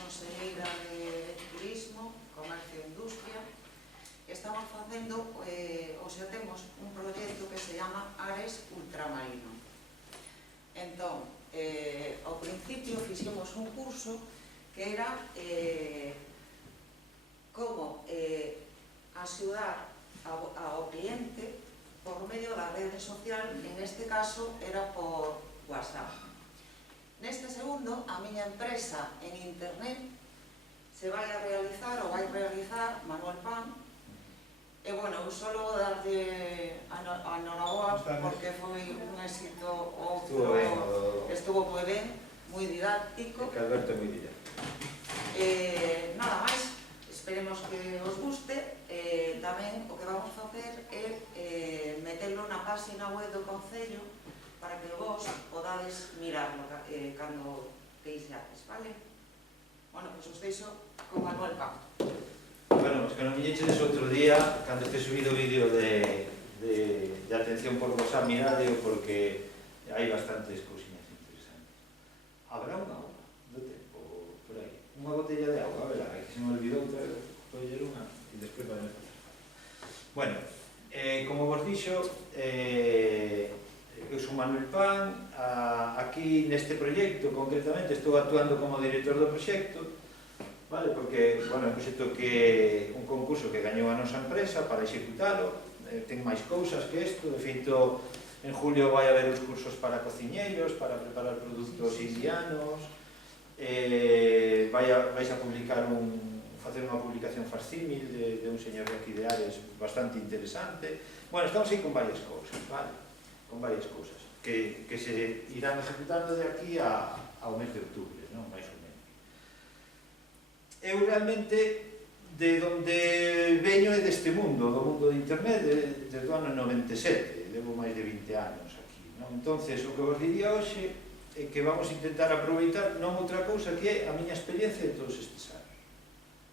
Conselleira de Turismo, Comercio e Industria. Estamos facendo, ou sea, temos un proxecto que se chama Ares Ultramarino. Entón, ao principio fixemos un curso que era como axudar ao cliente por medio da rede social, en este caso era por WhatsApp. Neste segundo, a miña empresa en internet se vai a realizar, ou vai realizar, Manuel Pan. E, bueno, eu solo darlle a noraboa porque foi un éxito, estuvo moi ben, moi didáctico. Que Alberto é moi didáctico. Nada máis, esperemos que os guste. Tamén o que vamos facer é metelo na página web do Concello para que vos podades mirarlo cando queixades, vale? Bueno, pois os deixo con Manuel Pan. Bueno, que non viñeches outro día, cando este subido o vídeo de atención por WhatsApp, miradeo, porque hai bastantes cousiñas interesantes. Habrá unha hora do tempo por aí. Unha botella de agua, a ver, que se me olvidou coller unha e despois vai a facer. Bueno, como vos dixo, eu sou Manuel Pan. Aquí neste proxecto, concretamente, estou actuando como director do proxecto, vale? Porque, bueno, é un proxecto que un concurso que gañou a nosa empresa para executalo, ten máis cousas que isto. De feito, en julio vai haber os cursos para cociñeiros, para preparar produtos indianos, vais a publicar facer unha publicación facsímil de un señor de aquí de Ares bastante interesante. Bueno, estamos aí con varias cousas, vale? Con varias cousas que se irán ejecutando de aquí ao mes de outubro, non? Mais ou menos. Eu realmente, de onde veño é deste mundo, do mundo de internet, desde o ano 97, levo máis de 20 anos aquí, non? Entonces, o que vos diría hoxe é que vamos a intentar aproveitar non outra cousa que é a miña experiencia de todos estes anos,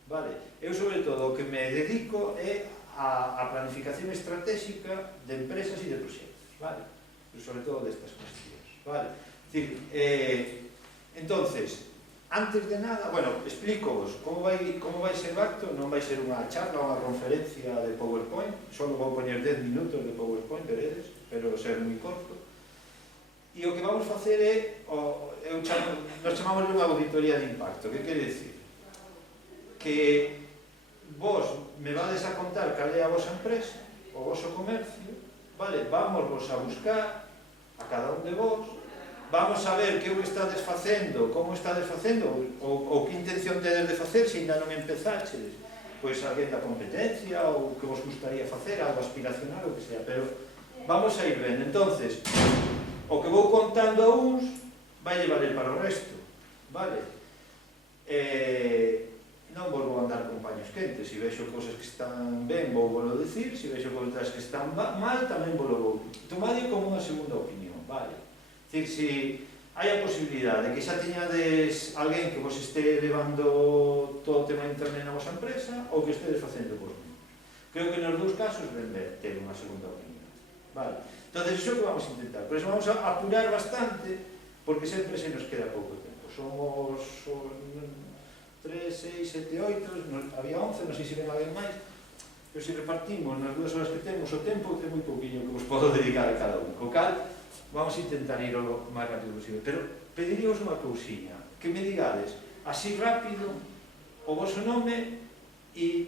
vale? Eu, sobre todo, o que me dedico é a planificación estratégica de empresas e de proxectos, vale? Pero sobre todo destas cuestións, vale? Dicir, entonces, antes de nada, bueno, explico-vos como vai ser o acto. Non vai ser unha charla ou unha conferencia de PowerPoint, só vou poñer 10 minutos de PowerPoint, veredes, pero ser moi corto. E o que vamos facer é, nos chamamos unha auditoría de impacto. Que quere dicir? Que vos me vades a contar cal é a vosa empresa, o voso comercio, vale? Vamos vos a buscar a cada un de vos, vamos a ver que o que estades facendo, como estades facendo, ou que intención tedes de facer, se ainda non empezaches, pois alguén da competencia, ou que vos gustaría facer, algo aspiracional, o que sea, pero vamos a ir ben. Entonces, o que vou contando a uns, vai valer para o resto, vale? Non vos vou andar con paños quentes. Se vexo cousas que están ben, vou volo dicir. Se vexo cousas que están mal, tamén volo vou. Tomadeo como unha segunda opinión, vale? Dicir, se hai a posibilidade de que xa teñades alguén que vos este levando todo o tema de internet na vosa empresa, ou que estedes facendo vos mesmos. Creo que nos dous casos ven ter unha segunda opinión, vale? Entón, iso que vamos a intentar. Por eso vamos a apurar bastante, porque sempre se nos queda pouco tempo. Somos 3, 6, 7, 8, había 11, non sei se ven alguén máis, pero se repartimos nas 2 horas que temos o tempo, é moi pouquinho que vos podo dedicar a cada un. Co cal, vamos a intentar ir o máis rápido posible. Pero pediríos unha cousiña, que me digades así rápido o voso nome e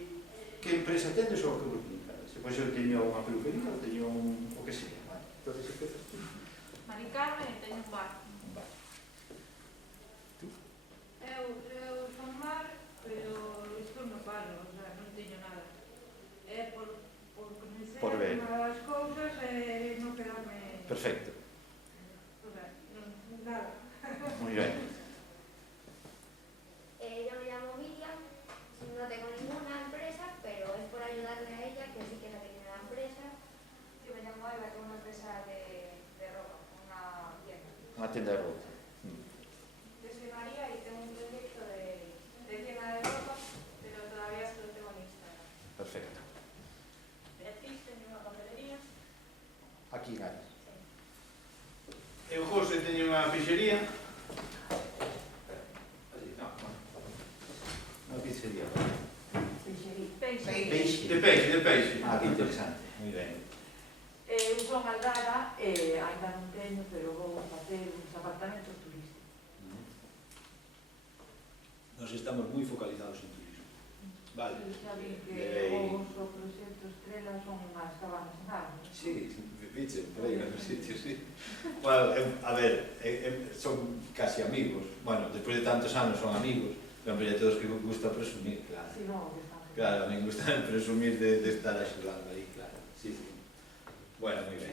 que empresa tendes ou que vos dedicades. Depois eu teño unha peluquería, ou teño o que sea, vale? Entón, empezas tú. Mari Carmen, teño un bar. Eu son mar, pero isto non paro, o sea, non teño nada. É por coñecer as cousas e non quedarme... Perfecto. O sea, nada. Moi ben. Yo me llamo Miriam, no tengo ninguna empresa, pero es por ayudarle a ella, que sí que es la que tiene la empresa. Yo me llamo Eva, tengo una empresa de ropa, una tienda. Unha tenda de roupa. Yo soy María y tengo un proyecto de tienda de ropa, pero todavía solo tengo en Instagram. Perfecto. Beatriz, tengo una papelería. Aquí en Ares. Eu, José, teño unha pixería. peixe. De peixe. Ah, que interesante. Moi ben. Eu son Aldara e ainda non teño, pero vou facer uns apartamentos turísticos. Nos estamos moi focalizados en turismo. Vale. Xa vi que Debei- o proxecto Estrela son unhas cabanas en árbol. Sí, viche, por aí nos sitios, sí. Bueno, a ver, son casi amigos. Bueno, despois de tantos anos son amigos, pero a todos que gusta presumir, claro. Si non, que están. Claro, a mí me gusta presumir de estar axudando aí, claro. Sí, sí. Bueno, moi ben.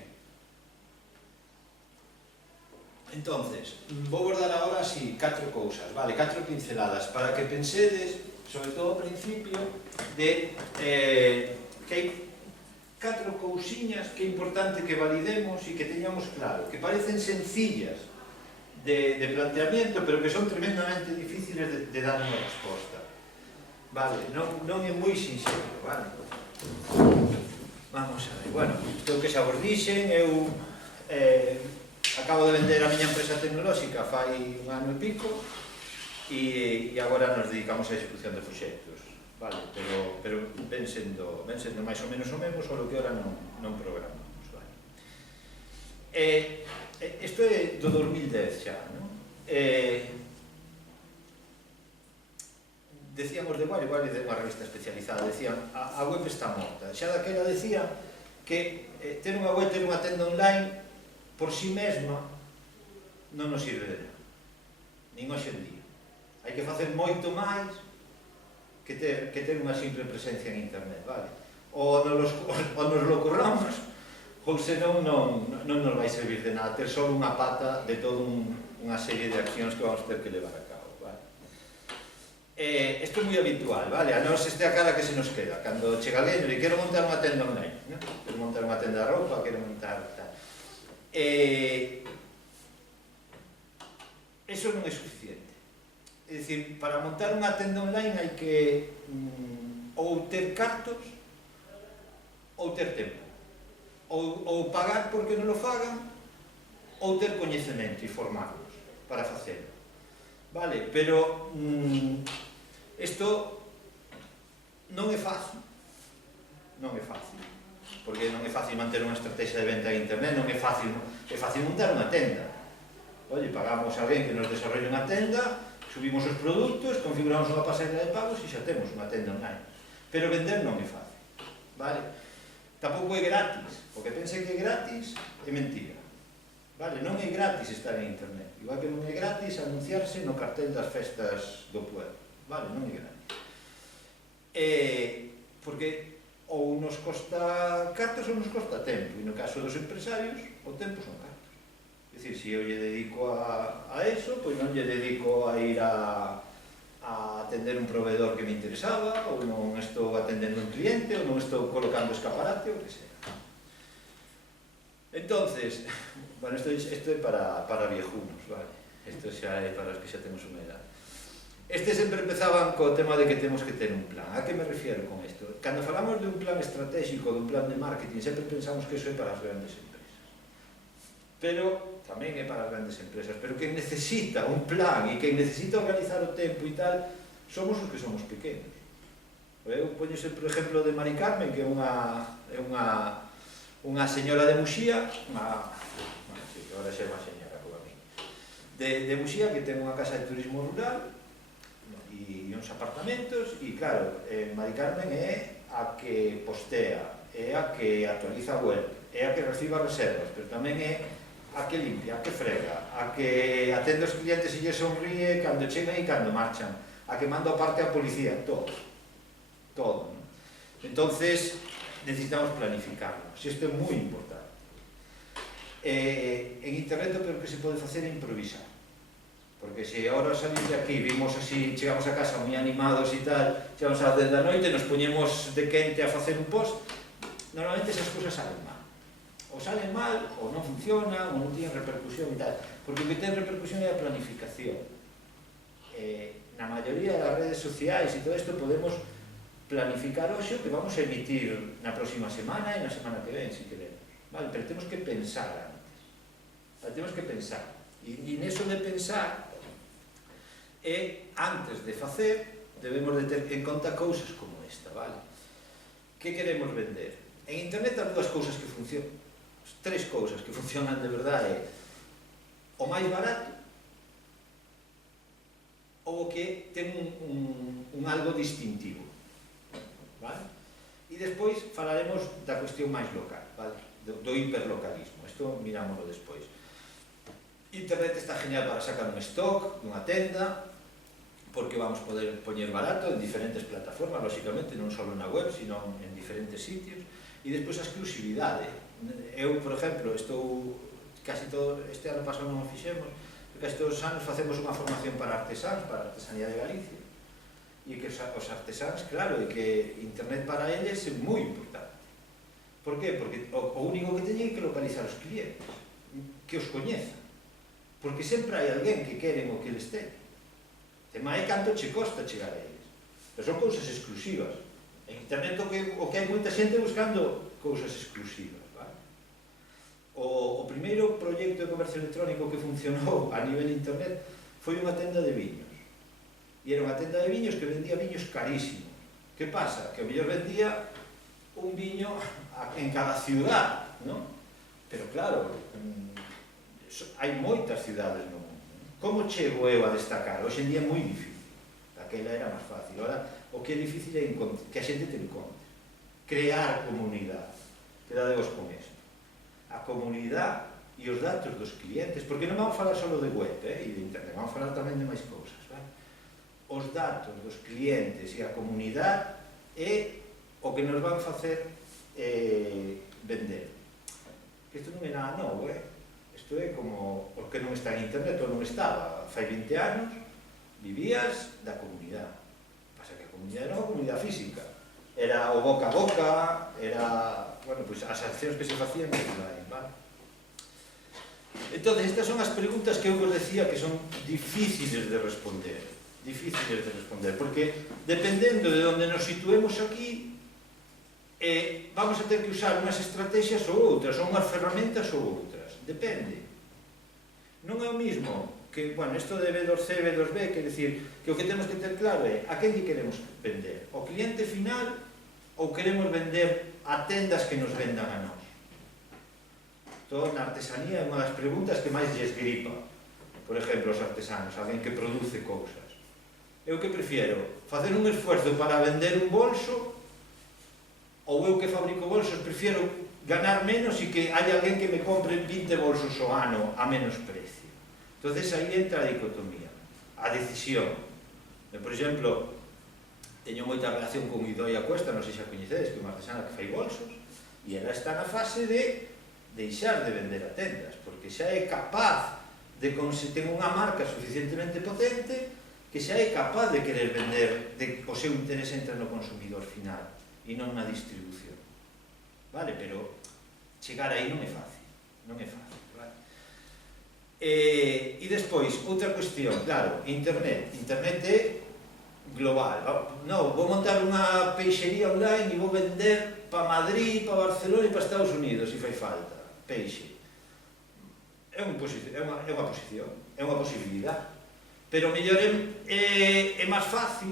Entonces, vou dar agora así 4 cousas, vale, 4 pinceladas, para que pensedes, sobre todo ao principio, de que hai 4 cousiñas que é importante que validemos e que teñamos claro, que parecen sencillas de planteamiento, pero que son tremendamente difíciles de dar unha resposta. Vale, non é moi sinxelo, vale? Vamos a ver, bueno, isto que xa vos dixen, eu acabo de vender a miña empresa tecnolóxica fai un ano e pico e agora nos dedicamos á execución de proxectos, vale? Pero ven sendo máis ou menos o mesmo, só que ahora non programamos, vale? Isto é do 2010 xa, non? Decíamos de igual de unha revista especializada, decían a web está morta. Xa daquela decían que ter unha web, ter unha tenda online por si mesma non nos sirve de nada, nin hoxe en día. Hai que facer moito máis que ter unha simple presencia en internet, vale? Ou nos lo curramos, ou senón non nos vai servir de nada ter só unha pata de toda unha serie de accións que vamos ter que levar a cabo, vale? Isto é moi habitual, vale? A nós este a cara que se nos queda cando chega alguén e quero montar unha tenda online, ¿no? Quero montar unha tenda de roupa, quero montar tal. Eso non é suficiente. É dicir, para montar unha tenda online hai que ou ter cartos ou ter tempo, ou pagar porque non lo fagan, ou ter coñecemento e formarnos para facelo, vale? Pero isto non é fácil, porque non é fácil manter unha estrategia de venta en internet, non é fácil, é fácil montar unha tenda. Oye, pagamos a alguén que nos desarrolle unha tenda, subimos os produtos, configuramos unha pasarela de pagos e xa temos unha tenda online. Pero vender non é fácil, vale? Tampouco é gratis, porque pense que é gratis é mentira, vale? Non é gratis estar en internet, igual que non é gratis anunciarse no cartel das festas do pueblo, vale? Non é gratis. Porque ou nos costa cartos ou nos costa tempo, e no caso dos empresarios, o tempo son cartos. É dicir, se eu lle dedico a eso, pois non lle dedico a ir a atender un proveedor que me interesaba, ou non estou atendendo un cliente, ou non estou colocando escaparate, ou que sea. Entonces, bueno, isto é para viejunos, vale? Isto xa é para os que xa temos unha edad. Sempre empezaban co tema de que temos que ter un plan. A que me refiero con isto? Cando falamos de un plan estratégico, de un plan de marketing, sempre pensamos que iso é para as grandes empresas. Pero tamén é para as grandes empresas. Pero quen necesita un plan e quen necesita organizar o tempo e tal, somos os que somos pequenos. Eu poño sempre o exemplo de Mari Carmen, que é unha señora de Muxía, que agora xa é unha señora como a mí, de Muxía, que ten unha casa de turismo rural e uns apartamentos, e claro, Mari Carmen é a que postea, é a que actualiza a web, é a que reciba reservas, pero tamén é a que limpia, a que frega, a que atende os clientes e lle sonríe cando chegan e cando marchan, a que manda parte a policía, todo, ¿no? Entonces necesitamos planificarnos, isto é moi importante. En internet o que se pode facer é improvisar, porque se agora salimos de aquí, vimos así, chegamos a casa moi animados e tal, chegamos ás 10 da noite, nos poñemos de quente a facer un post, normalmente esas cousas salen mal. Ou salen mal, ou non funciona, ou non tienen repercusión e tal, porque o que ten repercusión é a planificación. Na maioría das redes sociais e todo isto podemos planificar hoxe o que vamos a emitir na próxima semana e na semana que ven, se queremos, vale? Pero temos que pensar antes, vale? Temos que pensar, e neso de pensar antes de facer, debemos de ter en conta cousas como esta, vale? que queremos vender? En internet hai dúas cousas que funcionan, tres cousas que funcionan de verdade: o máis barato, ou o que ten un algo distintivo, vale? E despois falaremos da cuestión máis local, vale? Do hiperlocalismo. Isto mirámoslo despois. Internet está genial para sacar un stock dunha tenda, porque vamos poder poñer barato en diferentes plataformas, lóxicamente, non só na web, sino en diferentes sitios. E despois a exclusividade. Eu, por exemplo, estou casi todo, este ano pasado non o fixemos, casi todos os anos facemos unha formación para artesáns, para a artesanía de Galicia, e que os artesáns, claro, e que internet para eles é moi importante. Por qué? Porque o único que teñen é que localizar os clientes, que os coñezan, porque sempre hai alguén que queren o que eles ten. Tema é canto che costa chegar a eles, pero son cousas exclusivas. En internet o que hai moita xente buscando cousas exclusivas, vale? O primeiro proxecto de comercio electrónico que funcionou a nivel internet foi unha tenda de viños. E era unha tenda de viños que vendía viños carísimos. Que pasa? Que o mellor vendía un viño en cada ciudad, non? Pero claro, hai moitas ciudades no mundo. Como chego eu a destacar? Hoxe en día é moi difícil. Aquela era máis fácil. Ahora, o que é difícil é que a xente te encontre. Crear comunidade. Quedadevos con isto. A comunidade e os datos dos clientes, porque non vamos falar só de web e de internet, vamos falar tamén de máis cousas, vale? Os datos dos clientes e a comunidade é o que nos van facer vender. Isto non é nada novo, isto é como o que non está en internet ou non estaba. Fai 20 anos vivías da comunidade. Pasa que a comunidade era unha comunidade física. Era o boca a boca, era, bueno, pois as accións que se facían online, vale? Entón, estas son as preguntas que eu vos decía que son difíciles de responder. Difíciles de responder, porque dependendo de onde nos situemos aquí, vamos a ter que usar unhas estrategias ou outras, ou unhas ferramentas ou outras. Depende. Non é o mismo que, bueno, isto de B2C, B2B, quer dicir que o que temos que ter claro é a quen lle queremos vender, ao cliente final ou queremos vender a tendas que nos vendan a nós. Todo na artesanía é unha das preguntas que máis lles gripa, por exemplo, os artesanos, alguén que produce cousas. Eu que prefiero? Facer un esforzo para vender un bolso, ou eu que fabrico bolsos prefiero ganar menos e que hai alguén que me compre 20 bolsos ao ano a menos precio. Entonces aí entra a dicotomía, a decisión. Por exemplo, teño moita relación con Idoia Cuesta, non sei se a coñecedes, que é unha artesana que fai bolsos, e ela está na fase de deixar de vender a tendas, porque xa é capaz de conseguir unha marca suficientemente potente que xa é capaz de querer vender, o seu interés entra no consumidor final e non na distribución, vale? Pero chegar aí non é fácil, non é fácil, vale? E despois, outra cuestión, claro, internet é global. Non, vou montar unha peixería online e vou vender para Madrid, para Barcelona e para Estados Unidos, se fai falta, peixe. É unha posición, é unha posibilidade, pero mellor é máis fácil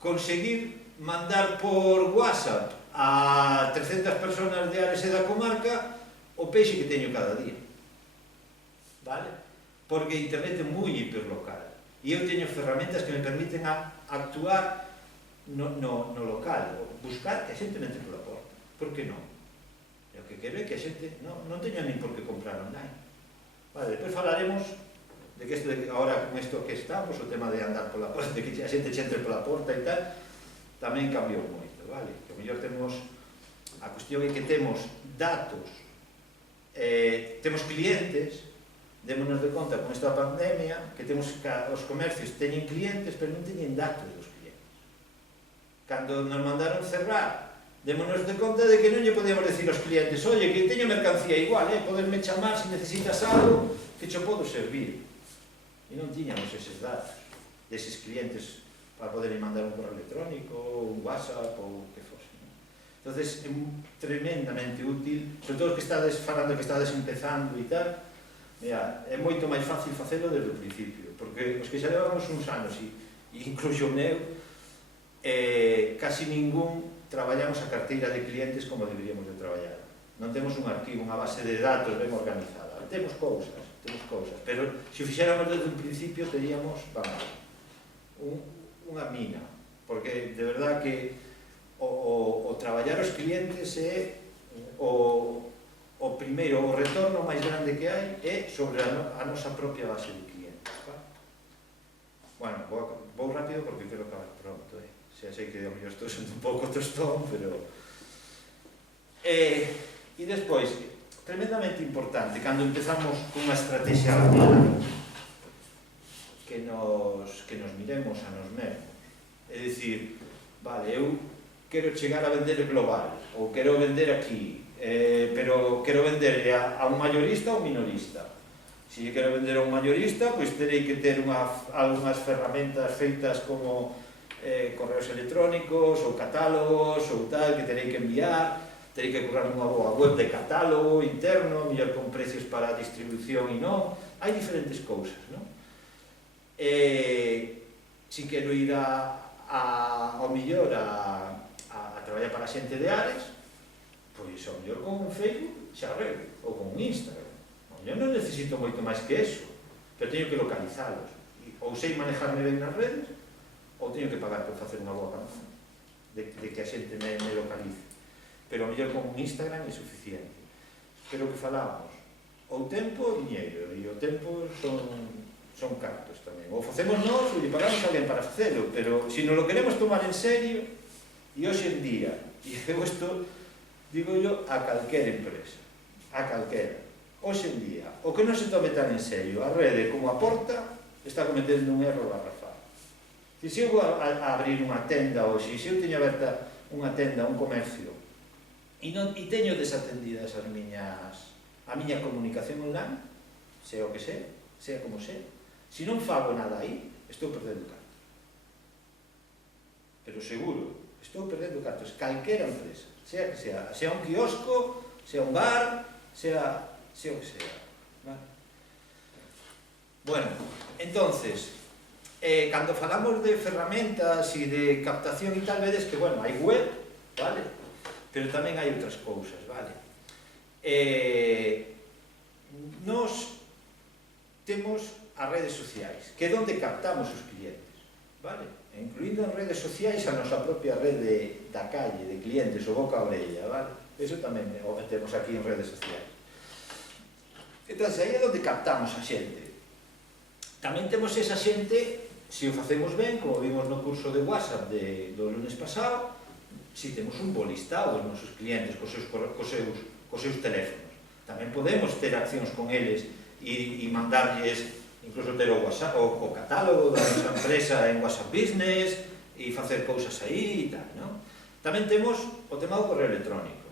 conseguir mandar por WhatsApp a 300 personas de Ares e da comarca o peixe que teño cada día, vale? Porque internet é moi hiperlocal e eu teño ferramentas que me permiten actuar no local, buscar que a xente me entre pola porta. Por que non? E o que quero é que a xente non teña nin por que comprar online. Vale, depois falaremos de que agora con isto que estamos, o tema de andar pola porta, de que a xente che entre pola porta e tal, tamén cambiou moito, vale? Que o mellor temos, a cuestión é que temos datos, temos clientes, démonos de conta con esta pandemia, que temos que os comercios teñen clientes, pero non teñen datos dos clientes. Cando nos mandaron cerrar, démonos de conta de que non lle podíamos decir aos clientes, oye, que teño mercancía igual, podenme chamar se necesitas algo, que cho podo servir. E non tiñamos eses datos deses clientes para poder mandar un correo electrónico, un WhatsApp ou o que fose. Entonces, é tremendamente útil, sobre todo que estades falando que estades empezando e tal, mira, é moito máis fácil facelo desde o principio, porque os que xa levamos uns anos, e incluso o meu, casi ningún traballamos a carteira de clientes como deberíamos de traballar. Non temos un arquivo, unha base de datos ben organizada. Temos cousas, pero se o fixéramos desde un principio teríamos, vamos, unha mina, porque de verdad que o traballar os clientes é o primeiro, o retorno máis grande que hai é sobre a nosa propia base de clientes. Bueno, vou rápido porque quero acabar pronto, xa sei que ao mellor estou sendo un pouco tostón, pero... E despois, tremendamente importante, cando empezamos cunha estrategia que nos miremos a nos mesmos, é dicir, vale, eu quero chegar a vender global, ou quero vender aquí, pero quero vender a un mayorista ou minorista. Se quero vender a un mayorista, pois terei que ter algunhas ferramentas feitas como correos electrónicos ou catálogos ou tal, que terei que enviar, terei que currar unha boa web de catálogo interno, mellor con precios para a distribución e non. Hai diferentes cousas, non? Se quero ir ao mellor a traballar para xente de Ares, pois ao mellor con un Facebook xa arreglo, ou con un Instagram. Eu non necesito moito máis que eso, pero teño que localizalos. Ou sei manejarme ben nas redes, ou teño que pagar por facer unha boa campaña de que a xente me localice. Pero ao mellor con un Instagram é suficiente. Pero que falamos, ou tempo ou diñeiro, e o tempo son cartos tamén. Ou facemos nós, ou lle pagamos a alguén para facelo, pero se non lo queremos tomar en serio, e hoxe en día, e eu isto digo yo a calquera empresa, a calquera, hoxe en día, o que non se tome tan en serio, a rede como a porta, está cometendo un erro garrafal. Se eu vou a abrir unha tenda hoxe, se eu teño aberta unha tenda, un comercio, e teño desatendidas a miña comunicación online, sea o que sea como sea, se non fago nada aí, estou perdendo cartos. Pero seguro, estou perdendo cartos, calquera empresa, sea que sea un quiosco, sea un bar, sea o que sea. ¿Vale? Bueno, entonces, cando falamos de ferramentas e de captación e tal, vedes que, bueno, hai web, vale? Pero tamén hai outras cousas, vale? Nos temos as redes sociais, que é onde captamos os clientes, vale? Incluindo as redes sociais a nosa propia rede da calle, de clientes, o boca a orella, vale? Eso tamén o metemos aquí en redes sociais. Entón, aí é onde captamos a xente. Tamén temos esa xente, se o facemos ben, como vimos no curso de WhatsApp do lunes pasado, si temos un bo listado dos nosos clientes cos seus teléfonos. Tamén podemos ter accións con eles e mandarlles, incluso ter o catálogo da nosa empresa en WhatsApp Business e facer cousas aí e tal, non? Tamén temos o tema do correo electrónico.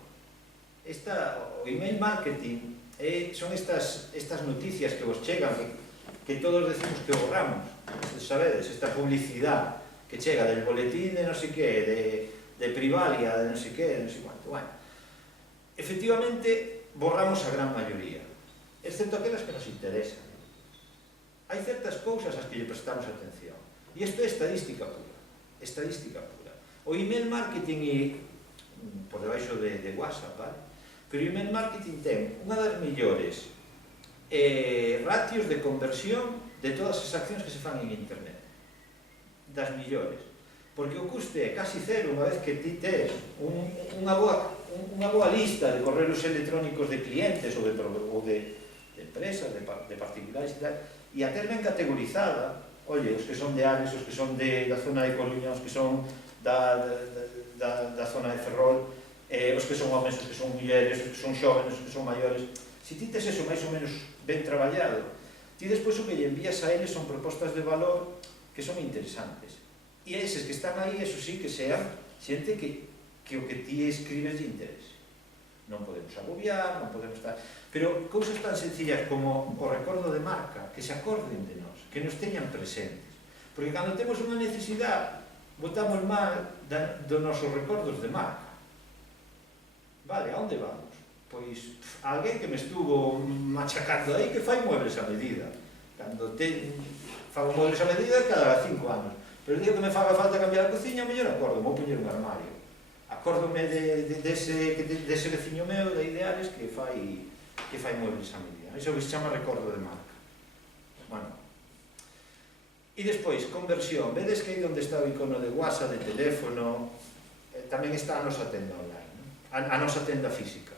O email marketing son estas noticias que vos chegan, que todos decimos que borramos, sabedes, esta publicidade que chega del boletín de non sei que, de Privalia, de non sei que, de non sei cuánto. Bueno, efectivamente, borramos a gran maioría, excepto aquelas que nos interesan. Hai certas cousas ás que lle prestamos atención. E isto é estadística pura. Estadística pura. O email marketing por debaixo de WhatsApp, vale? Pero o email marketing ten unha das mellores ratios de conversión de todas as accións que se fan en internet. Das mellores. Porque o custe é casi cero unha vez que ti tes unha boa lista de correos electrónicos de clientes ou de empresas, de particulares e tal, e a ter ben categorizada, oye, os que son de Ares, os que son da zona de Coruña, os que son da zona de Ferrol, os que son homens, os que son mulleres, os que son xóvenes, os que son maiores. Se ti tes eso máis ou menos ben traballado, ti despois o que lle envías a eles son propostas de valor que son interesantes. E eses que están aí, eso sí, que sean xente que o que ti escribes lle interese. Non podemos agobiar, non podemos estar... Pero cousas tan sencillas como o recordo de marca, que se acorden de nós, que nos teñan presentes. Porque cando temos unha necesidade, botamos mal dos nosos recordos de marca. Vale, a onde vamos? Pois, alguén que me estuvo machacando aí que fai muebles a medida. Cando fago muebles a medida cada 5 anos. Pero o día que me faga falta cambiar a cociña, mellor acordo, vou poñer un armario. acórdome dese veciño meu de Ideales que fai muebles a medida. Iso que se chama recordo de marca. Bueno, e despois, conversión. Vedes que aí onde está o icono de WhatsApp, de teléfono, tamén está a nosa tenda online, non? A nosa tenda física.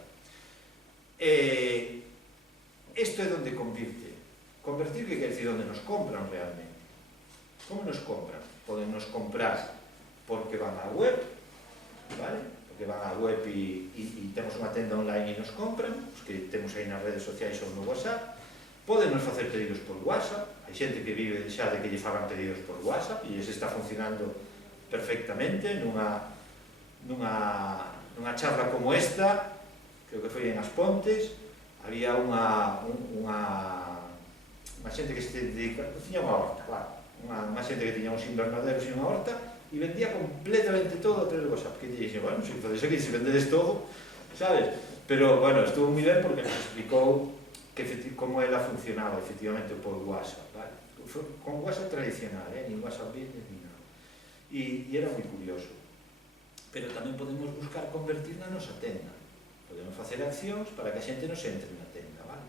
Isto é onde convirte. Convertir, que quer dicir, onde nos compran realmente. Como nos compran? Poden nos comprar porque van á web, vale? Porque van á web e temos unha tenda online e nos compran, os que temos aí nas redes sociais ou no WhatsApp. Poden nos facer pedidos por WhatsApp, hai xente que vive xa de que lle fagan pedidos por WhatsApp e se está funcionando perfectamente nunha charla como esta, creo que foi en As Pontes, había unha xente que se dedica, tiña unha horta, claro, unha xente que tiña uns invernaderos e unha horta e vendía completamente todo a través de WhatsApp, que lle dixe, bueno, se podes aquí, se vendedes todo, sabes? Pero, bueno, estuvo moi ben porque nos explicou como ela funcionaba efectivamente por WhatsApp, vale? Con WhatsApp tradicional, ni WhatsApp Business ni nada. E era moi curioso. Pero tamén podemos buscar convertir na nosa tenda. Podemos facer accións para que a xente nos entre na tenda, vale?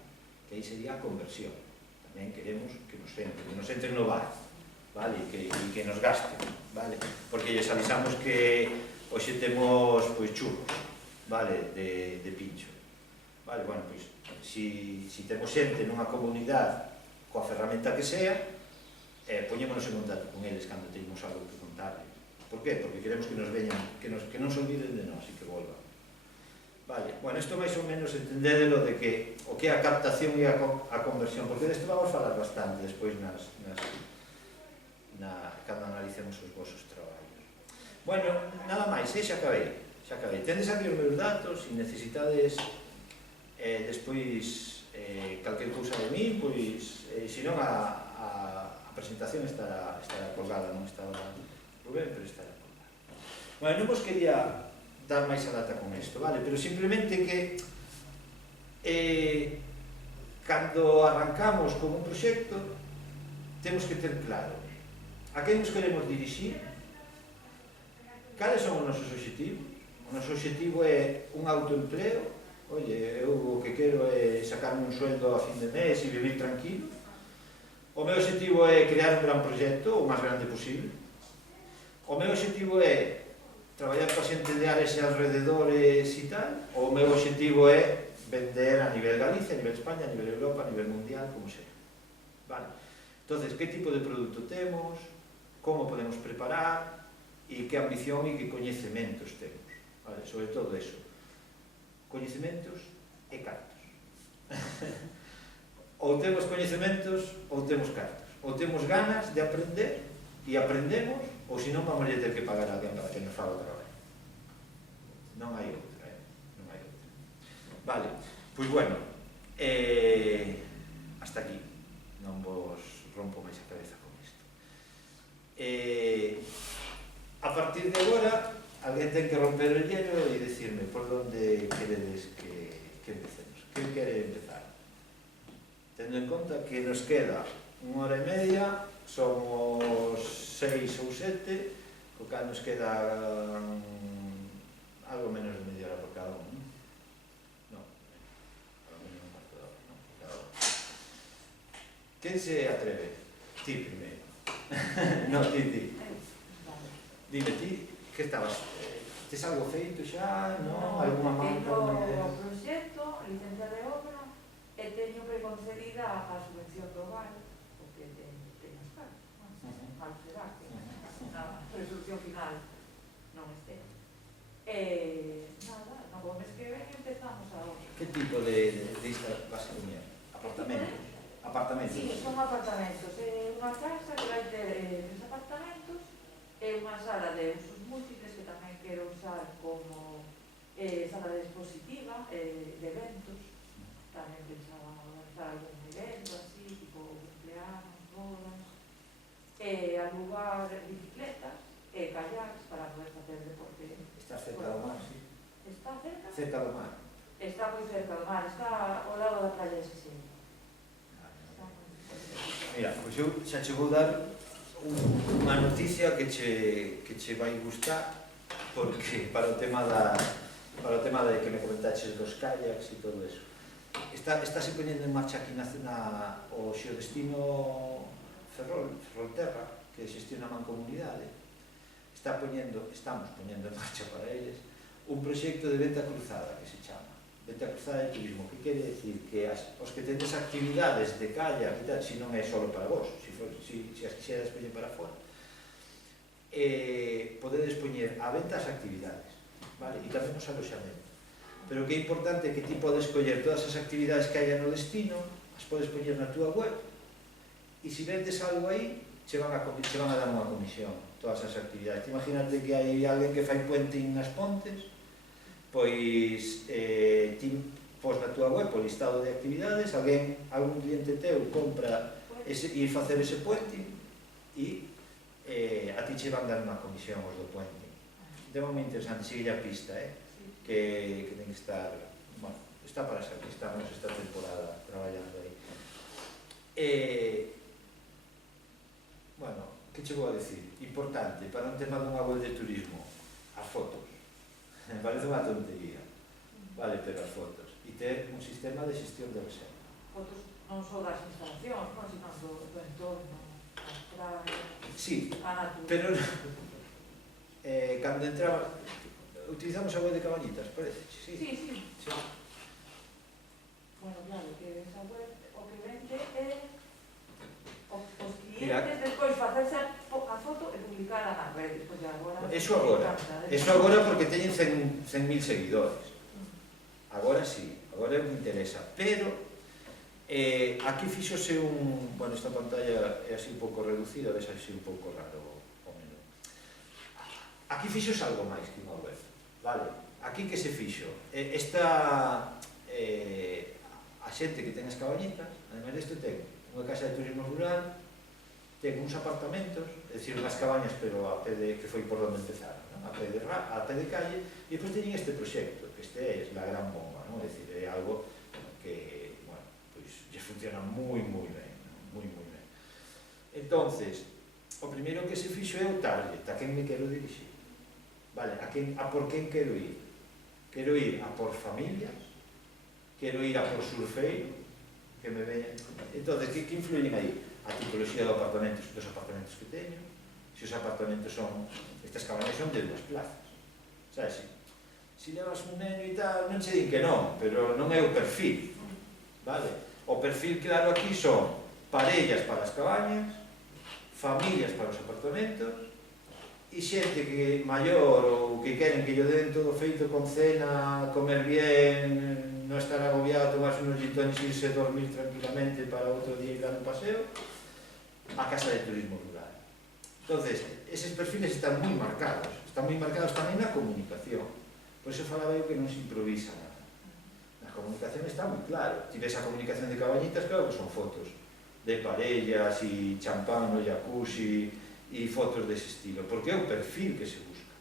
Que aí sería a conversión. Tamén queremos que nos entre no bar, vale? E que nos gasten, vale? Porque lles avisamos que hoxe temos churros, vale? De pincho. Vale, bueno, pois si temos xente nunha comunidade coa ferramenta que sea, poñémonos en contacto con eles cando teñemos algo que contarles. Por qué? Porque queremos que nos veñan, que non se olviden de nós e que volvan. Vale, bueno, isto máis ou menos entendedelo de que o que é a captación e a conversión, porque desto vamos falar bastante despois cando analicemos os vosos traballos. Bueno, nada máis, xa acabei. Tendes aquí os meus datos, se necesitades despois calquer cousa de mí, pois, senón a presentación estará colgada, non está Rubén, pero estará colgada. Bueno, non vos quería dar máis a data con isto, vale? Pero simplemente que cando arrancamos con un proxecto temos que ter claro a que nos queremos dirixir, cales son os nosos obxectivos. O noso obxectivo é un autoempleo. Oye, eu o que quero é sacarme un sueldo a fin de mes e vivir tranquilo. O meu obxectivo é crear un gran proxecto, o máis grande posible. O meu obxectivo é traballar coa xente de áreas e alrededores e tal. O meu obxectivo é vender a nivel Galicia, a nivel España, a nivel Europa, a nivel mundial, como sea. Vale. Entonces, que tipo de produto temos, como podemos preparar e que ambición e que coñecementos temos. Vale, sobre todo eso. Coñecementos e cartos. Ou temos coñecementos ou temos cartos. Ou temos ganas de aprender e aprendemos, ou senón vamos a ter que pagar a alguén para que nos faga o traballo. Non hai outra, non hai outra. Vale, pois bueno, hasta aquí. Non vos rompo máis a cabeza con isto. A partir de agora, alguén ten que romper el hielo e decirme por onde queredes que empecemos. Que quere empezar? Tendo en conta que nos queda 1 hora e media, somos 6 ou 7, o cal nos queda algo menos de media hora por cada un, non? Algo menos un cuarto de hora, non? Por cada un. Quen se atreve? Ti primeiro. Non, ti. Dime ti. Que estabas? Tes algo feito xa? Non? Alguna marca? Tengo o proxecto, licencia de obra, e teño preconcedida a subvención do val, porque teño as cartas. Mal será que na resolución final non este. Nada, no mes que ven empezamos a obra. Que tipo de ista vas a poñer? Apartamentos? Apartamentos? Sí, son apartamentos. Unha casa que vai ter 3 apartamentos e unha sala de usos múltiples que tamén quero usar como sala de expositiva, de eventos. Tamén pensaba organizar algún evento así, tipo cumpleaños, bodas, alugar bicicletas e kayaks para poder facer deporte. Está cerca do mar, sí? Está cerca? Cerca do mar. Está moi cerca do mar, está ao lado da praia de Sesiño. Mira, pois eu xa che vou dar unha noticia que che vai gustar porque para o tema de que me comentaches dos kayaks e todo eso. Estáse poñendo en marcha aquí o Xeodestino Ferrolterra, que xestiona a Mancomunidade. Estamos poñendo en marcha para eles un proxecto de venta cruzada que se chama venta cruzada de turismo, que quere decir que os que tendes actividades de kayak e tal, se non é só para vos, se as quixeras poñer para fora, podedes poñer a venta as actividades, vale? E tamén os aloxamentos. Pero que é importante que ti podes coller todas as actividades que hai no destino, as podes poñer na túa web, e se vendes algo aí, che van a dar unha comisión, todas as actividades. Imagínate que hai alguén que fai puenting nas pontes, pois ti pos na túa web o listado de actividades, algún cliente teu compra ir facer ese puenting e a ti che van dar unha comisión os do puenting. Tema moi interesante, sigue a pista, que ten que estar, bueno, está para ser, que estamos esta temporada traballando aí. Bueno, que che vou a decir? Importante, para un tema dunha web de turismo, as fotos. Parece unha tontería, vale, pero as fotos. E ter un sistema de xestión de reserva. Fotos non só das instalacións, non, sino do entorno, a Sí, natureza. pero cando entraba, utilizamos a web de Cabañitas, parece? Sí. Sí. Bueno, claro, que esa web o que vende é os clientes despois facerse a foto e publicala nas redes, porque agora... Eso agora porque teñen 100.000 seguidores. Agora sí, agora me interesa, pero aquí fíxose bueno, esta pantalla é así un pouco reducida, ves así un pouco raro o menú. Aquí fíxose algo máis que unha web, vale? Aquí que se fixo? A xente que ten as Cabañitas, ademais desto ten unha casa de turismo rural, ten uns apartamentos, é dicir, unhas cabañas, pero que foi por onde empezaron, non? A pé de calle, e depois teñen este proxecto, que este é a gran bomba, non? É dicir, é algo que, bueno, pois, lle funciona moi ben, moi ben. Entonces, o primeiro que se fixo é o target, a quen me quero dirixir, vale? A por quen quero ir? Quero ir a por familias, quero ir a por surfeiro, que me veñan. Entonces, que influyen aí? A tipoloxía dos apartamentos que teño, se os apartamentos son, estas cabañas son de 2 plazas, sabes? Se levas un neno e tal, non che din que non, pero non é o perfil, vale? O perfil claro aquí son parellas para as cabañas, familias para os apartamentos, e xente que maior ou que queren que yo den todo feito con cena, comer bien, non estar agobiado, tomarse unos gin tonics e irse dormir tranquilamente para outro día ir dando paseo, a casa de turismo rural. Entonces, eses perfiles están moi marcados tamén na comunicación. Por iso falaba eu que non se improvisa nada. Na comunicación está moi claro. Ti ves a comunicación de Cabañitas, claro que son fotos de parellas e champán no jacuzzi e fotos dese estilo, porque é o perfil que se busca,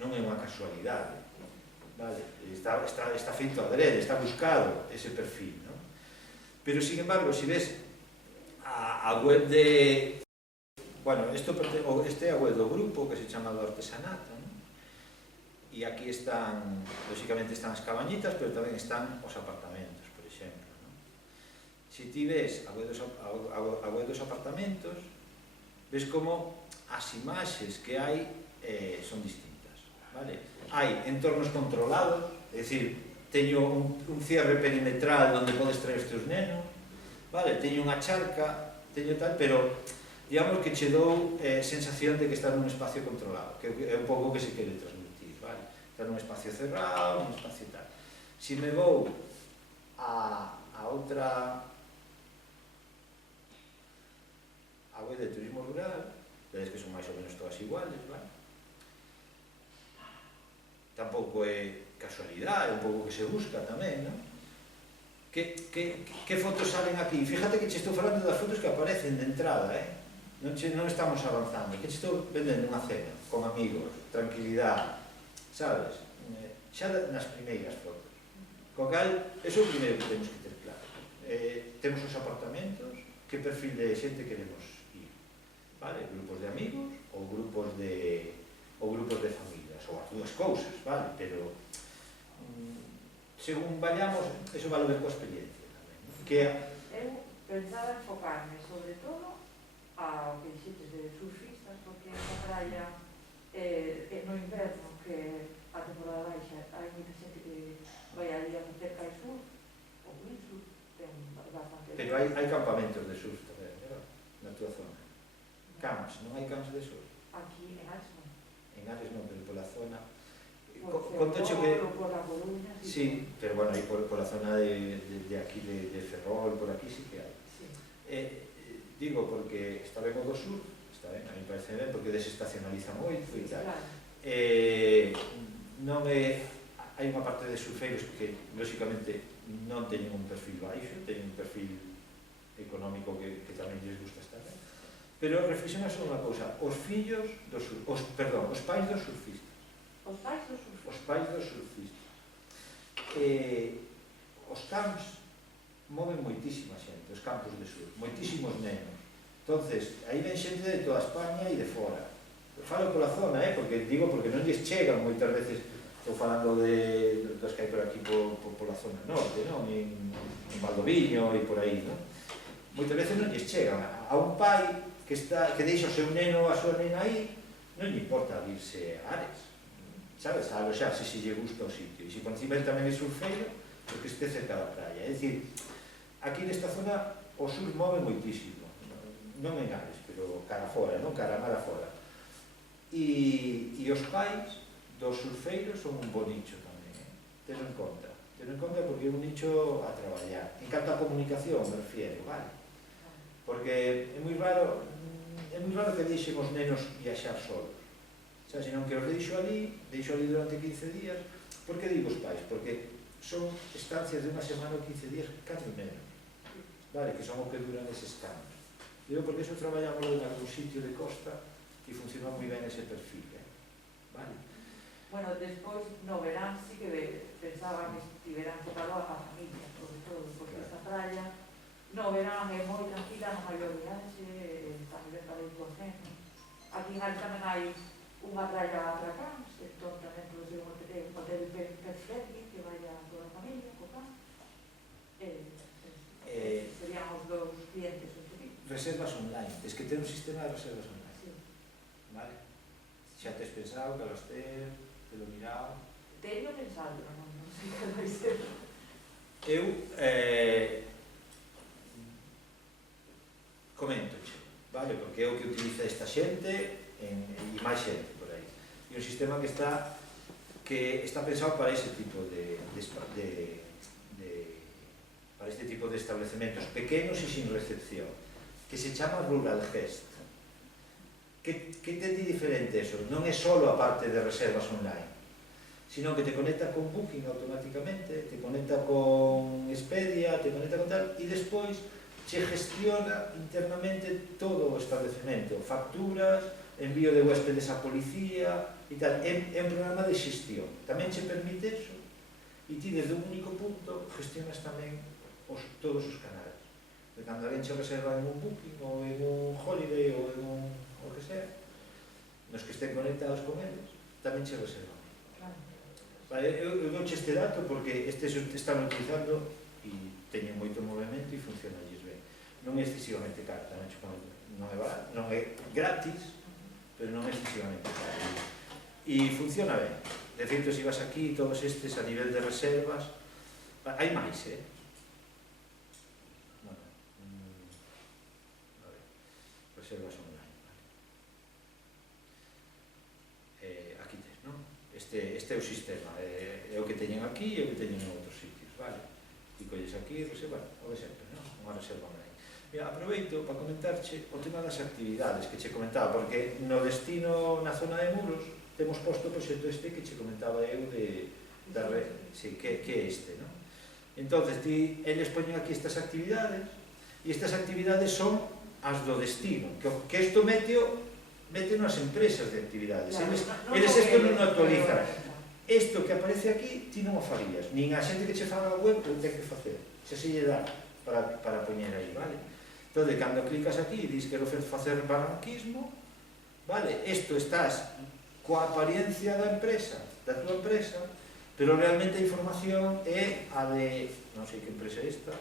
non é unha casualidade, vale? Está feito adrede, está buscado ese perfil, non? Pero, sin embargo, se ves a web de... Bueno, este é a web do grupo que se chama do artesanato, non? E aquí están, lógicamente están as cabañitas, pero tamén están os apartamentos, por exemplo, non? Se ti ves a web dos apartamentos, ves como as imaxes que hai son distintas, vale? Hai entornos controlados, é dicir, teño un cierre perimetral onde podes traer os teus nenos, vale? Teño unha charca, teño tal, pero digamos que che dou sensación de que estás nun espacio controlado, que é un pouco que se quere transmitir, vale? Estás nun espacio cerrado, nun espacio tal. Se me vou a outra, a web de turismo rural, vedes que son máis ou menos todas iguales, vale? Tampouco é casualidade, é un pouco que se busca tamén, non? Que fotos salen aquí? Fíjate que che estou falando das fotos que aparecen de entrada, non estamos avanzando, que che estou vendendo unha cena, con amigos, tranquilidade, sabes? Xa nas primeiras fotos. Co cal, eso é o primeiro que temos que ter claro. Temos os apartamentos, que perfil de xente queremos ir, vale? Grupos de amigos ou grupos de familias, ou as dúas según vayamos, eso va a ver coa experiencia tamén, ¿no? Que Eu pensaba enfocarme sobre todo ao que dixetes de surfistas, porque esa praia no inverno, que a temporada baixa, hai moita xente que vai ali a facer kitesurf ou windsurf, ten bastante... pero hai campamentos de surf tamén, ¿verdad? Na túa zona. Camps, non hai camps de surf? Aquí en Ares non. En Ares non, pero pola zona... Por Contoche que... Ferrol ou por La Coruña, Sí, pero bueno, aí por la zona de aquí, de Ferrol, por aquí sí que hai. Sí. Digo porque está ben o do sur, está ben, a mí parece ben, porque desestacionaliza moito e tal. Claro. Non é... Hai unha parte de surfeiros que, lóxicamente, non teñen un perfil baixo, teñen un perfil económico que tamén lles gusta estar ben. Pero reflexiona só unha cousa, os fillos dos os pais dos surfistas. Os pais dos surfistas. Os pais dos surfistas. Os camps moven moitísima xente, os campos de surf, moitísimos nenos. Entonces, aí ven xente de toda España e de fora. Falo pola zona, porque non lles chegan moitas veces, estou falando dos que hai por aquí pola zona norte, non? En Valdoviño e por aí, non? Moitas veces non lles chegan. A un pai que deixa o seu neno, a súa nena aí, non lle importa irse a Ares, sabes? A aloxarse se lle gusta o sitio. E se por encima tamén é surfeiro, porque este cerca da praia. É dicir, aquí nesta zona o surf move moitísimo. Non en Ares, pero cara fora, non? Cara mar afora. E os pais dos surfeiros son un bo nicho tamén, tenlo en conta porque é un nicho a traballar. En canto a comunicación, me refiero, vale? Porque é moi raro que deixen os nenos viaxar solos. O sea, senón que os deixo ali durante 15 días. Por que digo os pais? Porque son estancias de unha semana ou 15 días cando menos, vale? Que son o que duran eses campos. Digo porque eso traballamos en algún sitio de costa e funciona moi ben ese perfil, vale? Bueno, despois no verán sí que pensaba que estiveran enfocado a familia, sobre todo, porque esta praia no verán é moi tranquila, non hai viaxe, está moi ben para ir con nenos. Aquí en Ares tamén hai unha praia para cans, entón tamén pode ser un hotel pet-friendly que vaya toda a familia, co can. Serían os dous clientes un poquito. Reservas online, es que ten un sistema de reservas online, Sí. vale? Xa tes pensado que los ter, te lo mirado. Teño pensado, non sei que vai ser. Eu coméntoche, vale? Porque é o que utiliza esta xente e máis xente por aí. E un sistema que está pensado para ese tipo para este tipo de establecementos pequenos e sin recepción, que se chama Rural Guest. Que ten de diferente eso? Non é só a parte de reservas online, sino que te conecta con Booking automáticamente, te conecta con Expedia, te conecta con tal, e despois se gestiona internamente todo o establecemento, facturas, envío de huéspedes a policía e tal. É un programa de xestión. Tamén che permite eso, e ti desde un único punto gestionas tamén todos os canales. De cando alguén che reserva en un Booking ou en un Holiday ou en un o que sea, nos que estén conectados con eles, tamén che reservan. Claro. Vale, eu douche este dato porque estes están utilizando e teñen moito movimento e funcionalles ben. Non é excesivamente caro, tamén non é barato, non é gratis, pero non é excesivamente caro. E funciona ben. De feito, se vas aquí, todos estes a nivel de reservas, hai máis, reservas online. Aquí tes, non? Este é o sistema, é o que teñen aquí e o que teñen en outros sitios, vale? E colles aquí, reserva, o de sempre, non? Unha reserva online. Mira, aproveito para comentarche o tema das actividades que che comentaba, porque no destino na zona de Muros temos posto o proxecto este que che comentaba eu da red, sí, que é este, non? Entonces, eles poñen aquí estas actividades e estas actividades son as do destino, que isto meteo nas empresas de actividades. Eles isto non o actualizan. Isto que aparece aquí, ti non o farías. Nin a xente que che faga a web o ten que facer. Xa se lle dá para poñer aí, vale? Entón, cando clicas aquí e dis quero facer barranquismo, vale? Isto estás coa apariencia da empresa, da tua empresa, Pero realmente a información é a de, non sei que empresa é esta,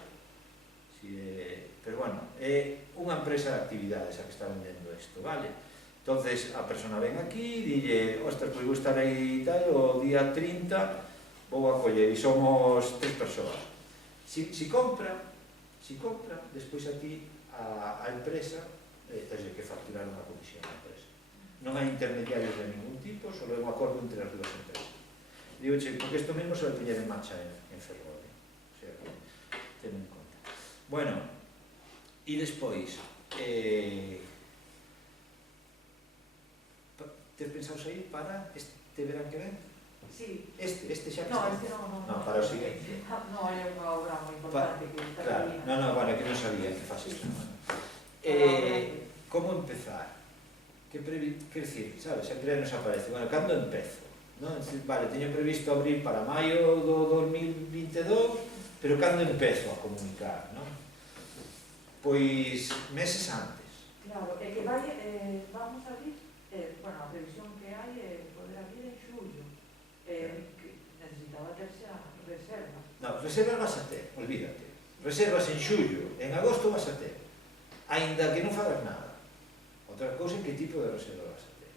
pero bueno, é unha empresa de actividades a que está vendendo isto, vale? Entonces a persona ven aquí, dille, ostras, pois vou estar aí tal, o día 30 vou a coller, e somos 3 persoas. Si compra, despois a ti, a empresa, tens que facturar unha comisión a empresa. Non hai intermediarios de ningún tipo, só é un acordo entre as dúas empresas. Digo, porque isto mesmo se vai poñer en marcha en Ferrol, o sea, que ten en conta. Bueno, e despois, tes pensado sair para este verán que ven? Sí. Este xa que No, está. este no. No, para o siguiente. No, hai unha obra moi importante que está Claro, aquí. bueno, que non sabía que fase isto. Como empezar? Quer dicir, sabes, sempre nos aparece, bueno, cando empezo? Non? Vale, teño previsto abrir para maio do 2022, pero cando empezo a comunicar, non? Pois meses antes. Claro, é que vamos a abrir, bueno, a previsión que hai é poder abrir en xullo, que necesitaba terse a reserva. Non, reservas vas a ter, olvídate. Reservas en xullo, en agosto vas a ter, aínda que non fagas nada. Outra cousa é que tipo de reserva vas a ter.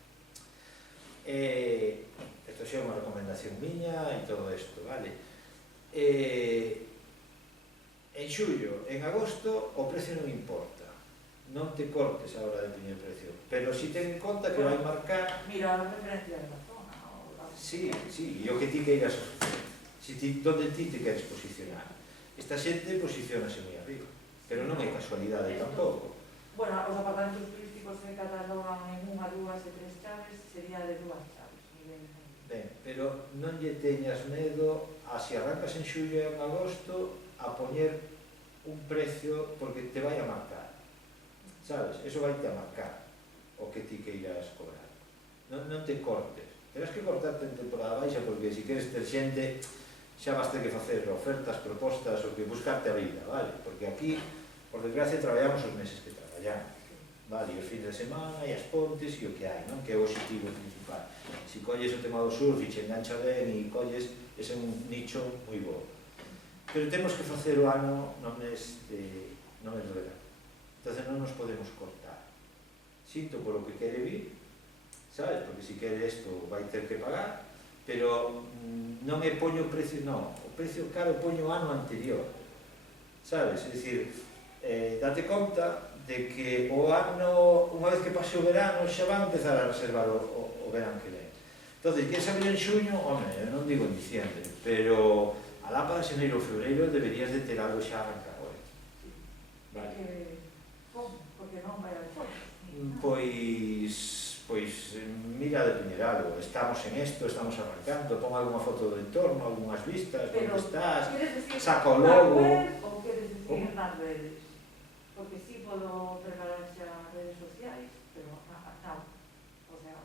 Isto xa é unha recomendación miña e todo isto, vale? En xullo, en agosto, o precio non importa. Non te cortes a hora de poñer precio, pero si ten en conta que vai marcar... Mira, a referencia da zona. Sí, e o que ti queiras ofrecer. Donde ti te queres posicionar. Esta xente posicionase moi arriba, pero non é casualidade tampouco. Bueno, os apartamentos turísticos se catalogan en 1, 2 e 3 chaves, sería de 2 chaves. Ben, pero non lle teñas medo a se arrancas en xullo e en agosto a poñer un precio porque te vai a marcar. Sabes? Eso vai te a marcar o que ti queiras cobrar. Non te cortes. Terás que cortarte en temporada baixa porque se queres ter xente xa vas ter que facer ofertas, propostas ou que buscarte a vida, vale? Porque aquí, por desgracia, traballamos os meses que traballamos, vale? E os fins de semana e as pontes e o que hai, non? Que é o objetivo principal. Se colles o tema do surf e che engancha ben e colles, ese é un nicho moi bo. Pero temos que facer o ano no mes do verano. Entonces non nos podemos cortar. Sinto polo que quere vir, sabes? Porque se quere isto vai ter que pagar, pero non me poño o precio, non. O precio caro poño o ano anterior, sabes? É dicir, date conta de que o ano, unha vez que pase o verano, xa van a empezar a reservar o verán que ven. Entonces, queres abrir en xuño? Home, non digo en diciembre, pero alá para xaneiro ou febreiro deberías de ter algo xa arrancado. Vale? Porque non vai haber fotos. Pois mira de poñer algo, estamos en isto, estamos arrancando, pon algunha foto do entorno, algunhas vistas, onde estás, saca o logo. Ou queres dicir nas redes? Porque si podo preparar xa redes sociais, pero non. O sea,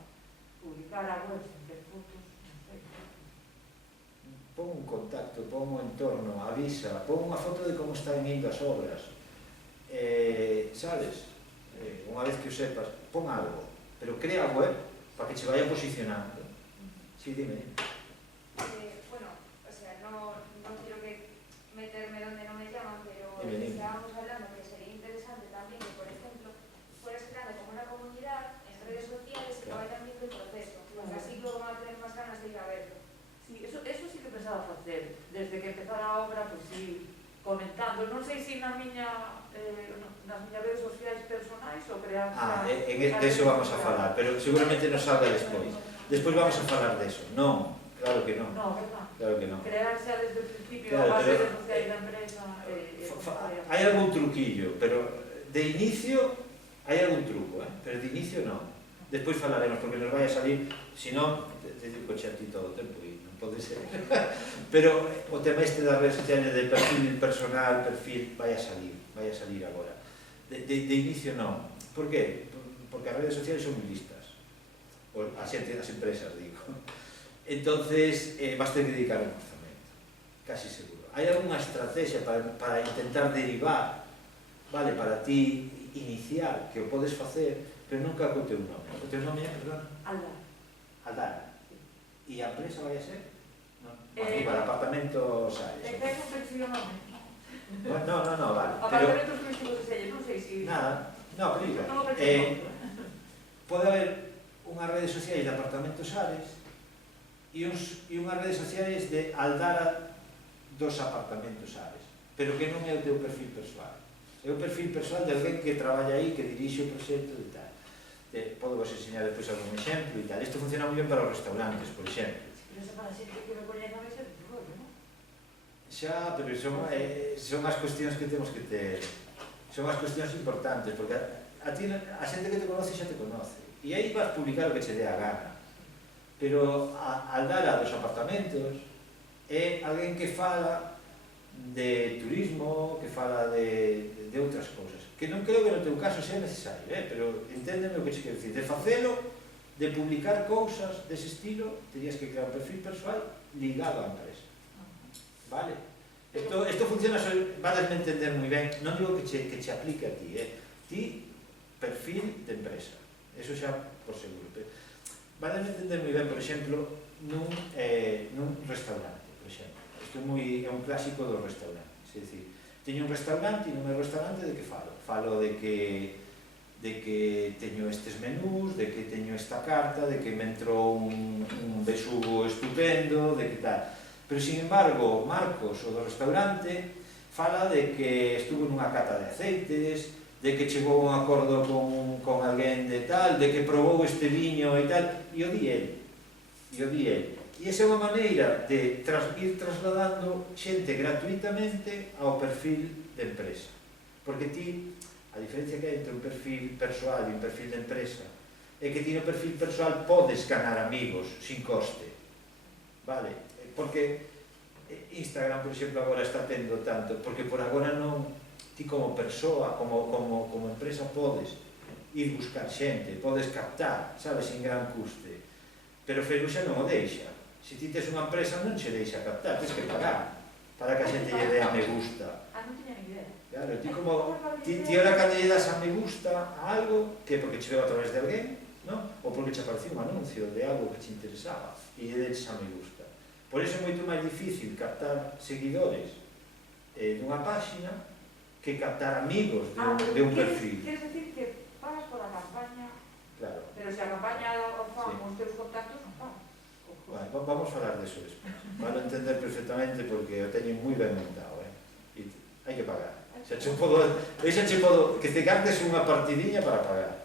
publicar a web sen ter fotos, non sei. Pon un contacto, pon un entorno, avisa, pon unha foto de como están indo as obras. Sabes? Unha vez que o sepas, pon algo. Pero crea a web para que se vaya posicionando. Sí, dime. Bueno, o sea, no quiero que meterme donde no me llaman, pero Dime. estábamos hablando que sería interesante también que, por ejemplo, fueras creando como una comunidad en redes sociales que vayan viendo el proceso. Porque así luego van a tener más ganas de ir a verlo. Sí, eso sí que pensaba facer. Desde que empezara a obra, pues sí, comentando. Non sei se nas miñas redes sociais personais ou crear... Eso vamos a falar, pero seguramente nos salga despois. Despois vamos a falar deso. Non, claro que non. Non, verdad? Claro que non. Crear xa desde o principio Claro, as redes pero, sociais da empresa... Hai algún truquillo, pero de inicio hai algún truco, pero de inicio non. Despois falaremos, porque nos vai a salir, se non, te digo coche a ti todo o tempo e non pode ser. Pero o tema este das redes sociais de perfil personal, perfil, vai a salir agora. De inicio non. Por qué? Porque as redes sociais son moi listas. As empresas, digo. Entonces, vas ter que dedicar un orzamento. Casi seguro. Hai algunha estrategia para intentar derivar, vale, para ti inicial, que o podes facer, pero nunca co teu nome. O teu nome é, perdón? Aldar. Aldar. E a empresa vai a ser? Arriba, de apartamentos Ares. Ten un perfil nome. No, vale. Apartamentos turísticos de Selles, non sei se... Nada, no, pero diga. Non o perfil Pode haber unhas redes sociais de apartamentos Ares e unhas redes sociais de Aldara dos apartamentos Ares, pero que non é o teu perfil persoal. É o perfil persoal de alguén que traballa aí, que dirixe o proxecto e tal. Podo vos enseñar depois algún exemplo e tal. Isto funciona moi ben para os restaurantes, por exemplo. Pero esa para xente que me coñeza vai ser un rollo, non? Xa, pero son as cuestións que temos que ter. Son as cuestións importantes, porque a xente que te conoce xa te conoce. E aí vas publicar o que che dé a gana. Pero a Aldara dos apartamentos é alguén que fala de turismo, que fala de outras cousas, que non creo que no teu caso sea necesario, pero enténdeme o que che quero dicir. De facelo, de publicar cousas dese estilo, terías que crear un perfil persoal ligado á empresa. Vale? Isto funciona, vas a entender moi ben, non digo que che aplique a ti, ti, perfil de empresa, eso xa por seguro. Vas a entender moi ben, por exemplo, nun restaurante, por exemplo. Isto é un clásico dos restaurantes, é dicir, teño un restaurante e non é un restaurante de que falo? Falo de que teño estes menús, de que teño esta carta, de que me entrou un besugo estupendo, de que tal. Pero, sin embargo, Marcos, o do restaurante, fala de que estuvo nunha cata de aceites, de que chegou a un acordo con alguén de tal, de que probou este viño e tal, e o di el. E esa é unha maneira de ir trasladando xente gratuitamente ao perfil de empresa. Porque ti, a diferencia que hai entre un perfil persoal e un perfil de empresa, é que ti no perfil persoal podes ganar amigos sin coste. Vale? Porque Instagram, por exemplo, agora está tendo tanto, porque por agora non, ti como persoa, como empresa podes ir buscar xente, podes captar, sabes, sin gran custe. Pero Facebook xa non o deixa. Se ti tes unha empresa non se deixa captar, tens que pagar para que a xente lle dé a me gusta. Non tiña ni idea. Claro, ti ahora cando lle das a me gusta a algo, que porque che veo a través de alguén, non? Ou porque che apareceu un anuncio de algo que che interesaba e lle deches a me gusta. Por iso é moito máis difícil captar seguidores dunha páxina que captar amigos de un perfil. Queres decir que pagas por a campaña, Claro. pero se a campaña o fan os teus contactos non pagas. Vale, vamos a falar deso despois. Para entender perfectamente porque o teño moi ben montado, e hai que pagar. Xa che podo que te gastes unha partidiña para pagar.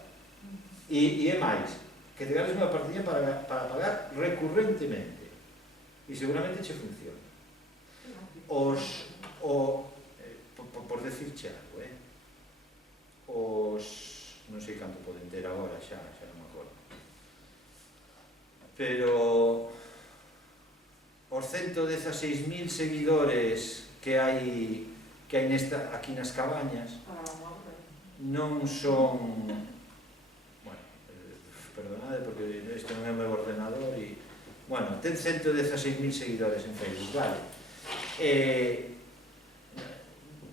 E é máis, que te gastes unha partidiña para pagar recurrentemente. E seguramente che funciona. Por decirche algo, non sei canto poden ter agora, xa non me acordo. Pero os 116.000 seguidores que hai aquí nas cabañas non son, bueno, perdonade porque isto non é o meu ordenador e, bueno, ten 116.000 seguidores en Facebook, vale?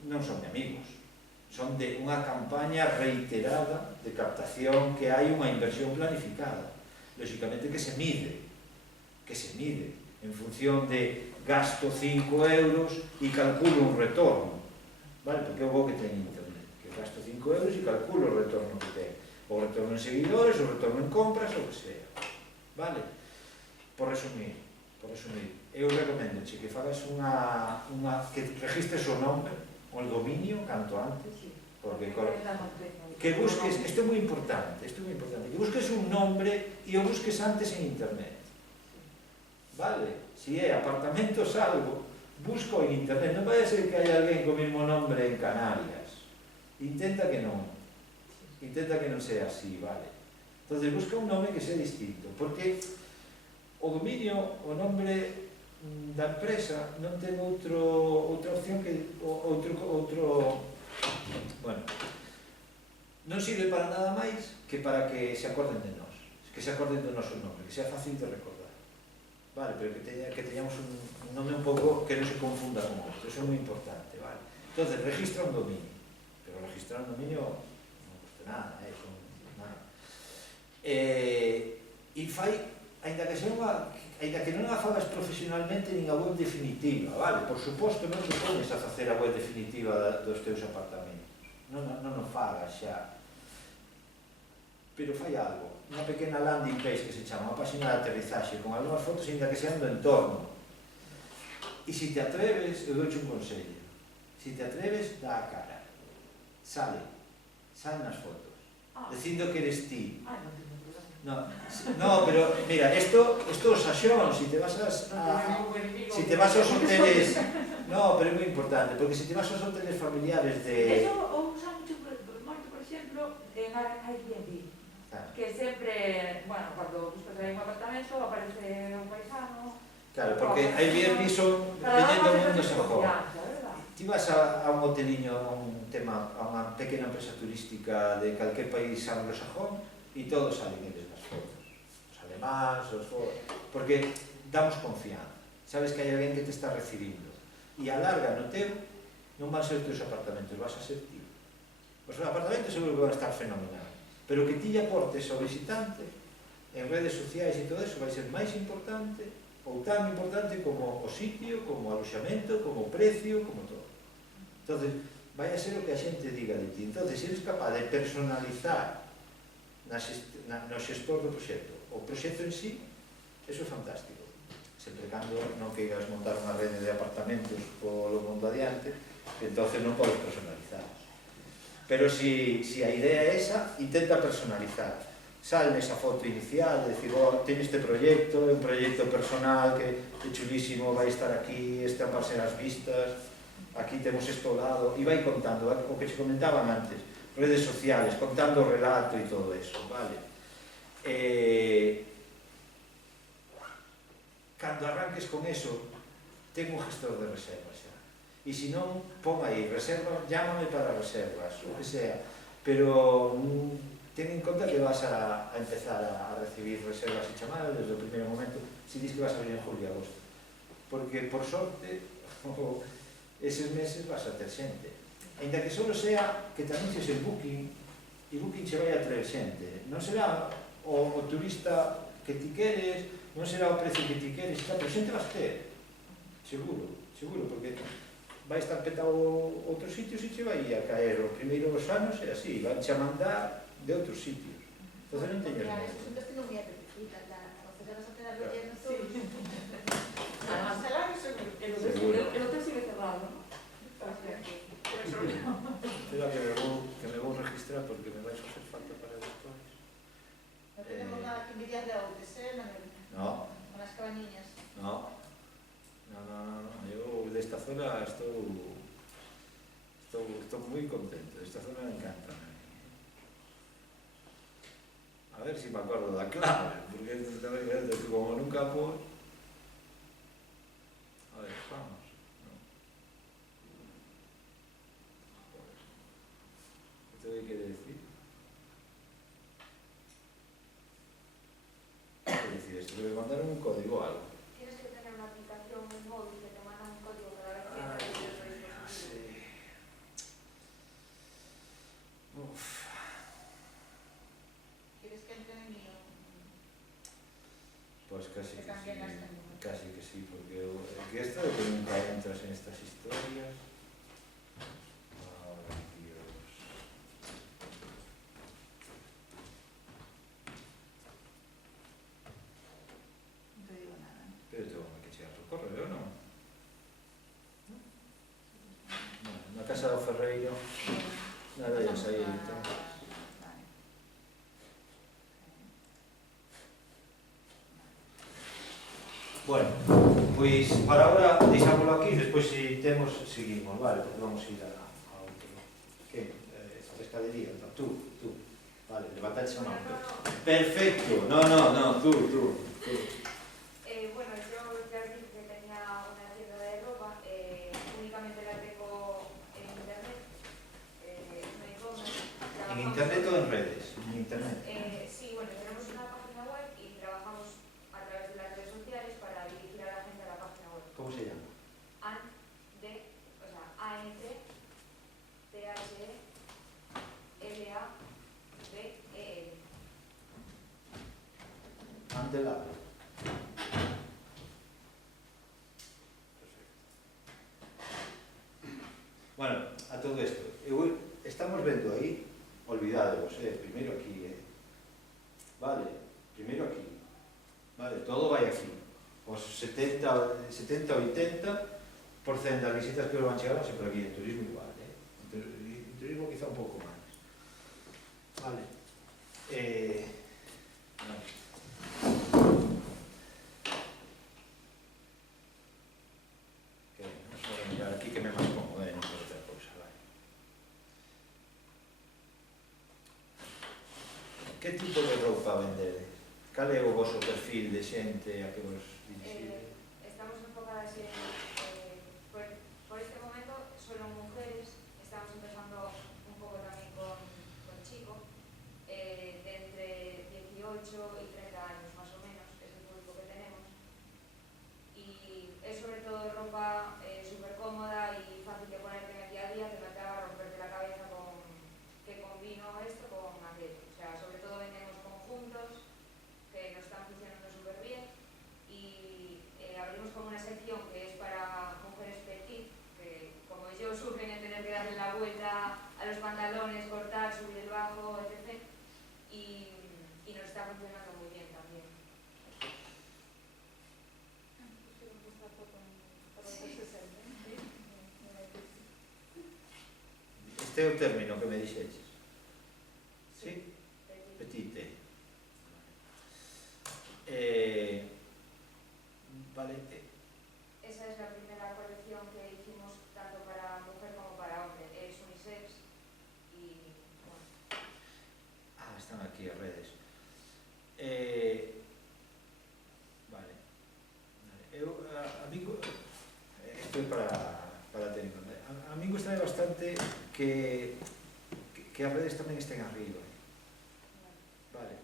Non son de amigos, son de unha campaña reiterada de captación que hai unha inversión planificada. Lógicamente que se mide en función de gasto 5 euros e calculo un retorno, vale? Porque é o bo que ten internet, que gasto 5 euros e calculo o retorno que ten, o retorno en seguidores, o retorno en compras, o que sea, vale? Por resumir, eu recomendo que fagas que registres o nome, o dominio, canto antes, porque que busques, isto é moi importante, que busques un nombre e o busques antes en internet, vale? Si é apartamentos algo, busco en internet, non vai ser que hai alguén co mesmo nombre en Canarias, intenta que non sea así, vale? Entón, busca un nome que sea distinto, porque o dominio, o nombre da empresa non ten outra opción que bueno, non sirve para nada máis que para que se acorden de nós, que se acorden do noso nome, que sea fácil de recordar, vale, pero que teñamos un nome un pouco que non se confunda con outro, eso é moi importante, vale? Entonces, registra un dominio, pero registrar un dominio non custa nada, nada. E fai, ainda que sea ainda que non a fagas profesionalmente nin a web definitiva, vale? Por suposto non te pones a facer a web definitiva dos teus apartamentos, non o fagas xa, pero fai algo, unha pequena landing page que se chama, unha página de aterrizaxe con algunhas fotos ainda que sean do entorno. E se te atreves, eu douche un consello, se te atreves, dá a cara, sale nas fotos, dicindo que eres ti. No, pero mira, esto os Saxón, si te vas aos hoteles, no, pero é moi importante, porque se te vas aos hoteles familiares de... Eso o usa moito, por exemplo, en Airbnb, que sempre, bueno, cando buscas aí un apartamento, aparece un paisano... Claro, porque Airbnb son veñendo o mundo Saxón. Ti vas a un hoteliño, a unha pequena empresa turística de calquer país anglosajón e todos salen eles nas fotos. Os alemáns, porque damos confianza. Sabes que hai alguén que te está recibindo. E a larga no teu non van ser os teus apartamentos, vas a ser ti. Os apartamentos seguro que van a estar fenomenal. Pero que ti lle aportes ao visitante en redes sociais e todo eso vai ser máis importante ou tan importante como o sitio, como o aloxamento, como o precio, como todo. Entonces, vai a ser o que a xente diga de ti. Entonces, se eres capaz de personalizar no xestor do proxecto, o proxecto en sí, eso é fantástico. Sempre cando non queiras montar unha rede de apartamentos polo mundo adiante, entonces non podes personalizar. Pero si a idea é esa, intenta personalizar. Sal nesa foto inicial, de decir, ten este proxecto, é un proxecto personal que é chulísimo, vai estar aquí, estas van ser as vistas, aquí temos isto ao lado, e vai contando, o que che comentaban antes, redes sociales, contando o relato e todo eso, vale? Cando arranques con eso, ten un gestor de reservas xa. E se non, pon aí, reservas, llámame para reservas, o que sea, pero ten en conta que vas a empezar a recibir reservas e chamadas desde o primeiro momento, se dis que vas a vir en julio e agosto. Porque, por sorte, eses meses vas a ter xente. Ainda que só sea que te anuncies en Booking, e Booking che vai a traer xente. Non será o turista que ti queres, non será o precio que ti queres, pero xente vas ter. Seguro, porque vai estar petado outros sitios e che vai a caer os primeiros anos e así, van che a mandar de outros sitios. Entón non teñes medo. Es un destino muy apetecible, conocer las hoteles rellenos todos. Además, el hotel sigue cerrado, ¿no? Espera que me vou registrar porque me vais a hacer falta para despois. No tenemos nada que envidiar de UTC, No. con las cabañiñas. No. Eu desta zona estou moi contento. Esta zona me encanta. A ver si me acordo da clave, porque como nunca por... A ver, vamos. No. Joder. ¿Esto qué quiere decir? ¿Qué quiere decir esto? Que me mandaron un código o algo. Tienes que tener una aplicación muy móvil que te manda un código cada vez que entras en el dispositivo. Uf. ¿Quieres que entre en el mío? Pues casi Que que cambien las sí, técnicas. casi que sí, porque que esto de que nunca entras en estas historias. Ay, Dios. No te digo nada. Pero tengo que chegar por correo, non? Na casa do Ferreiro, nada de aí, entón. Bueno, pois para ahora deixámoslo aquí, despois se temos, seguimos, vale, porque vamos a ir a outro. Que? A pescadería, entón, tú. Vale, levantaxe a mão. Perfecto, no, tú. Bueno, yo ya dije que tenía una tienda de ropa, únicamente la tengo en internet, no e-commerce. En internet ou en redes? En internet. Sí, bueno, tenemos una página web y trabajamos a través de las redes sociales para dirigir a la gente a la página web. ¿Cómo se llama? ANTHELAB. Andelab. 70-80% das visitas que van chegar sempre aquí en turismo igual, en turismo quizá un pouco máis. Vale. Vale. Que vamos a mirar aquí que me máis cómodo, non por outra cousa, vale. Que tipo de roupa vendedes? Cal é o vosso perfil de xente a que vos dirixides? Estamos enfocadas en, por este momento, solo mujeres. Estamos empezando un poco también con chicos, de entre 18 y 30 años más o menos, es el público que tenemos. Y es sobre todo ropa súper cómoda y fácil de ponerte en el día a día, te metes a romperte la cabeza con que combino esto con aquello. O sea, sobre todo vendemos conjuntos que nos están funcionando súper bien y abrimos como una sección que es para mujeres petit, que como yo sufren en tener que darle la vuelta a los pantalones, cortar, subir el bajo, etc. Y nos está funcionando muy bien también. Este é o término que me dixeches? Sí? Petit. Petite. Vale. Esa es la primera colección que hicimos tanto para mujer como para hombre. Es unisex y bueno. Están aquí as redes. Vale. Eu, a mí, isto é para ter en conta. A mí gusta bastante que as redes tamén estén arriba. Vale.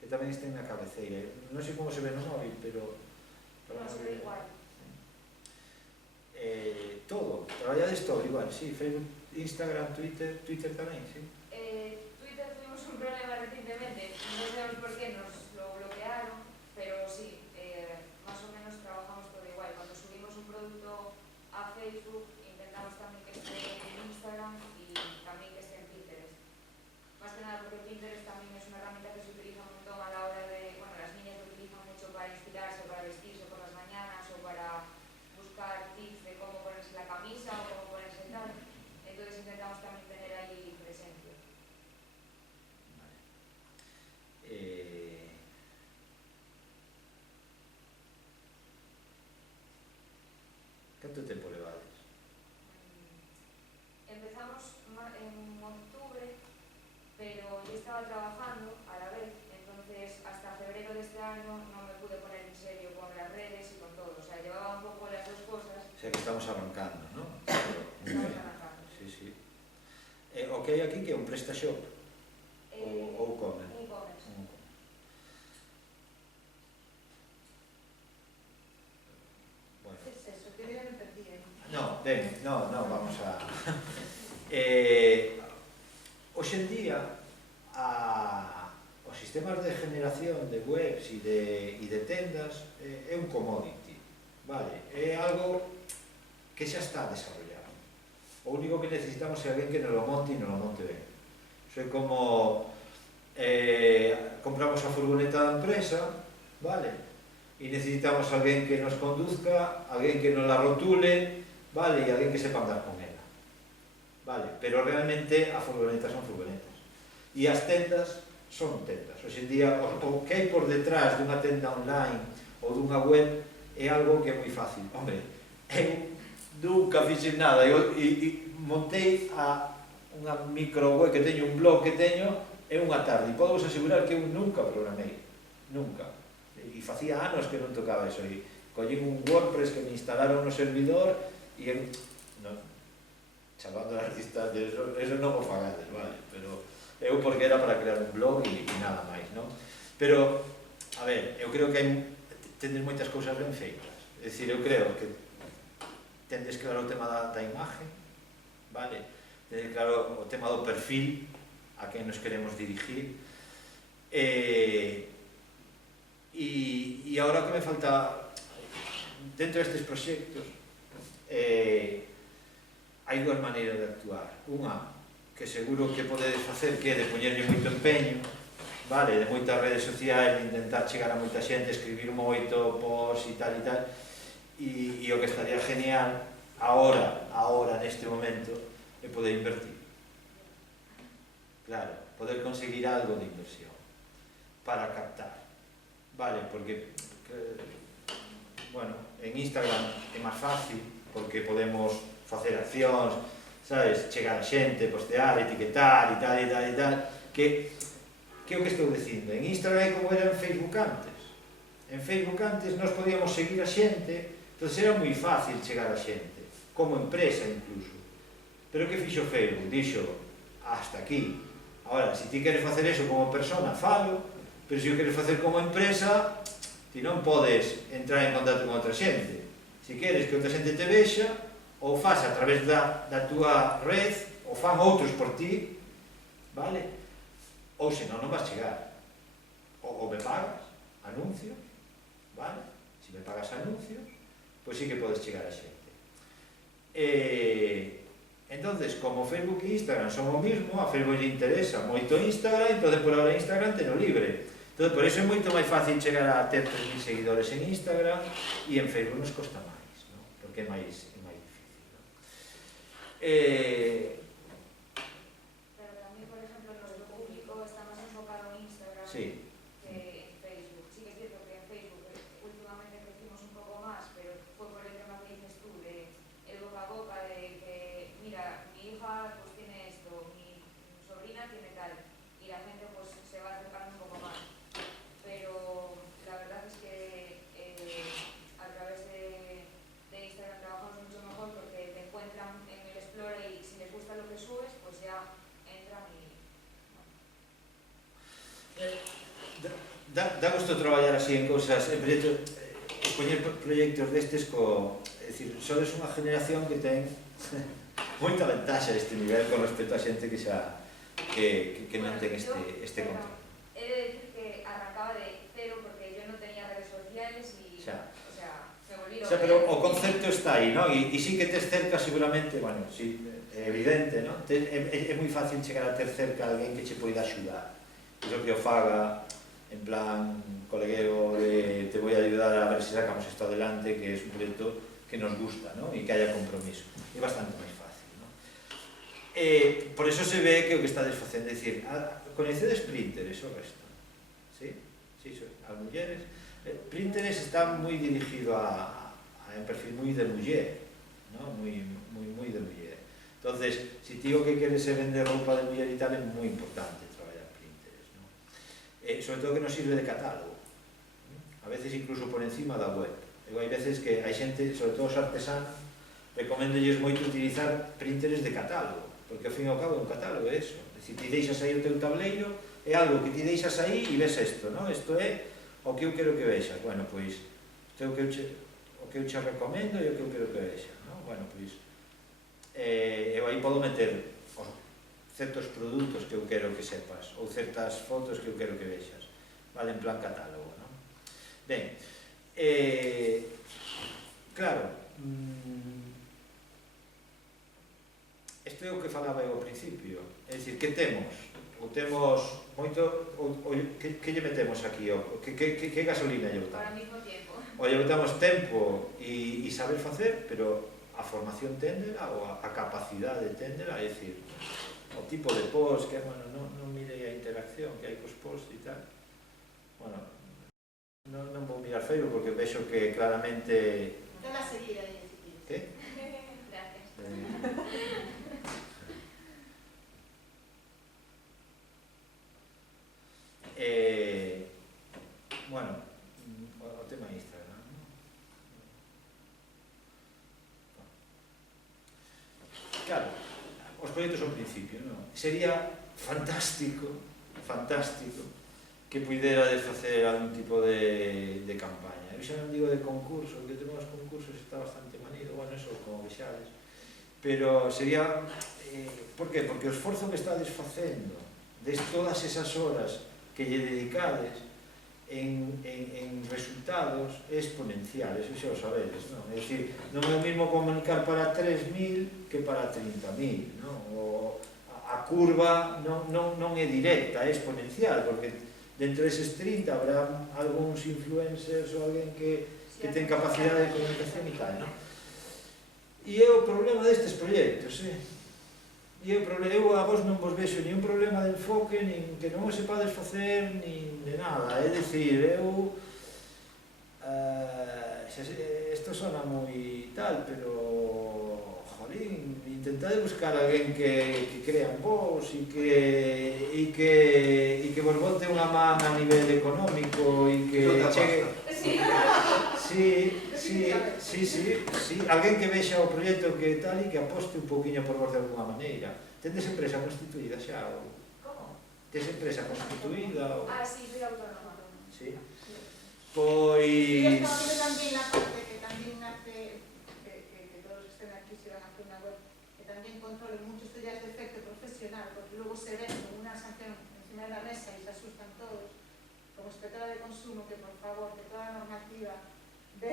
Que tamén estén na cabeceira. Non sei como se ve no móvil, pero... No se ve igual. Todo. Traballades todo igual, sí. Facebook, Instagram, Twitter tamén, sí. Twitter tuvimos un problema recientemente, no sabemos por qué nos lo bloquearon, pero sí, más o menos trabajamos todo igual. Cuando subimos un producto a Facebook, intentamos también que esté en Instagram y también que esté en Pinterest. Más que nada porque Pinterest también es una herramienta que se utiliza un montón a la hora de, bueno, las niñas lo utilizan mucho para inspirarse, para vestirse por las mañanas o para buscar tips de cómo ponerse la camisa o cómo ponerse tal. Entonces intentamos también tener ahí presencia. Vale. Canto tempo levades? Empezamos en octubre, pero yo estaba trabajando a la vez, entonces hasta febrero de este año no me pude poner en serio con las redes y con todo. O sea, llevaba un poco las dos cosas. O sea que estamos arrancando, ¿no? Estamos arrancando. Sí, sí. O que hai aquí que é un PrestaShop ou comer? Un e-commerce. Bueno. ¿Qué es eso? Que yo me perdí ahí. No, ben, no, vamos a... Hoxe en día, os sistemas de generación de webs e de tendas é un commodity, vale? É algo que xa está desarrollado. O único que necesitamos é alguén que nos lo monte e nos lo monte ben. Iso é como compramos a furgoneta da empresa, vale? E necesitamos alguén que nos conduzca, alguén que nos la rotule, vale? E alguén que sepa andar con ela, vale? Pero realmente as furgonetas son furgonetas e as tendas son tendas. Hoxe en día o que hai por detrás dunha tenda online ou dunha web é algo que é moi fácil. Hombre, eu nunca fixen nada e montei unha micro web que teño, un blog que teño, é unha tarde e podo vos asegurar que eu nunca programei, nunca. E facía anos que non tocaba eso, e collín un WordPress que me instalaron no servidor e eu, non, chavando as distancias, eso non o fagades, vale, pero eu porque era para crear un blog e nada máis, non? Pero, a ver, eu creo que tendes moitas cousas ben feitas, é dicir, eu creo que tendes claro o tema da imagen, vale? Tendes claro o tema do perfil a quen nos queremos dirigir, e agora que me falta dentro destes proxectos hai dúas maneiras de actuar. Unha, que seguro que podedes facer, que é de poñerlle moito empeño, vale, de moitas redes sociais, de intentar chegar a moita xente, escribir moito, post e tal, e o que estaría genial ahora, neste momento, é poder invertir. Claro, poder conseguir algo de inversión para captar, vale, porque, bueno, en Instagram é máis fácil, porque podemos facer accións, sabes, chegar a xente, postear, etiquetar e tal, que é o que estou dicindo. En Instagram é como era en Facebook antes. En Facebook antes nós podíamos seguir a xente, entón era moi fácil chegar a xente, como empresa incluso. Pero que fixo Facebook? Dixo, hasta aquí. Ahora, se ti queres facer eso como persona, falo, pero se o queres facer como empresa, ti non podes entrar en contacto con outra xente. Se queres que outra xente te vexa, ou faz a través da túa red, ou fan outros por ti, vale? Ou senón non vas chegar. Ou me pagas anuncios, vale? Se me pagas anuncios, pois sí que podes chegar a xente. Entonces, como Facebook e Instagram son o mismo, a Facebook lle interesa moito Instagram, entón por ahora Instagram teno libre. Entón, por iso é moito máis fácil chegar a ter 3.000 seguidores en Instagram e en Facebook nos costa máis, ¿no? Porque é máis difícil, ¿no? Pero también, por ejemplo, nuestro público está más enfocado en Instagram Sí. que en Facebook. Sí que es cierto que en Facebook últimamente crecimos un poco más, pero fue por el tema que dices tú, de el boca a boca, de que, mira, mi hija pues tiene esto, mi sobrina tiene tal, y la gente pues se va acercando un poco más. Pero la verdad es que a través de Instagram trabajamos mucho mejor porque te encuentran en el Explorer y si les gusta lo que subes, pues ya entran y... Dá gusto traballar así en cousas, en proxectos, poñer proxectos destes é dicir, sodes unha generación que ten moita ventaxa a este nivel con respecto a xente que xa que non ten este control. He de decir que arrancaba de cero porque yo no tenía redes sociales y, Xa. o sea, me volví O sea, pero o concepto está aí, ¿no? E sí que tes cerca seguramente, bueno, sí, é evidente, ¿no? É moi fácil chegar a ter cerca a alguén que che poida axudar. Iso que o faga en plan colegueo de te voy a ayudar a ver si sacamos esto adelante, que es un proyecto que nos gusta, ¿no? Y que haya compromiso. É bastante máis fácil, ¿no? Por eso se ve que o que estades facendo, é dicir, coñecedes Pinterest o resto? Sí? Sí, as mulleres. Pinterest está moi dirigido a un perfil moi de muller, ¿no? Moi de muller. Entonces, se ti o que queres é vender roupa de muller e tal, é moi importante traballar Pinterest, ¿no? Sobre todo que nos sirve de catálogo, a veces incluso por encima da web. Hai veces que hai xente, sobre todo os artesanos, recomendolles moito utilizar Pinterest de catálogo, porque ao fin e ao cabo é un catálogo, é eso. Se ti deixas aí o teu tableiro, é algo que ti deixas aí e ves isto, ¿no? Isto é o que eu quero que vexas. Bueno, pois, o que eu che recomendo e o que eu quero que vexas, ¿no? Bueno, pois, eu aí podo meter certos produtos que eu quero que sepas, ou certas fotos que eu quero que vexas, vale, en plan catálogo, ¿no? Ben, claro, isto é o que falaba eu ao principio, é dicir, que temos? Ou temos moito, ou que lle metemos aquí? Que gasolina lle botamos? Para mismo tiempo. Ou lle botamos tempo e saber facer, pero a formación téndela, ou a capacidade téndela, é dicir, o tipo de post, que, bueno, non mirei a interacción que hai cos posts e tal. Bueno, non vou mirar Facebook porque vexo que claramente... Dale a seguir aí, si quieres. Que? Gracias. Bueno, o tema Instagram, ¿no? Claro, os proxectos ao principio, non? Sería fantástico que pudera de facer algún tipo de campaña. Eu xa non digo de concurso, porque o tema dos concursos está bastante manido, bueno, eso como vexades, pero sería... por qué? Porque o esforzo que estades facendo de todas esas horas que lle dedicades en resultados é exponencial, eso xa o sabedes, non? É dicir, non é o mismo comunicar para 3.000 que para 30.000, non? A curva non é directa, é exponencial, porque dentro deses 30 habrá algúns influencers ou alguén que ten capacidade de comunicación e tal, non? E é o problema destes proxectos, E eu a vos non vos vexo nin un problema de enfoque, nin que non o sepades facer, nin de nada. É dicir, isto sona moi tal, pero, jolín, intentade buscar alguén que crea en vos e que vos bote unha man a nivel económico e que chegue... Sí, alguén que vexa o proxecto que tal e que aposte un poquinho por vos de alguma maneira. Tendes empresa constituída xa? ¿Cómo? Tes empresa constituída? Sí, soy autónoma. Sí. Pois... Y esto tiene también la parte que también hace que todos los que estén aquí se van a hacer una web, que también controlen mucho, esto ya es de efecto profesional, porque luego se ven con una sanción encima de la mesa y se asustan todos, como inspectora de consumo, que por favor, que toda la normativa de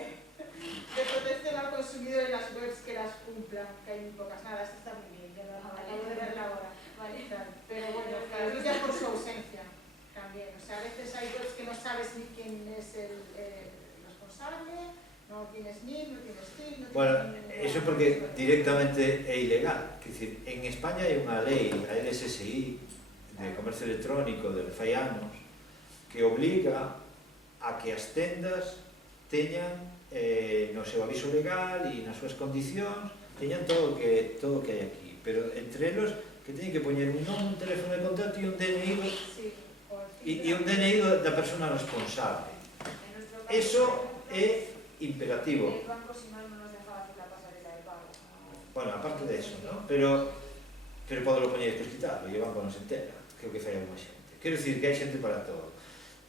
protección al consumidor en las webs que las cumplan, que hay muy pocas, nada, esto está muy bien, ya lo acabo de verla ahora. Vale. Pero bueno, claro, ya por su ausencia también, o sea, a veces hay webs que no sabes ni quién es el responsable, no tienes NIF, no tienes TIN, no tienes... Bueno, eso porque directamente é ilegal. Quer dizer, en España hai unha lei, a LSSI, de comercio electrónico, de fai anos, que obliga a que as tendas teñan no seu aviso legal e nas súas condicións, teñan todo o que hai aquí. Pero entre elos, que teñen que poñer un nome, un teléfono de contacto e un DNI e un DNI da persona responsable. Eso é imperativo. El banco, si no, no nos dejaba hacer la pasarela de pago. Bueno, aparte de eso, ¿no? Pero podelo poñer despois quitarlo, e o banco non se entera, que é o que fai alguma xente. Quero dicir que hai xente para todo.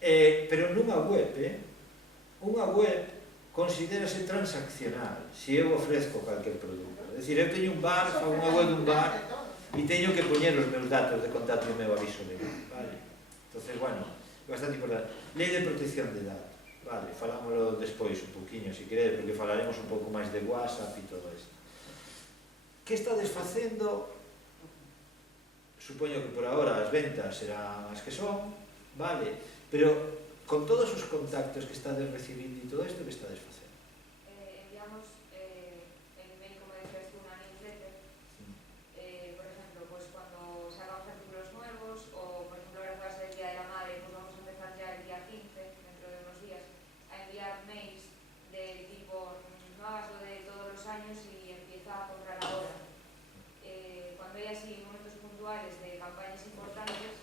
Pero nunha web, unha web considérase transaccional se eu ofrezco calquer produto. É dicir, eu teño un bar, fago unha web dun bar e teño que poñer os meus datos de contacto e o meu aviso legal, vale? Entonces, bueno, é bastante importante. Lei de protección de datos, vale? Falámoslo despois un poquinho, se queredes, porque falaremos un pouco máis de WhatsApp e todo isto. Que estades facendo? Supoño que por agora as ventas serán as que son, vale? Pero con todos os contactos que estades recibindo e todo isto, que estades facendo? Enviamos el mail, como decías tú, una newsletter. Por ejemplo, pues cuando sacamos artículos nuevos, o por ejemplo ahora que va a ser el Día de la Madre, pues vamos a empezar ya el día 15, dentro de unos días, a enviar mails del tipo, no hagas lo de todos los años y empieza a comprar ahora. Cuando hay así momentos puntuales de campañas importantes,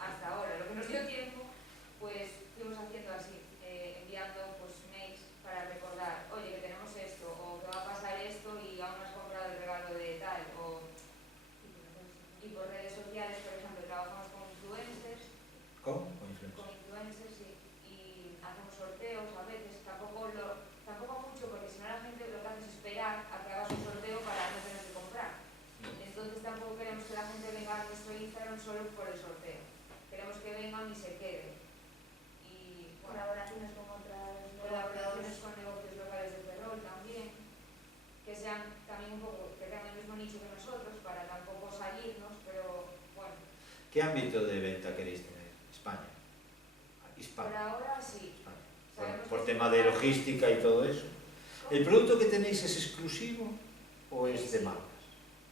hasta ahora, lo que nos dio tiempo, pues fuimos haciendo así, enviando pues mails para recordar, oye, que tenemos esto, o que va a pasar esto y aún no has comprado el regalo de tal, y por redes sociales, por ejemplo, trabajamos con influencers. ¿Cómo? Con influencers, sí, y hacemos sorteos a veces, tampoco mucho, porque si no la gente lo que hace es esperar a que hagas un sorteo para no tener que comprar. Entonces tampoco queremos que la gente venga a nuestro Instagram solo por el sorteo, queremos que vengan y se queden. Colaboraciones con otras Colaboraciones con negocios locales de Ferrol también, que sean también un poco, que tengan el mismo nicho que nosotros, para tampoco salirnos, pero bueno. ¿Qué ámbito de venta queréis tener? España. Por ahora sí. España. Por tema de logística y todo eso. ¿El producto que tenéis es exclusivo o es de marcas?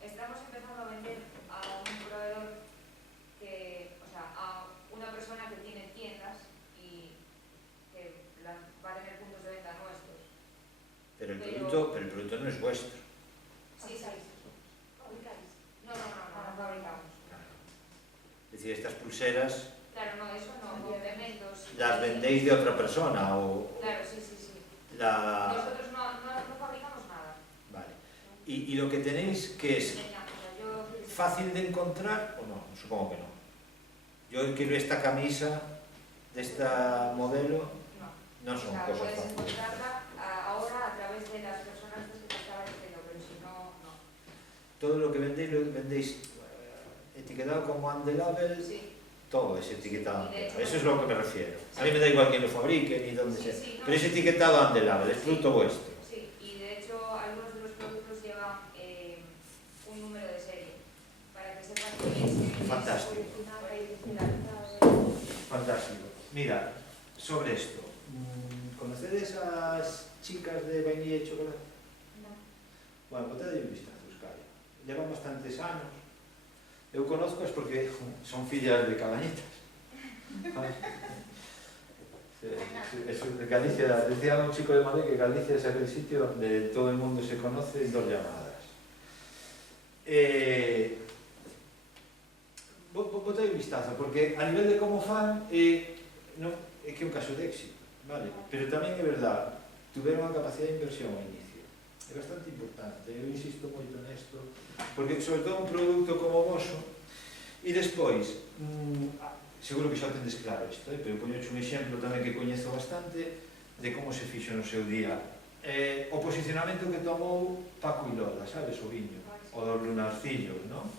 Estamos empezando a vender a un proveedor que, o sea, a una persona que tiene tiendas y que va a tener puntos de venta nuestros. Pero el producto no es vuestro. Sí. ¿Fabricáis? No fabricamos. Claro. Es decir, estas pulseras... Claro, no, eso no, complementos. ¿Las vendéis de otra persona o...? Claro, sí. Nosotros no fabricamos nada. Vale. ¿Y lo que tenéis, qué es? ¿Fácil de encontrar o no? Supongo que no. Yo quiero esta camisa de esta modelo, no son cosas puedes fáciles. encontrarla ahora a través de las personas que te estaba diciendo, pero si no, no. Todo lo que vendéis etiquetado como Undelabel, Sí. todo es etiquetado. Hecho, eso es lo que me refiero. A mí me da igual quién lo fabrique ni dónde sea. No, pero es etiquetado Undelabel, es producto vuestro. Sí, y de hecho algunos de los productos llevan un número de serie para que sepas que es. Fantástico. Fantástico. mira, sobre esto, conocedes as chicas de vainilla e chocolate? No. Bueno, botade un vistazo, Euskadi. Llevan bastantes anos. Eu conozcoas porque son fillas de Cabañitas. Galicia, decía un chico de Madrid que Galicia es aquel sitio donde todo el mundo se conoce en 2 llamadas. Botei un vistazo, porque a nivel de como fan é que é un caso de éxito, vale? Pero tamén é verdade, tuveron a capacidade de inversión ao inicio. É bastante importante, eu insisto moito nesto, porque sobre todo un produto como o voso, e despois, seguro que xa tendes claro isto, pero poñoche un exemplo tamén que coñezo bastante de como se fixo no seu día. O posicionamento que tomou Paco Ilola, sabes, o viño, o dos lunarcillos, non?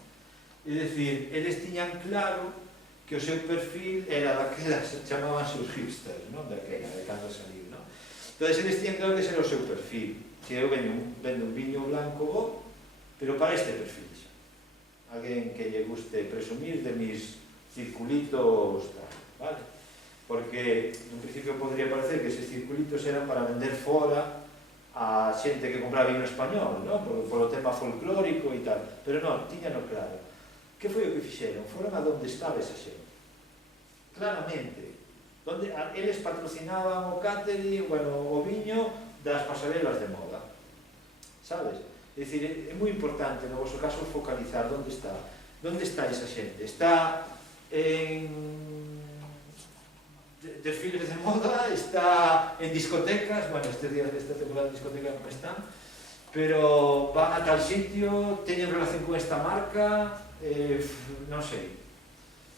É dicir, eles tiñan claro que o seu perfil era daquelas, chamabanse os hipsters, non? Daquela, de cando salir, non? Entón, eles tiñan claro que ese era o seu perfil, que eu vendo un viño blanco bo, pero para este perfil xa. Alguén que lle guste presumir de mis circulitos, vale? Porque, en principio, podría parecer que eses circulitos eran para vender fora a xente que compraba vino español, non? Por o tema folclórico e tal, pero non, tiñano claro. Que foi o que fixeron? Foron a donde estaba esa xente. Claramente. Eles patrocinaban o catering, bueno, o viño das pasarelas de moda. Sabes? É dicir, é moi importante no vosso caso focalizar onde está. Onde está esa xente? Está en desfiles de moda, está en discotecas, bueno, esta temporada de discotecas non están, pero van a tal sitio, teñen relación con esta marca, non sei.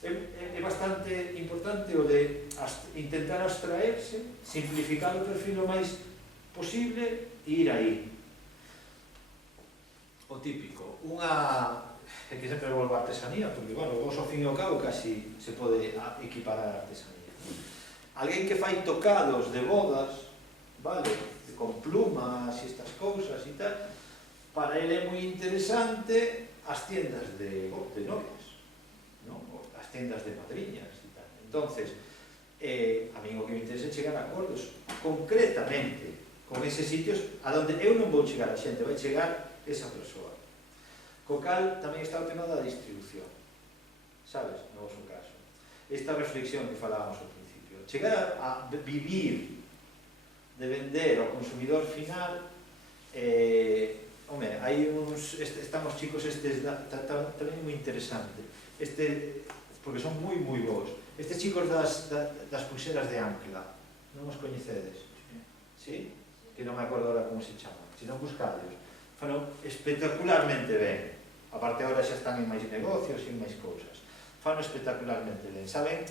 É bastante importante o de intentar abstraerse, simplificar o perfil o máis posible e ir aí. O típico, é que sempre volvo a artesanía, porque, bueno, vos ao fin e ao cabo casi se pode equiparar a artesanía. Alguén que fai tocados de bodas, vale, con plumas e estas cousas e tal, para ele é moi interesante as tiendas de novias, ¿no? As tiendas de madriñas e tal. Entonces, a mí o que me interesa é chegar a acordos concretamente con eses sitios a donde eu non vou chegar a xente, vai chegar esa persoa. Co cal tamén está o tema da distribución, sabes, no vosso caso. Esta reflexión que falábamos ao principio, chegar a vivir de vender ao consumidor final, home, hai uns, estamos chicos estes, tamén moi interesante, porque son moi bons, estes chicos das pulseras de ancla, non os coñecedes? Sí? Que non me acordo ahora como se chaman, se non buscados, faron espectacularmente ben, aparte agora xa están en máis negocios e en máis cousas, faron espectacularmente ben, saben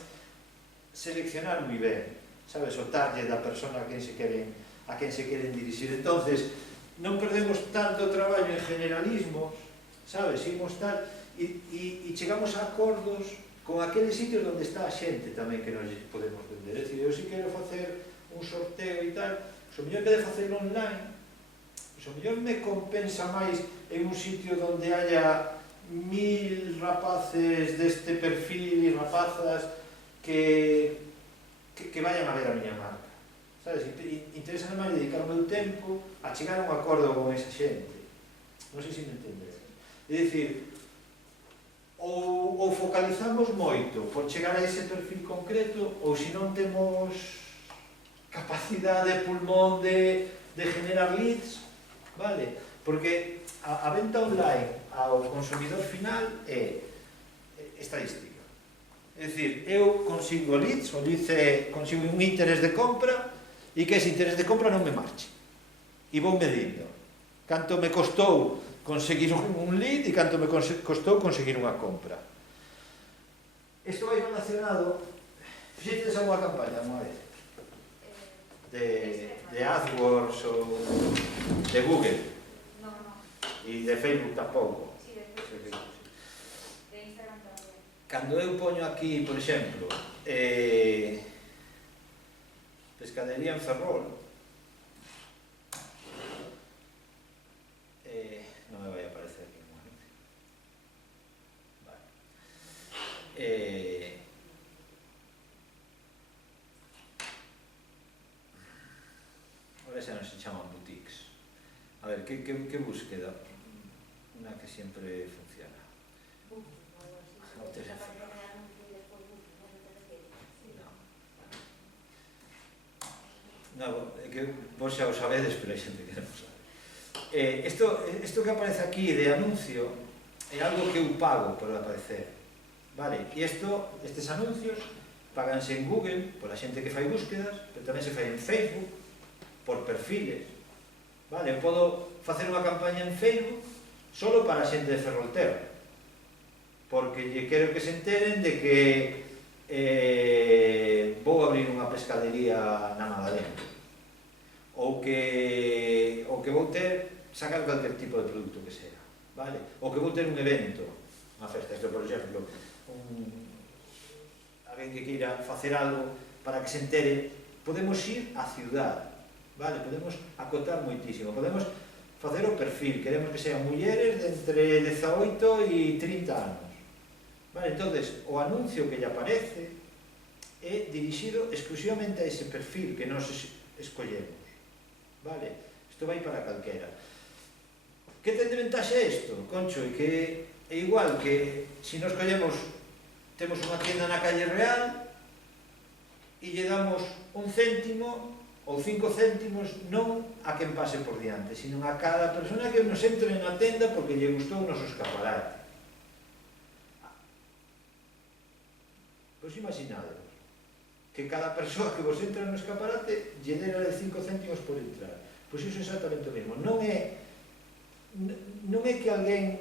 seleccionar moi ben, sabes, o target da persona a quen se queren dirixir. Entonces, non perdemos tanto traballo en generalismos, sabes, imos tal, e chegamos a acordos con aqueles sitios onde está a xente tamén que nos podemos vender. É dicir, eu si quero facer un sorteo e tal, o mellor que de facerlo online, o mellor me compensa máis en un sitio onde haya 1000 rapaces deste perfil e rapazas que vayan a ver a miña marca. Sabes, interesa máis dedicar o meu tempo a chegar a un acordo con esa xente. Non sei se me entendes. É dicir, ou focalizamos moito por chegar a ese perfil concreto, ou se non temos capacidade, pulmón de generar leads, vale? Porque a venta online ao consumidor final é estadística. É dicir, eu consigo leads, o leads consigo un interés de compra e que ese interés de compra non me marche. E vou medindo. Canto me costou conseguir un lead e canto me costou conseguir unha compra. Isto vai relacionado, fixetes a unha campaña unha vez de AdWords ou de Google e de Facebook tampouco. Sí, de Facebook. De Instagram tamén. Cando eu poño aquí, por exemplo, pescadería en Ferrol, non me vai a aparecer aquí un anuncio. Vale. esa non se chaman boutiques. A ver, que búsqueda? Una que sempre funciona. No, é que vos xa o sabedes, pero hai xente que non sabe. Isto que aparece aquí de anuncio é algo que eu pago por aparecer, vale? E estes anuncios paganse en Google pola xente que fai búsquedas, pero tamén se fai en Facebook por perfiles, vale? Eu podo facer unha campaña en Facebook solo para a xente de Ferrolterra, porque lle quero que se enteren de que vou abrir unha pescadería na Magdalena, ou que vou sacar calquer tipo de produto que sea, vale? Ou que vou ter un evento, unha festa, isto por exemplo, alguén que queira facer algo para que se entere, podemos ir á ciudad, vale? Podemos acotar moitísimo, podemos facer o perfil, queremos que sean mulleres de entre 18 e 30 anos, vale? Entonces, o anuncio que lle aparece é dirixido exclusivamente a ese perfil que nos escollemos, vale? Isto vai para calquera. Que ten de ventaxe isto, Concho? E que é igual que se nos collemos, temos unha tienda na calle Real e lle damos 1 céntimo ou 5 céntimos non a quen pase por diante, sino a cada persona que nos entre na tenda porque lle gustou o noso escaparate. Pois imaginadevos que cada persoa que vos entra no escaparate lle dera de 5 céntimos por entrar. Pois iso é exactamente o mesmo. Non é que alguén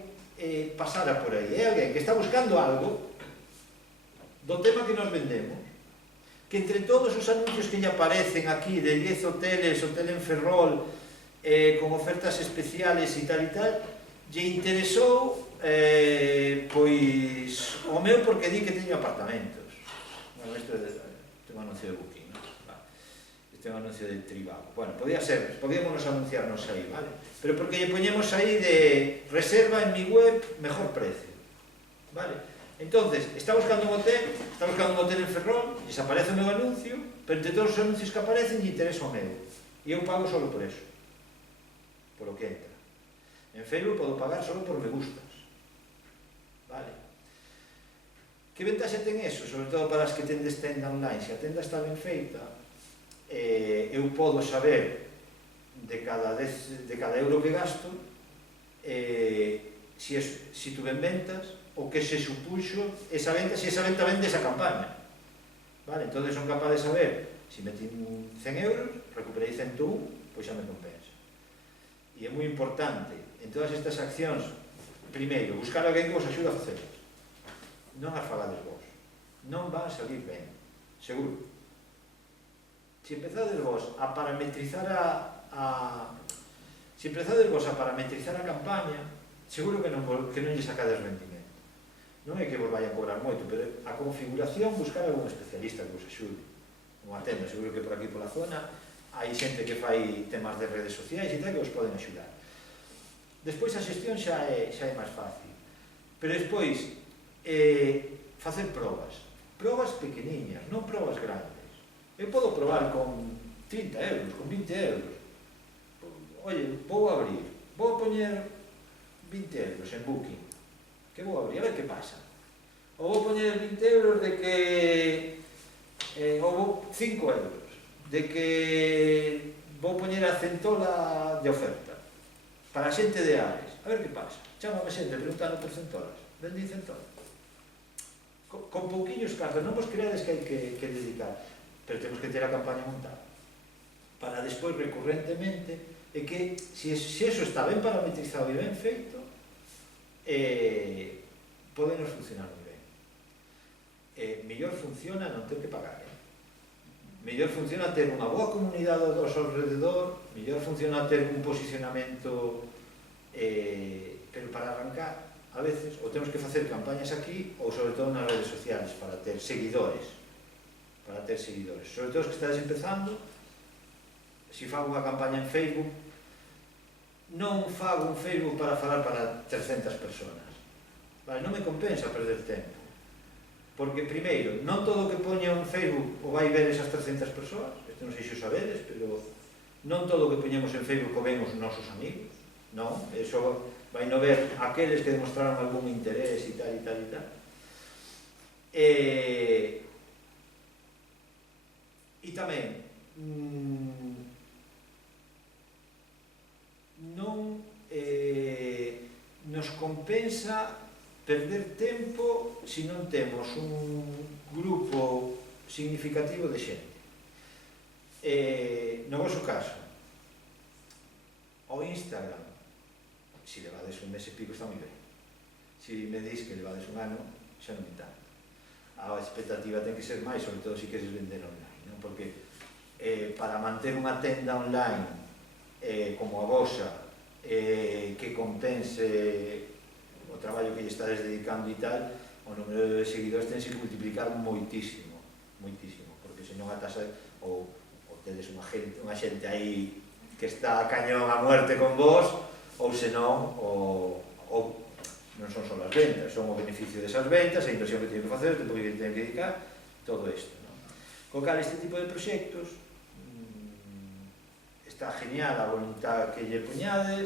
pasara por aí, é alguén que está buscando algo do tema que nos vendemos, que entre todos os anuncios que lle aparecen aquí de 10 hoteles, hotel en Ferrol, con ofertas especiales e tal, lle interesou pois o meu porque di que teño apartamentos. Bueno, isto é un anuncio de Booking, non? Isto é un anuncio de Trivago. Bueno, podíamos anunciarnos aí, vale? Pero porque lle poñemos aí de reserva en mi web, mejor precio, vale? Entonces, está buscando un hotel en Ferrol, desaparece o meu anuncio, pero entre todos os anuncios que aparecen lle interesa o meu. E eu pago solo por eso, por o que entra. En Facebook podo pagar solo por me gustas, vale? Que ventaxa ten eso? Sobre todo para as que tendes tenda online. Se a tenda está ben feita, eu podo saber de cada euro que gasto se tuve ventas, o que se supuxo esa venta, se esa venta vende esa campaña, vale? Entón son capaz de saber se metín 100 euros, recuperei 101, pois xa me compensa. E é moi importante en todas estas accións, primeiro, buscar alguén que vos axude a facerlas, non as fagades vos, non van a salir ben, seguro. Se empezades vos a parametrizar a campaña, seguro que non lle sacades rendimento. Non é que vos vai a cobrar moito, pero a configuración, buscar algún especialista que vos axude. Unha tenda, seguro que por aquí pola zona hai xente que fai temas de redes sociais e tal que vos poden axudar. Despois a xestión xa é máis fácil. Pero despois, facer probas pequeniñas, non probas grandes. Eu podo probar con 30 euros, con 20 euros. Oye, vou abrir, vou poñer 20 euros en Booking. Que vou abrir, a ver que pasa. Ou vou poñer 20 euros de que... ou 5 euros de que vou poñer a centola de oferta para a xente de Ares. A ver que pasa. Chámame xente preguntando por centolas. Vendí centola. Con pouquiños cartos. Non vos creades que hai que dedicar. Pero temos que ter a campaña montada. Para despois, recurrentemente, é que se eso está ben parametrizado e ben feito, podenos funcionar moi ben. Mellor funciona non ter que pagar. Mellor funciona ter unha boa comunidade ao seu alrededor, mellor funciona ter un posicionamento, pero para arrancar, a veces, ou temos que facer campañas aquí, ou sobre todo nas redes sociales, para ter seguidores. Sobre todo os que estades empezando, se fago unha campaña en Facebook, non fago un Facebook para falar para 300 personas. Vale, non me compensa perder tempo. Porque, primeiro, non todo o que poña en Facebook o vai ver esas 300 persoas, isto non sei se o sabedes, pero Non todo o que poñemos en Facebook o ven os nosos amigos, non, eso vai no ver aqueles que demostraron algún interés e tal, e tal, e tal. E tamén, non nos compensa perder tempo se non temos un grupo significativo de xente. No vosso caso, o Instagram, se levades un mes e pico está moi ben. Se me dis que levades un ano, xa non me tanto. A expectativa ten que ser máis, sobre todo se queres vender online, non? Porque para manter unha tenda online como a vosa, que compense o traballo que lle estades dedicando e tal, o número de seguidores ten que multiplicar moitísimo, moitísimo, porque senón a tasa ou tedes unha xente aí que está a cañón a muerte con vos, ou senón non son só as ventas, son o beneficio desas ventas, a inversión que teñen que facer, o tempo que teñen que dedicar, todo isto, non? Co cal, este tipo de proxectos está genial a voluntad que lle poñades,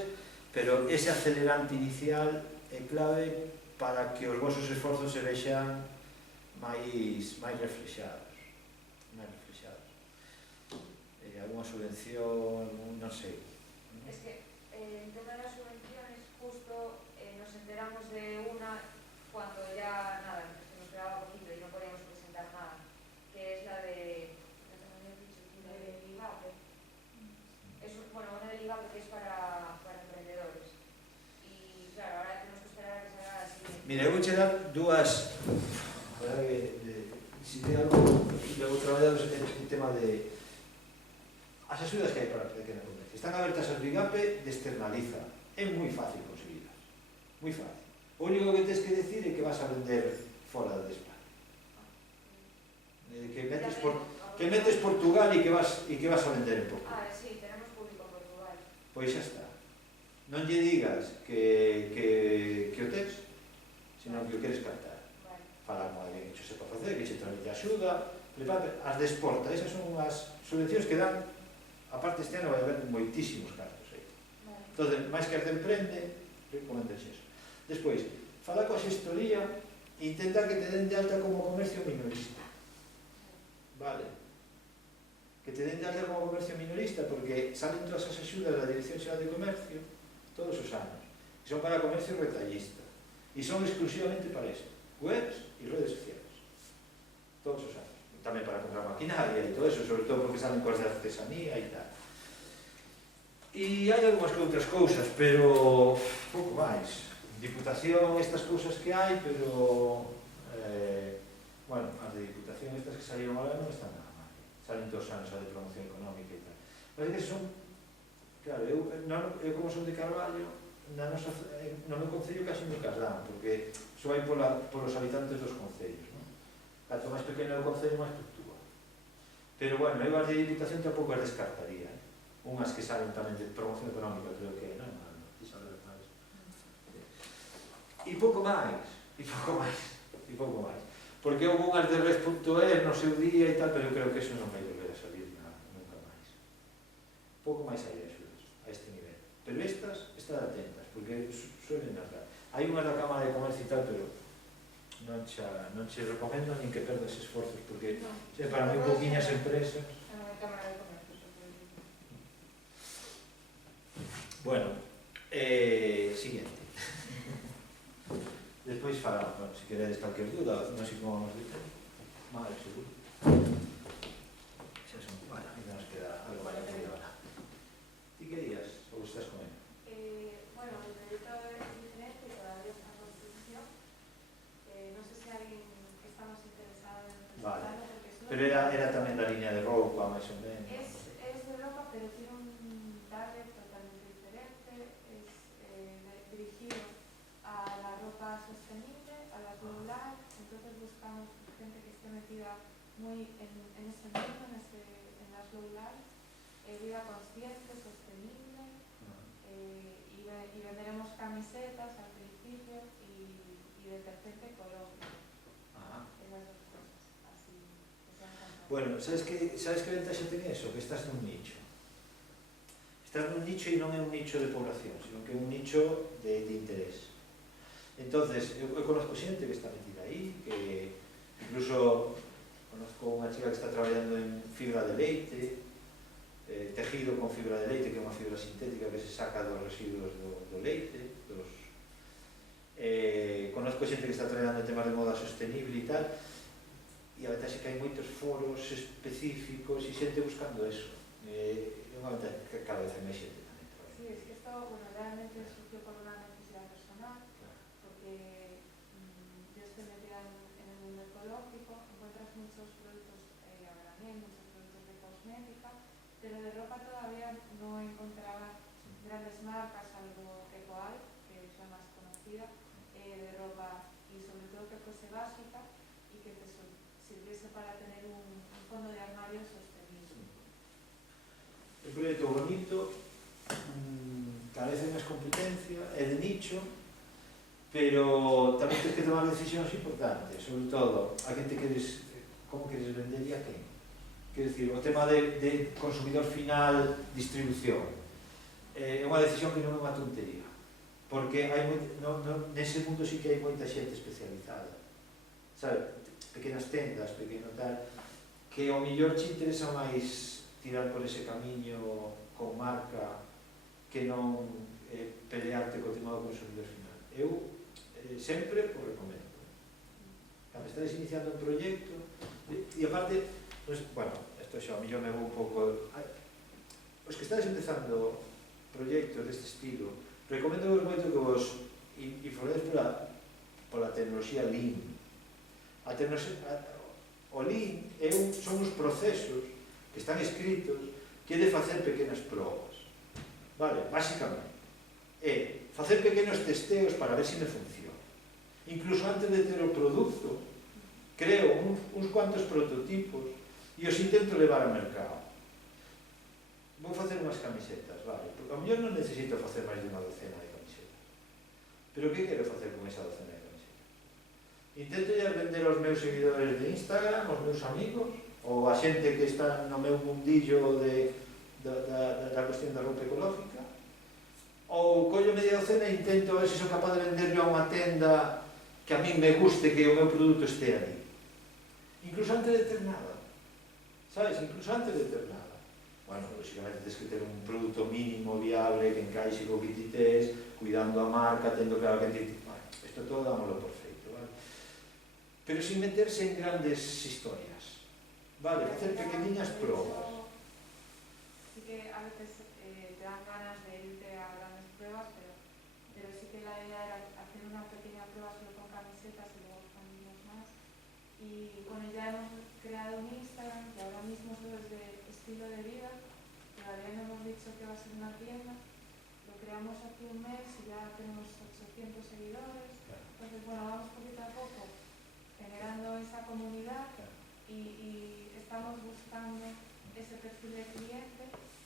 pero ese acelerante inicial é clave para que os vosos esforzos se vexan máis reflexados. Alguna subvención, non sei. Es que en tema de las subvenciones justo nos enteramos de una cuando ya nada, se nos quedaba poquito y no podíamos presentar nada, que es la de IGAPE. Es bueno, una del IGAPE que es para emprendedores. Y claro, ahora tenemos que esperar a que salga la siguiente. Mira, eu vou che dar dúas, se te algo, levo traballado en tema de as axudas que hai para a pequena comercio. Están abertas as Bigape de externaliza. É moi fácil conseguirlas. Moi fácil. O único que tens que decir é que vas a vender fora de España. Que metes Portugal e que vas a vender en Portugal. Sí, tenemos público en Portugal. Pois xa está. Non lle digas que o tes, senón que o queres captar. Falar con alguén que xo sepa facer, que xe tramite axuda. As de exporta, esas son as subvencións que dan. Aparte, este ano vai haber moitísimos casos aí. Entón, máis que as de emprende, comentes eso. Despois, fala coa xestoría e intenta que te den de alta como comercio minorista. Vale? Que te den de alta como comercio minorista, porque salen todas as axudas da Dirección Xeral de Comercio todos os anos. E son para comercio retallista. E son exclusivamente para isto. Webs e redes sociais. Todos os anos. Tamén para comprar maquinaria e todo eso, sobre todo porque salen coas de artesanía e tal. E hai algunhas que outras cousas, pero pouco máis. Diputación, estas cousas que hai, pero bueno, as de Diputación, estas que salieron ahora non están nada mal. Salen todos os anos a de promoción económica e tal. Mas que son, claro, eu como son de Carballo, no meu concello casi nunca as dan, porque só vai polos habitantes dos concellos. Canto máis pequeno o concello, máis fluctúa. Pero, bueno, eu as de Diputación tampouco as descartaría. Unhas que salen tamén de promoción económica, creo que non, ti sabes máis. E pouco máis, Porque houve unhas de Res.es no seu día e tal, pero eu creo que eso non vai volver a salir nunca máis. Pouco máis hai de axudas a este nivel. Pero estas, estad atentas, porque suelen dar. Hai unhas da Cámara de Comercio e tal, pero non che recomendo nin que perdas esforzos, porque para moi pouquiñas empresas. Bueno, siguiente. Despois falamos, bueno, se queredes calquer duda, non sei como vamos a dizer. Vale, seguro. Xa son, bueno, ainda nos queda algo máis que ahora. Ti querías, ou estás con él? Bueno, el proyecto es diferente, todavía está en construcción. No sé si alguien está más interesado en presentarlo, porque es Pero era tamén da línea de roupa, máis ou menos. Es de ropa, pero tiene un target totalmente diferente. Es dirigido a la ropa sostenible, a las low life. Entonces buscamos gente que esté metida muy en ese mundo, en las low life. Vida consciente, sostenible. Y venderemos camisetas al principio y detergente ecológico. Esas dos cosas. Así que sean. Bueno, sabes que ventaxa ten eso? Que estás nun nicho. estás nun nicho e non é un nicho de población, sino que é un nicho de interés. Entonces, eu conozco xente que está metida aí, que incluso conozco unha chica que está traballando en fibra de leite, tejido con fibra de leite, que é unha fibra sintética que se saca dos residuos do leite. Conozco xente que está traballando en temas de moda sostenible e tal, e a verdade é que hai moitos foros específicos e xente buscando eso. É unha verdade que cada vez hai máis xente tamén. Sí, es que esto, bueno, realmente surgió por una necesidad personal, porque yo estoy metida en el mundo ecológico, encuentras muchos productos a granel, muchos productos de cosmética, pero de ropa todavía no encontraba grandes marcas, salvo Ecoal, que es la más conocida, de ropa, y sobre todo que fuese básica y que te sirviese para tener un fondo de armario sostenible. Un proxecto bonito, cada vez hai máis competencia, é de nicho, pero tamén tens que tomar decisións importantes, sobre todo a quen te queres, como queres vender e a quen. Quer dizer, o tema de consumidor final, distribución, é unha decisión que non é unha tontería, porque hai nese mundo sí que hai moita xente especializada, sabe, pequenas tendas, pequeno tal, que ao mellor te interesa máis tirar por ese camiño con marca que non pelearte co tema do consumidor final. Eu sempre o recomendo. Cando estás iniciando un proxecto, e aparte, bueno, isto xa ao mellor me vou un pouco... Os que estás empezando proxectos deste estilo, recomendo vos moito que vos informedes pola tecnoloxía Lean. O Lean son os procesos que están escritos que é de facer pequenas probas. Vale, básicamente, é facer pequenos testeos para ver se me funciona. Incluso antes de ter o produto, creo uns cuantos prototipos e os intento levar ao mercado. Vou facer unhas camisetas, vale, porque ao mellor non necesito facer máis de unha docena de camisetas. Pero que quero facer con esa docena de camisetas? Intento ya vender aos meus seguidores de Instagram, aos meus amigos, ou a xente que está no meu mundillo da cuestión da roupa ecológica, ou collo media docena e intento ver se son capaz de venderlo a unha tenda que a min me guste que o meu produto este aí. Incluso antes de ter nada, sabes? Incluso antes de ter nada. Bueno, lógicamente tens que ter un produto mínimo viable que encaixe co que ti tes, cuidando a marca, tendo claro que ti... Bueno, isto todo dámoslo por feito, vale? Pero sin meterse en grandes historias, vale? Facer pequeniñas probas. Sí que a veces te dan ganas de irte a grandes pruebas, pero sí que la idea era hacer una pequeña prueba solo con camisetas y luego expandimos más. Y bueno, ya hemos creado un Instagram que ahora mismo solo es de estilo de vida, todavía no hemos dicho que va a ser una tienda, lo creamos hace un mes y ya tenemos 800 seguidores, entonces bueno, vamos poquito a poco generando esa comunidad y estamos buscando ese perfil de cliente.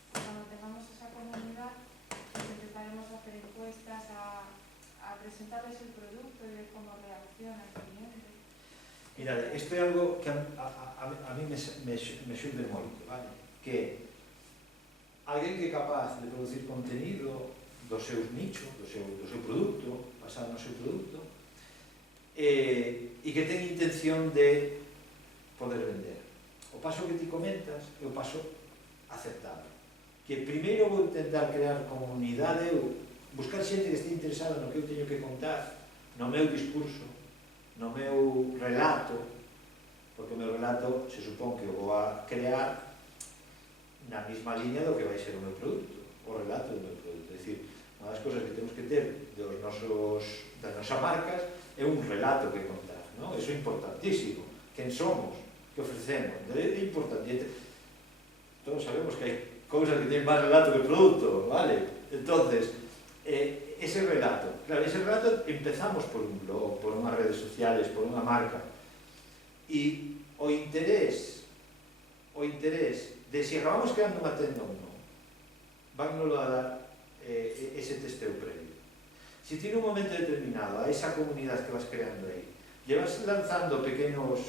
Cuando tengamos esa comunidad, pues empezaremos a hacer encuestas, a presentarles el producto y ver cómo reacciona el cliente. Mira, isto é algo que a mí me xurde moito, vale? Que alguén que é capaz de producir contenido dos seus nichos, do seu produto, basado no seu produto, e que ten intención de poder vender. O paso que ti comentas é o paso aceptable. Que primeiro vou intentar crear comunidade, buscar xente que este interesada no que eu teño que contar, no meu discurso, no meu relato, porque o meu relato se supón que o vou a crear na mesma liña do que vai ser o meu produto, o relato do meu produto. É dicir, unha das cousas que temos que ter das nosas marcas é un relato que contar, non? Eso é importantísimo. Quen somos, que ofrecemos, é importante. Todos sabemos que hai cousas que teñen máis relato que produto, vale? Entonces, ese relato, claro, ese relato empezamos por un blog, por unhas redes sociales, por unha marca, e o interés de se acabamos creando unha tenda ou non, vannos a dar ese testeo previo. Si ti nun momento determinado a esa comunidade que vas creando aí, llevas lanzando pequenos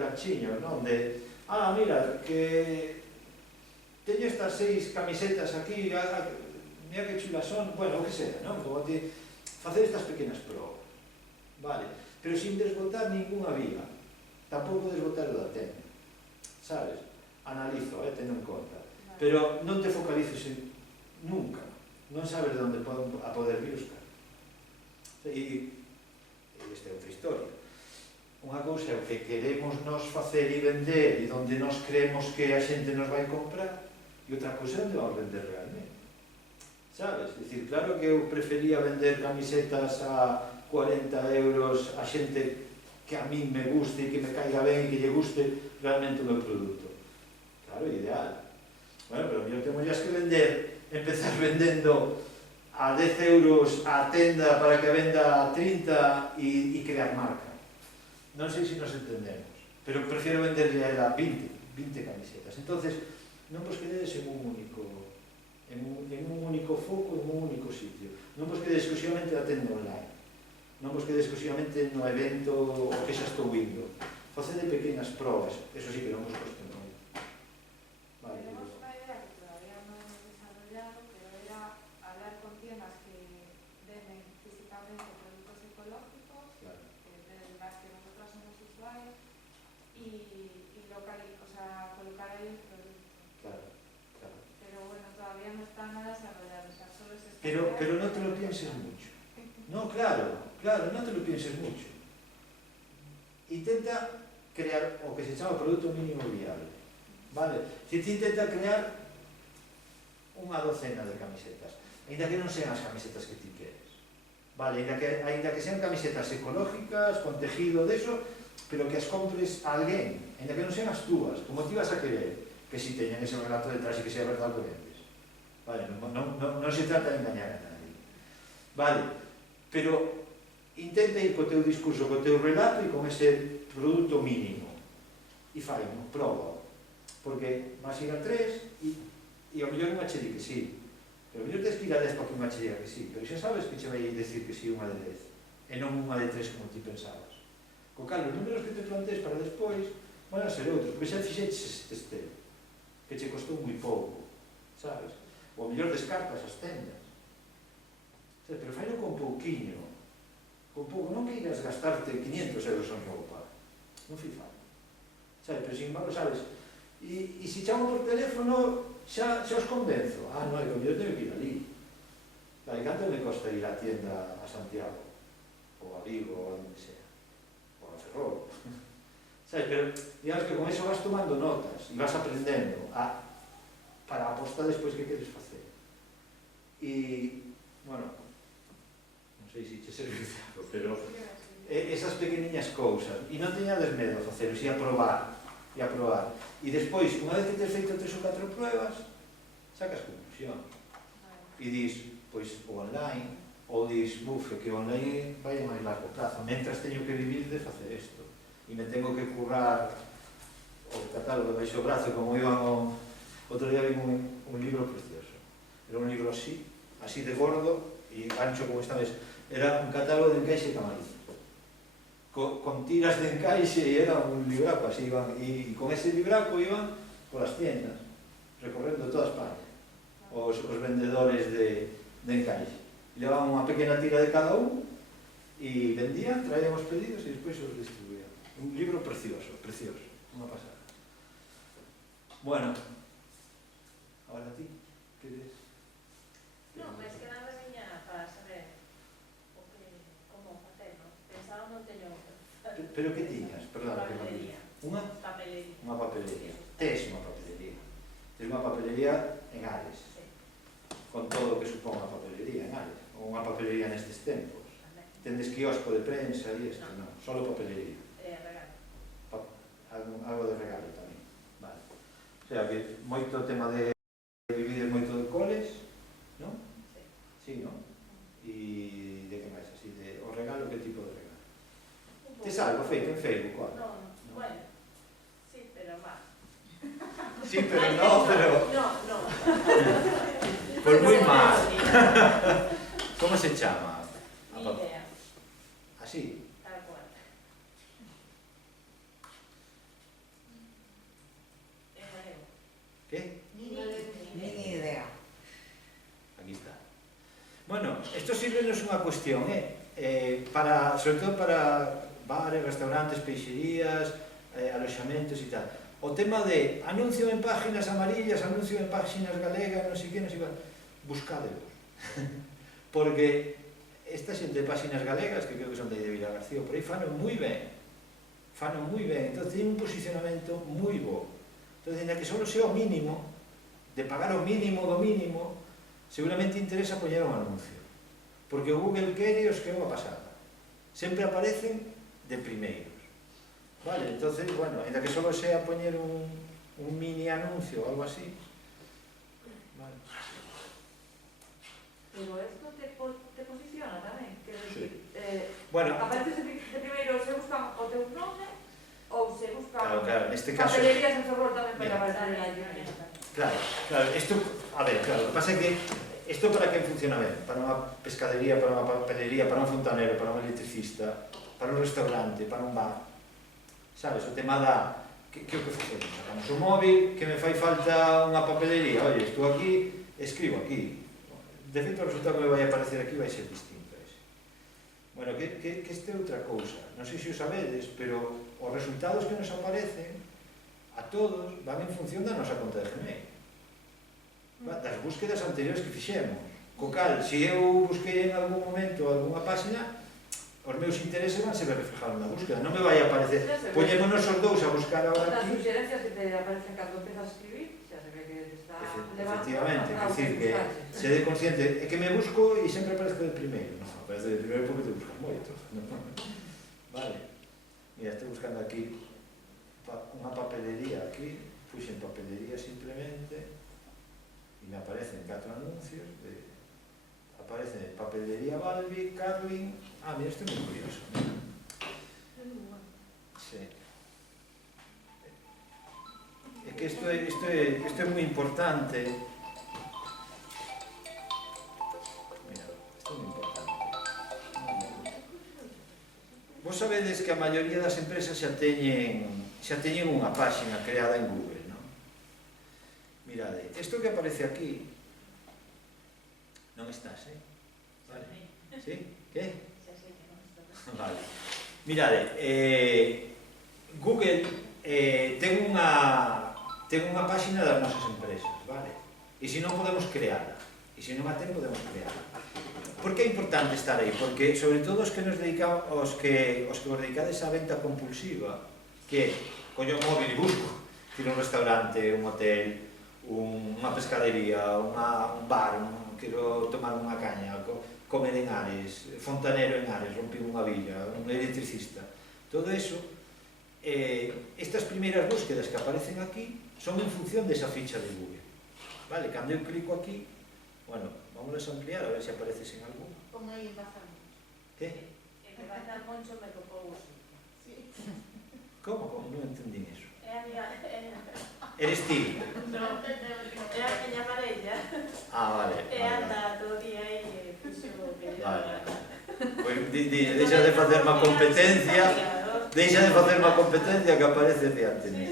ganchiños, non? De, mira, que teño estas 6 camisetas aquí, mira que chulas son, bueno, o que sea, non? Como facer estas pequenas probas, vale? Pero sin desbotar ninguna vía, tampouco desbotar o da tenda, sabes? Analizo, teno en conta, pero non te focalices nunca, non sabes de onde a poder vir os cartos. E esta é outra historia. Unha cousa é o que queremos nos facer e vender e onde nos creemos que a xente nos vai comprar, e outra cousa é onde vamos vender realmente. Sabes? Dicir, claro que eu prefería vender camisetas a 40 euros a xente que a mí me guste e que me caiga ben e que lle guste realmente o meu produto. Claro, ideal. Bueno, pero eu temos que vender, empezar vendendo a 10 euros a tenda para que venda a 30 e crear marca. Non sei se nos entendemos, pero prefiero venderle a ela 20 camisetas. Entonces, non vos quededes en un único foco, en un único sitio. Non vos quededes exclusivamente na tenda online. Non vos quededes exclusivamente no evento o que xa estou indo. Facede pequenas probas, eso sí que non vos coste moito. Vale, tenemos una idea que todavía no hemos desarrollado, pero era hablar con tiendas que venden físicamente productos ecológicos, claro. de las que nosotros somos usuarios, y colocar ahí el producto. Claro. Pero bueno, todavía no está nada desarrollado, o sea, solo se está... Pero no te lo pienses mucho. No, claro, no te lo pienses mucho. Intenta crear o que se chama produto mínimo viable. Vale? Si te intenta crear unha docena de camisetas, ainda que non sean as camisetas que ti queres. Vale, ainda que sean camisetas ecológicas, con tejido deso, pero que as compres a alguén, ainda que non sean as túas, como ti vas a querer, que si teñan ese relato detrás e que sea verdade que vendes. Vale, non se trata de engañar a nadie. Vale, pero intenta ir co teu discurso, co teu relato e con ese produto mínimo. E fai, proba. Porque vas ir a 3 e ao mellor unha che di que sí. Pero ao mellor tens que ir a 10 para que unha che diga que sí. Pero xa sabes que che vai decir que sí unha de 10. E non unha de 3 como ti pensabas. Co cal, os números que te plantees para despois van a ser outros. Porque xa fixeches ese testeo. Que che costou moi pouco. Sabes? Ou ao mellor descartas as tendas. Pero faino con pouquiño. Con pouco, non queiras gastarte 500 euros en roupa. Non fai falta. Sabes? Pero sin embargo, sabes? E se chamo por teléfono, xa os convenzo. Non, eu teño que ir ali. Vale, canto me costa ir á tienda a Santiago? Ou a Vigo, ou a onde sea. Ou a Ferrol. Sabes? Pero, digamos que con eso vas tomando notas e vas aprendendo para apostar despois que queres facer. E, bueno, non sei se che serve algo, pero esas pequeniñas cousas. E non teñades medo a facer, e a probar. E despois, unha vez que tes feito 3 ou 4 pruebas, sacas conclusión. E dis, pois, o online, ou dis, que o online vai a máis largo prazo, mentras teño que vivir de facer isto. E me tengo que currar o catálogo baixo o brazo, como iban outro día vi un libro precioso. Era un libro así de gordo, e ancho como esta vez. Era un catálogo de encaixe camarizo. Con tiras de encaixe e era un libraco así iban, e con ese libraco iban polas tiendas recorrendo toda España os vendedores de encaixe, levaban unha pequena tira de cada un e vendían, traían os pedidos e despois os distribuían. Un libro precioso, unha pasada. Bueno, ahora ti, queres? Non, mas que nada veña para saber como facemos. Pensaba non teño... Pero que tiñas? Perdón, que me diga. Unha papelería. Tes unha papelería. Tes unha papelería en Ares. Sí. Con todo o que supón a papelería en Ares. Ou unha papelería nestes tempos. Tendes quiosco de prensa e isto, non. Solo papelería. Regalo. Algo de regalo tamén. Vale. O sea, que moito tema de vivides moito de coles, non? Sí, non? E de que máis así? O regalo, que tipo de regalo? Tes algo feito en Facebook? No, bueno, sí, pero va. Sí, pero no, pero... No. Pues muy mal. ¿Cómo se llama? Ni idea. Así. Tal cual. En galego. ¿Qué? Ni idea. Isto sirve-nos unha cuestión, para, sobre todo para bares, restaurantes, peixerías, aloxamentos e tal. O tema de anuncio en páginas amarillas, anuncio en páginas galegas, non sei que, non sei que, buscadevos. Porque esta xente de páginas galegas, que creo que son de Vila García, por aí fano moi ben. Entón, tiene un posicionamento moi bo. Entón, ainda que só sea o mínimo, de pagar o mínimo do mínimo, seguramente interesa poñer un anuncio. Porque o Google quere os que é unha pasada. Sempre aparecen de primeiros. Vale, entonces, bueno, ainda que só sea poñer un mini anuncio ou algo así. Vale. Pero esto te posiciona tamén, quero dicir, Bueno, apareces de primeiro, se buscan o teu nome ou se buscan claro, neste caso... papelerías en Ferrol tamén para Mira. aparecer en la ayuntamiento. Claro, esto, a ver, claro, lo que pasa é que isto para que funciona ben, para unha pescadería, para unha papelería, para un fontanero, para un electricista, para un restaurante, para un bar, sabes, o tema da, que o que facemos? Sacamos o móvil, que me fai falta unha papelería, oye, estou aquí, escribo aquí, de feito o resultado que me vai aparecer aquí vai ser distinto a ese. Bueno, que este é outra cousa, non sei se o sabedes, pero os resultados que nos aparecen a todos van en función da nosa conta de Gmail, das búsquedas anteriores que fixemos. Co cal, se eu busquei en algún momento algunha página, os meus intereses van se ver reflejados na búsqueda, non me vai a aparecer. Poñémonos os dous a buscar ahora As aquí. suxerencias que te aparecen cando empezas a escribir, xa se ve que te está Efectivamente, é dicir que se de consciente, é que me busco e sempre aparezco de primeiro. Non, aparece de primeiro porque te buscas moito. Vale. Mira, estou buscando aquí unha papelería aquí, puxen papelería simplemente e me aparecen 4 anuncios aparece papelería Balbi, Carlin. Mira, isto é moi curioso, mira. Sí. É que isto é moi importante. Mira, isto é moi importante. Vos sabedes que a maioría das empresas xa teñen unha páxina creada en Google, non? Mirade, isto que aparece aquí non estás, Vale. Sí? Que? Vale. Mirade, Google ten unha páxina das nosas empresas, vale? E se non podemos crearla, e se non a ten podemos crearla. Por que é importante estar aí? Porque, sobre todo, os que vos dedicades á venta compulsiva, que collo o móvil e busco, tiro un restaurante, un hotel, unha pescadería, un bar, quero tomar unha caña, comer en Ares, fontanero en Ares, rompiu unha villa, un electricista, todo eso, estas primeiras búsquedas que aparecen aquí son en función desa ficha de Google. Vale, cando eu clico aquí, bueno, vamos a ampliar a ver se apareces en algún. Pon aí embazamos. Que? En Bazar Moncho me tocou o sitio. Sí. Como? Non entendín eso. É a miña... Eres ti? No, é a miña parella. Vale. E anda todo o día aí e fixo o que lle Vale. dá. Pois deixa de facer má competencia, que aparece diante mí.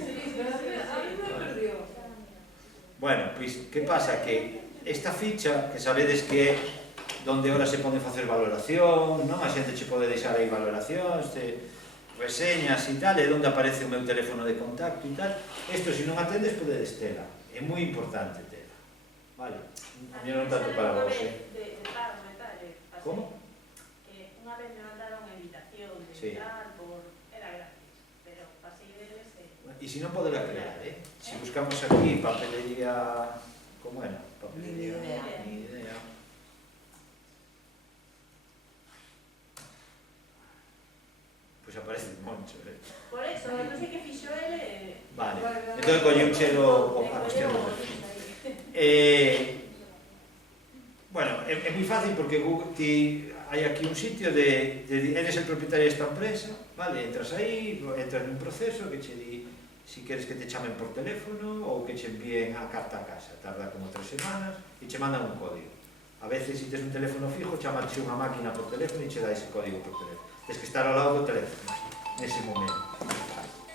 Bueno, pois, que pasa? Que esta ficha, que sabedes que é donde ahora se pode facer valoración, non? A xente che pode deixar aí valoracións, reseñas e tal, é onde aparece o meu teléfono de contacto e tal. Isto, se non atendes, podedes tela. É moi importante tela. Vale? Eu non tanto para vos, Como? Que unha vez me mandaron a invitación de tal, era gratis, pero pasei deles e se non podela crear, Se buscamos aquí papelería... Como era? Papelería... Ni idea. Pois aparece un moncho, Por eso, non sei que fixo ele... Vale, entón colleu a cuestión do perfil. Bueno, é moi fácil porque Google hai aquí un sitio de eres el propietario desta empresa, vale, entras aí, entras nun proceso que che di si queres que te chamen por teléfono ou que che envíen a carta a casa, tarda como 3 semanas e che mandan un código. A veces, se tes un teléfono fijo, chamache unha máquina por teléfono e che dá ese código por teléfono. Tens que estar ao lado do teléfono nese momento.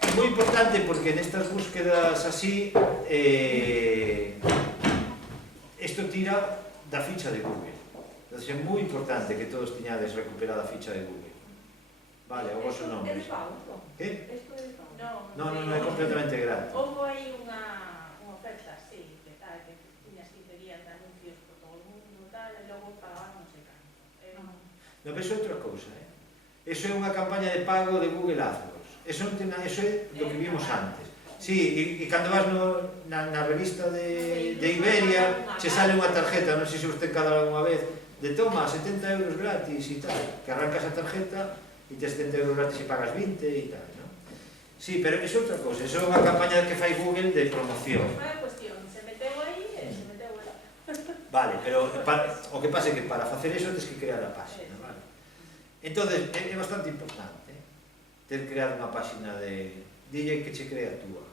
É moi importante porque nestas búsquedas así isto tira da ficha de Google. Entón, é moi importante que todos tiñades recuperada a ficha de Google. Vale, o vosso nome. É de pago, non? Que? Isto é de pago. Non, é completamente gratis. Houve aí unha oferta, sí, que tal, que tiñas 15 días de anuncios por todo o mundo, tal, e logo pagaban non sei canto. Non, pero iso é outra cousa, Eso é unha campaña de pago de Google AdWords. Eso é do que vimos antes. Sí, e cando vas na revista de Iberia, che sale unha tarjeta, non sei se usted cada alguna vez, de toma, 70 euros gratis e tal, que arrancas a tarjeta e te 70 euros gratis e pagas 20 e tal, non? Sí, pero é outra cosa, eso é unha campaña que fai Google de promoción. Non é cuestión, se meteu aí e se meteu aí. Vale, pero o que pasa é que para facer eso tens que crear a página, vale? Entonces, é bastante importante ter creado unha página de... Dille que che crea a túa.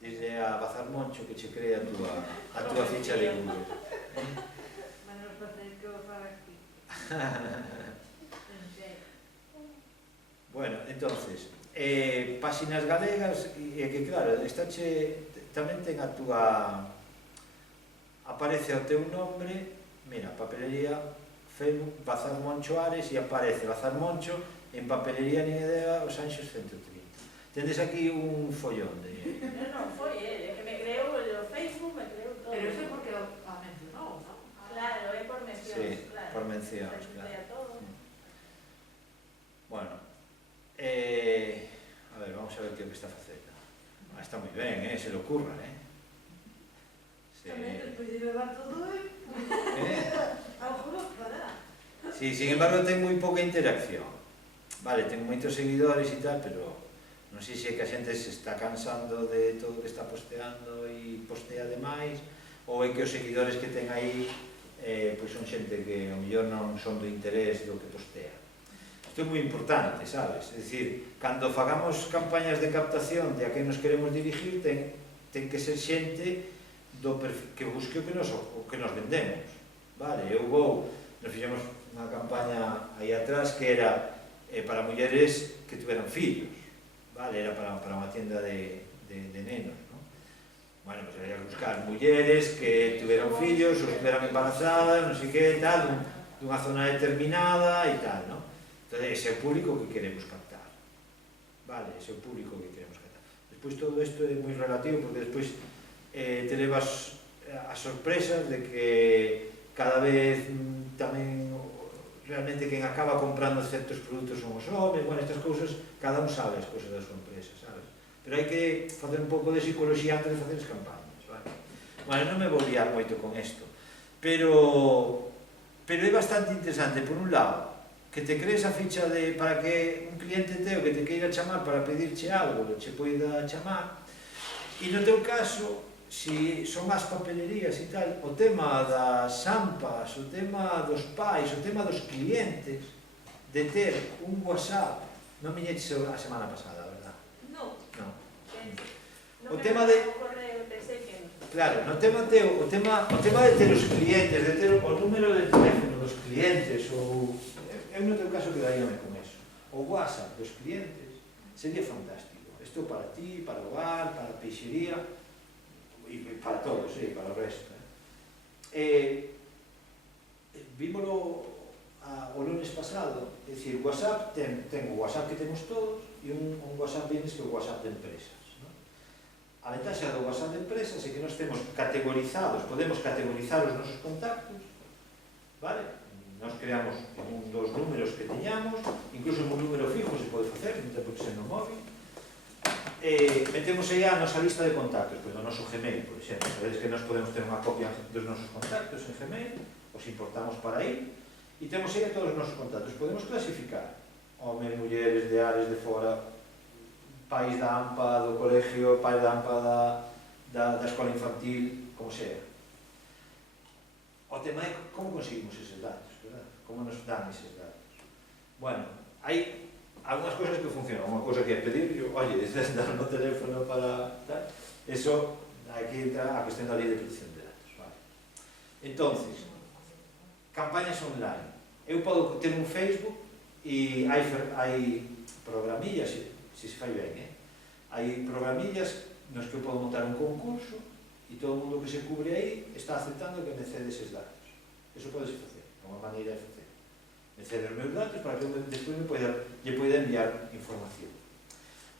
Dille a Bazar Moncho que che crea a túa ficha de Google. Menos facer que o fagas ti. En serio. Bueno, entonces, páxinas galegas, e que claro, tamén ten a túa... Aparece o teu nombre, mira, papelería, Facebook, Bazar Moncho Ares, e aparece Bazar Moncho en papelería nin idea os Anxos 130. Tendes aquí un follón de... Non, foi ele, que me creou o Facebook, me creou todo. Pero iso é porque a mencionou, non? Claro, é por mencións, Sí, claro. por mencións, Retuitea claro. todo. Bueno, a ver, vamos a ver que está facendo. Está moi ben, se le ocurra, Sí. Tamén despois de levar todo, algo nos fará. Sí, sin embargo, ten moi pouca interacción. Vale, ten moitos seguidores e tal, pero non sei se é que a xente se está cansando de todo o que está posteando e postea demais, ou é que os seguidores que ten aí pois son xente que ao mellor non son do interés do que postea. Isto é moi importante, sabes? É dicir, cando fagamos campañas de captación de a que nos queremos dirigir, ten que ser xente que busque o que nos vendemos. Vale, nos fixemos unha campaña aí atrás que era para mulleres que tuveran fillos, vale, era para unha tienda de nenos, non? Bueno, pues era buscar mulleres que tuveran fillos ou estuveran embarazadas, non sei que, tal, dunha zona determinada e tal, non? Entón, ese é o público que queremos captar, vale, ese é o público que queremos captar. Despois todo isto é moi relativo, porque despois te levas as sorpresas de que cada vez tamén realmente quen acaba comprando certos produtos son os homes, bueno, estas cousas, cada un sabe as cousas da súa empresa, sabes? Pero hai que facer un pouco de psicología antes de facer as campañas, vale? Bueno, non me vou liar moito con isto, pero é bastante interesante, por un lado, que te crees a ficha para que un cliente teu que te queira chamar para pedirche algo, che poida chamar, e no teu caso, si son as papelerías e tal, o tema das AMPAs, o tema dos pais, o tema dos clientes, de ter un WhatsApp, non miñeches a semana pasada, verdad? Non. Non. O tema de... Claro, no tema teu, o tema de ter os clientes, de ter o número de teléfono dos clientes, ou... Eu no teu caso quedaríame con eso. O WhatsApp dos clientes sería fantástico. Isto para ti, para o hogar, para a peixería, e para todos, para o resto. Vímolo o lunes pasado, é dicir, o WhatsApp ten o WhatsApp que temos todos e un WhatsApp bienes que é o WhatsApp de empresas. A ventaxa do WhatsApp de empresas é que nos temos categorizados, podemos categorizar os nosos contactos, vale? Nos creamos un dos números que teñamos, incluso un número fijo se pode facer, non ten por que ser no móvil. Metemos aí a nosa lista de contactos, do noso Gmail, por exemplo. Sabedes que nos podemos ter unha copia dos nosos contactos en Gmail, os importamos para aí, e temos aí a todos os nosos contactos. Podemos clasificar homes, mulleres, de áreas de fora, pais da AMPA, do colegio, pais da AMPA da escola infantil, como sea. O tema é como conseguimos eses datos, verdad? Como nos dan eses datos. Bueno, hai algunas cosas que funcionan, unha cosa que é pedir, oye, desde dar no teléfono para tal, eso, aquí entra a cuestión da lei de protección de datos, vale? Entonces, campañas online. Eu podo ter un Facebook e hai programillas, se fai ben, hai programillas nos que eu podo montar un concurso e todo o mundo que se cubre aí está aceptando que me cede eses datos. Eso podes facer, é unha maneira de facer. Me ceder os meus datos para que despois lle poida enviar información.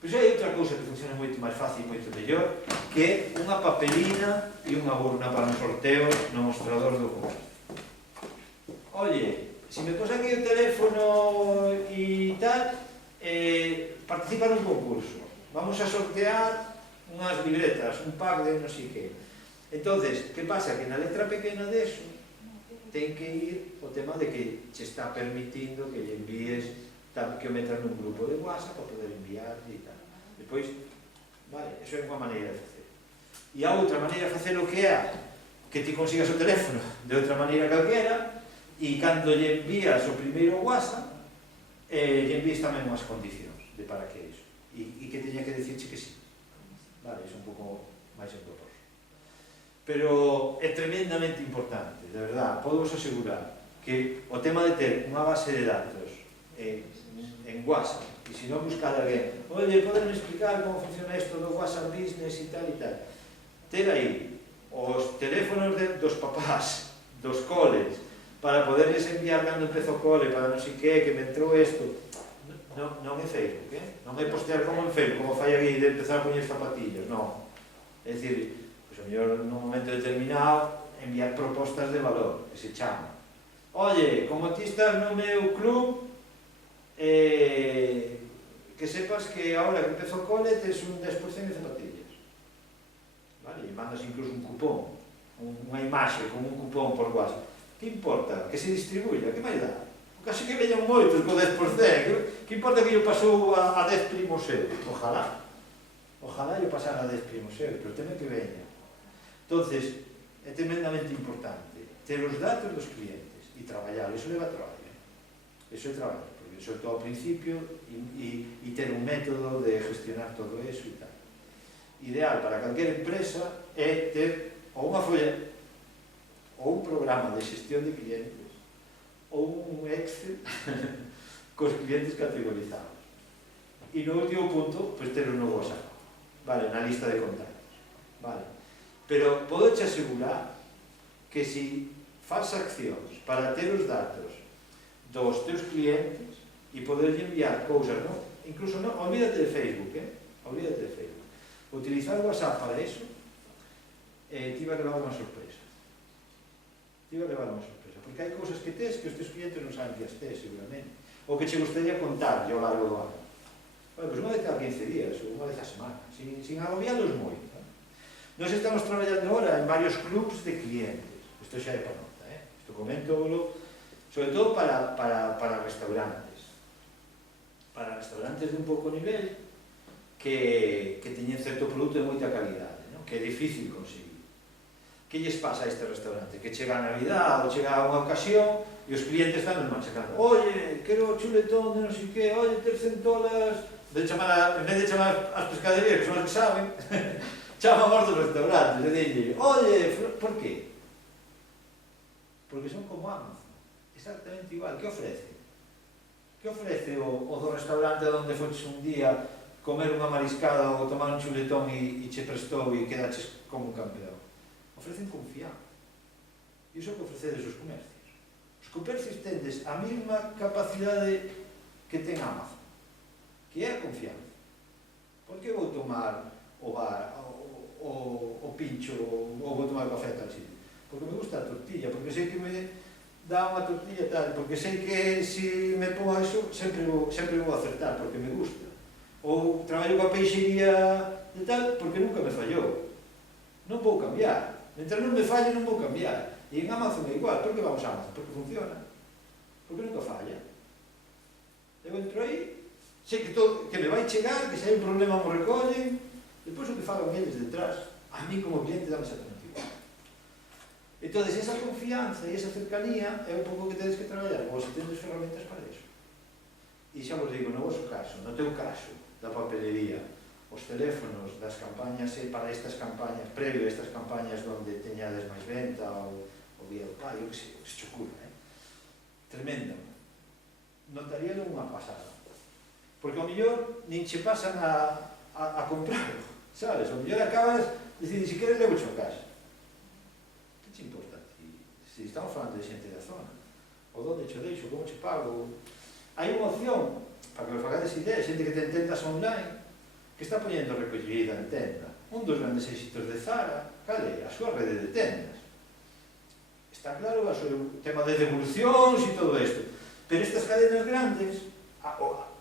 Pois hai outra cousa que funciona moito máis fácil e moito mellor, que é unha papelina e unha urna para un sorteo no mostrador do curso. Oye, se me pos aquí o teléfono e tal, participa nun concurso. Vamos a sortear unhas libretas, un pack de non sei que. Entonces, que pasa? Que na letra pequena deso ten que ir o tema de que che está permitindo que lle envíes, que o metas nun grupo de WhatsApp para poder enviar e tal. Depois, vale, eso é unha maneira de facer. E a outra maneira de facer o que é que ti consigas o teléfono de outra maneira calquera e cando lle envías o primeiro WhatsApp lle envíes tamén unhas condicións de para que iso e que teña que dicirche que sí. Vale, iso é un pouco máis engorroso. Pero é tremendamente importante, de verdad, podemos asegurar que o tema de ter unha base de datos en WhatsApp, e se non buscar a alguén, oye, poden explicar como funciona isto do WhatsApp Business e tal, ter aí os teléfonos dos papás, dos coles, para poderles enviar cando empezo o cole, para non sei que me entrou isto, non é Facebook, non é postear como en Facebook, como fai aquí de empezar a poñer zapatillas, non. É dicir, pois a mellor nun momento determinado enviar propostas de valor, que se chama. Oye, como ti estás no meu club, que sepas que ahora que empezo o cole tes un 10% de zapatillas. Vale? E mandas incluso un cupón, unha imaxe con un cupón por WhatsApp. Que importa? Que se distribuya, que máis dá? Casi que veñan moitos co 10%, que importa que yo pasou a 10 primos eu? Ojalá. Ojalá yo pasara a 10 primos eu, pero teme que veña. Entonces, é tremendamente importante ter os datos dos clientes e traballar, eso leva traballo. Eso é traballo, porque sobre todo ao principio e ter un método de gestionar todo eso e tal. Ideal para calquer empresa é ter ou unha folla ou un programa de xestión de clientes ou un Excel cos clientes categorizados. E no último punto, pois ter un novo WhatsApp, vale, na lista de contactos, vale. Pero podo-te asegurar que si faz accións para ter os datos dos teus clientes e poderlle enviar cousas, non? Incluso non, olvídate de Facebook, olvídate de Facebook. Utilizar o WhatsApp para eso, te iba a levar unha sorpresa. Te iba a levar unha sorpresa, porque hai cousas que tes que os teus clientes non saben que as tes, seguramente, ou que che gustaría contarlle ao largo do ano. Bueno, pois unha vez cada 15 días, ou unha vez a semana, sin agobialos moito. Nós estamos traballando agora en varios clubs de clientes, isto xa é para nota, isto comentólo, sobre todo para restaurantes. Para restaurantes de un pouco nivel que teñen certo produto de moita calidade, non? Que é difícil conseguir. Que lles pasa a este restaurante? Que chega a Navidad ou chega a unha ocasión e os clientes están nos machacando. Oye, quero chuletón de non sei que, oye, ter centolas... En vez de chamar as pescaderías, que son as que saben, chaman aos dos restaurantes e dille, oye, por qué? Porque son como Amazon, exactamente igual. Que ofrece? Que ofrece o do restaurante onde foches un día comer unha mariscada ou tomar un chuletón e che prestou e quedaches como un campeón? Ofrecen confianza. E iso que ofrecedes os comercios. Os comercios tendes a mesma capacidade que ten Amazon, que é a confianza. Por que vou tomar o bar, o pincho, ou vou tomar o café tal sitio? Porque me gusta a tortilla, porque sei que me dá unha tortilla tal, porque sei que se me pongo a eso sempre vou acertar, porque me gusta. Ou traballo coa peixería de tal, porque nunca me fallou. Non vou cambiar. Mentre non me falle, non vou cambiar. E en Amazon é igual. Por que vamos a Amazon? Porque funciona. Porque nunca falla. Eu entro aí, sei que me vai chegar, que se hai un problema mo recollen, depois o que fagan eles detrás, a mí como cliente dame exactamente igual. Entón, esa confianza e esa cercanía é un pouco que tedes que traballar, vos tendes ferramentas para iso. E xa vos digo, no vosso caso, no teu caso, da papelería, os teléfonos das campañas para estas campañas, previo a estas campañas onde teñades máis venta ou día do pai, o que se ocurra, tremendo. Notaríalo unha pasada. Porque ao mellor nin che pasan a comprarlo, sabes? Ao mellor acabas, dicir, se queres levo cho a casa. Que che importa a ti? Se si estamos falando de xente da zona. O donde che deixo, como che pago. Hai unha opción, para que lo fagades idea, xente que ten tendas online, que está poñendo recollida en tenda. Un dos grandes éxitos de Zara, cale, a súa rede de tendas. Está claro o tema de devolucións e todo isto. Pero estas cadenas grandes,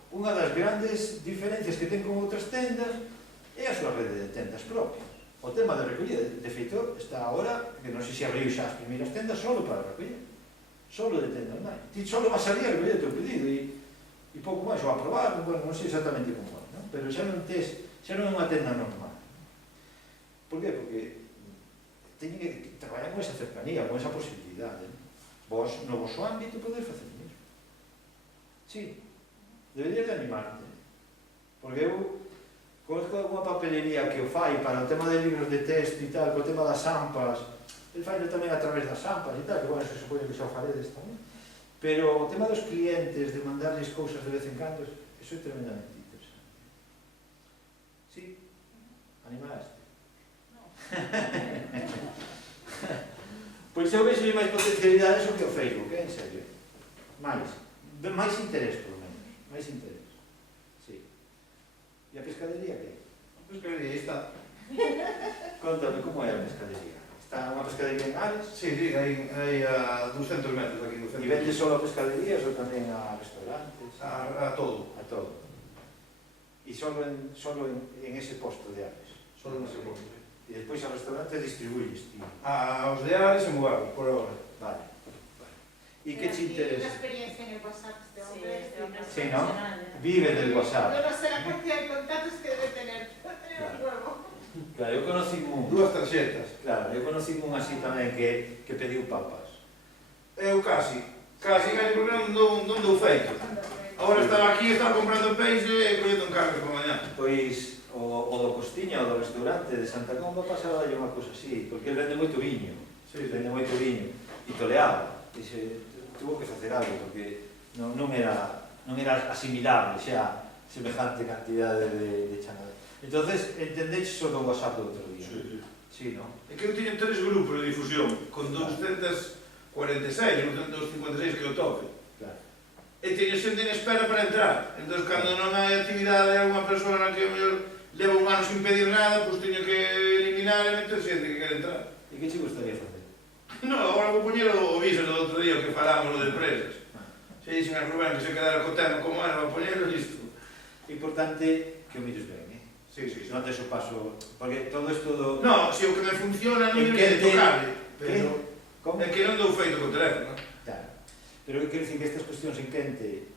unha das grandes diferencias que ten con outras tendas é a súa rede de tendas propias. O tema de recollida, de feito, está agora, que non sei se abriu xa as primeiras tendas solo para recoller. Solo de tenda online. Ti solo vas a salir a recoller o teu pedido e pouco máis, ou a probar, bueno, non sei exactamente como vai, non? Pero xa non é unha tenda normal. Por que? Porque teñen que traballar con esa cercanía, con esa posibilidade. Vos, no vosso ámbito, podedes facer o mesmo. Sí, deberías de animarte. Porque eu conozco alguna papelería que o fai para o tema de libros de texto e tal, co tema das AMPAs, el fai tamén a través das AMPAs e tal, que bueno, se supone que xa o faredes tamén. Pero o tema dos clientes, de mandarles cousas de vez en cando, eso é tremendamente interesante. Sí? Animaste? Pois eu vexo máis potencialidade eso que o Facebook, en serio. máis interés, por lo menos. Máis interés. Sí. E a pescadería que? A pescadería está. Contame, como é a pescadería? Está unha pescadería en Ares? Sí, sí, hai a 200 metros aquí no centro. E vende só a pescaderías ou tamén a restaurantes? A todo. A todo. E solo en ese posto de Ares? Solo nese posto. E despois a restaurante distribuyes, tío. Aos de Ares e Mugabe, por agora. Vale. E que te interesa? La experiencia en el WhatsApp este Sí, hombre. este hombre es Sí, ¿no? profesional, ¿eh? Vive del WhatsApp. Yo no sé la cantidad de contactos que debe tener. Claro. Un huevo. Claro, eu conocí un... Dúas tarxetas. Claro, eu conocí un así tamén que pediu papas. Eu casi, porque non dou feito. Agora estaba aquí, estaba comprando peixe e collendo un cargo por mañá. Pois o do Costiña, o do restaurante de Santa Comba pasaba unha cousa así, porque ele vende moito viño. Sí, sí. Vende moito viño. E toleaba. Dixe, tuvo que facer algo, porque non era asimilable xa semejante cantidade de chanada. Entonces, entendeches o do WhatsApp do outro día? Sí, sí. Sí, non? É que eu tiño 3 grupos de difusión, con 246, 256 que o toque. Claro. E teño xente en espera para entrar. Entón, cando non hai actividade, hai unha persoa na que o mellor leva un ano sin pedir nada, pois teño que eliminar e meter xente que quere entrar. E que che gustaría facer? No, agora vou poñer o viso do outro día, o que falámos de empresas. Se dixen a Rubén que se quedara co tema como era, vou poñerlo listo. É importante que o mires ben, Sí, sí, sí. non tes o paso, porque todo isto do... No, se o que me funciona non En debe que de tocarle, Que? pero Como? é que non dou feito co teléfono. Claro. Pero quero dicir que estas cuestións en quente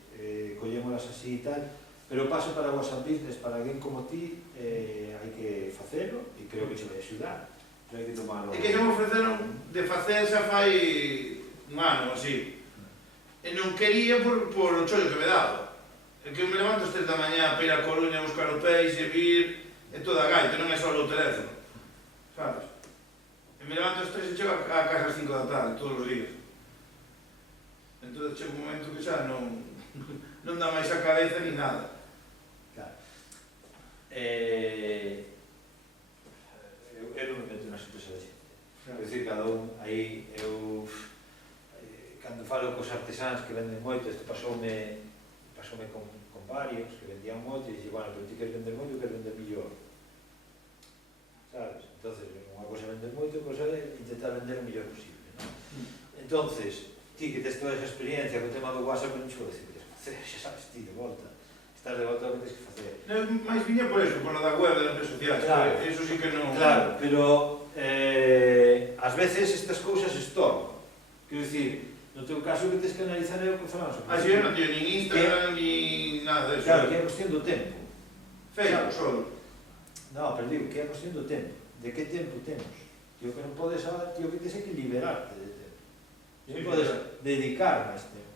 collémolas así e tal, pero o paso para o WhatsApp Business, para alguén como ti, hai que facelo e creo que che vai axudar. Pero hai que tomarlo... É que xa me ofreceron de facer xa fai un ano así. E non quería por o chollo que me daba. É que eu me levanto às 3 da mañá para ir a Coruña a buscar o peixe, vir, e toda a gaita, non é só o teléfono. Sabes? E me levanto às 3 e chego a casa às 5 da tarde, todos os días. Entón chega un momento que xa non dá máis a cabeza ni nada. Claro. Eu non me meto na sorpresa de xente. Quero dicir, cada un, aí, eu, cando falo cos artesáns que venden moito, isto pasoume con varios que vendían moito e dixen, bueno, pero ti queres vender moito, queres vender millor. Sabes? Entonces, unha cosa é vender moito, outra cosa é intentar vender o millor posible, non? Entonces, ti que tes toda esa experiencia co tema do WhatsApp, non xo decir que tens que facer, xa sabes ti, de volta. Estás de volta o que tens que facer. Mais viña por eso, por lo da web das redes sociais. Claro. Eso sí que non... Claro, pero ás veces estas cousas estorban. Quero dicir, no teu caso que tens que analizar é o que falamos. Así eu non teño nin Instagram, nin nada deso. Claro, que é a cuestión do tempo. Facebook, solo. No, pero digo, que é a cuestión do tempo. De que tempo temos? Tío, que non podes, tío, que tens que liberarte de tempo. Non Sí, podes claro. dedicar máis tempo.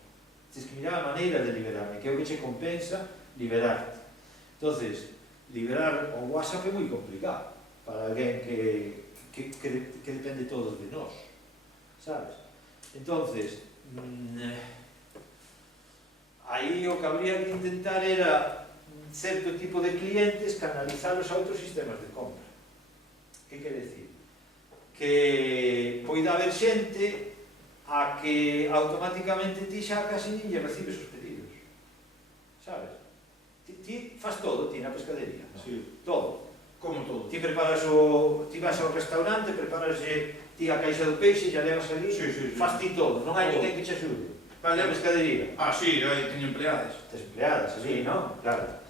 Tens que mirar a maneira de liberarme, que é o que che compensa liberarte. Entonces, liberar o WhatsApp é moi complicado para alguén que depende todo de nós, sabes? Entonces, aí o que habría que intentar era certo tipo de clientes canalizalos a outros sistemas de compra. Que quere decir? Que poida haber xente a que automáticamente ti xa casi nin lle recibes os pedidos, sabes? Ti faz todo, ti na pescadería, ¿no? Sí. Todo. Como todo. Ti preparas ti vas ao restaurante, preparas ti a caixa do peixe, xa levas ali, faz ti todo, non hai ninguén que te axude. Vale. Na pescadería. Ah, sí, aí teño empleadas. Tes empleadas, así, non? Claro.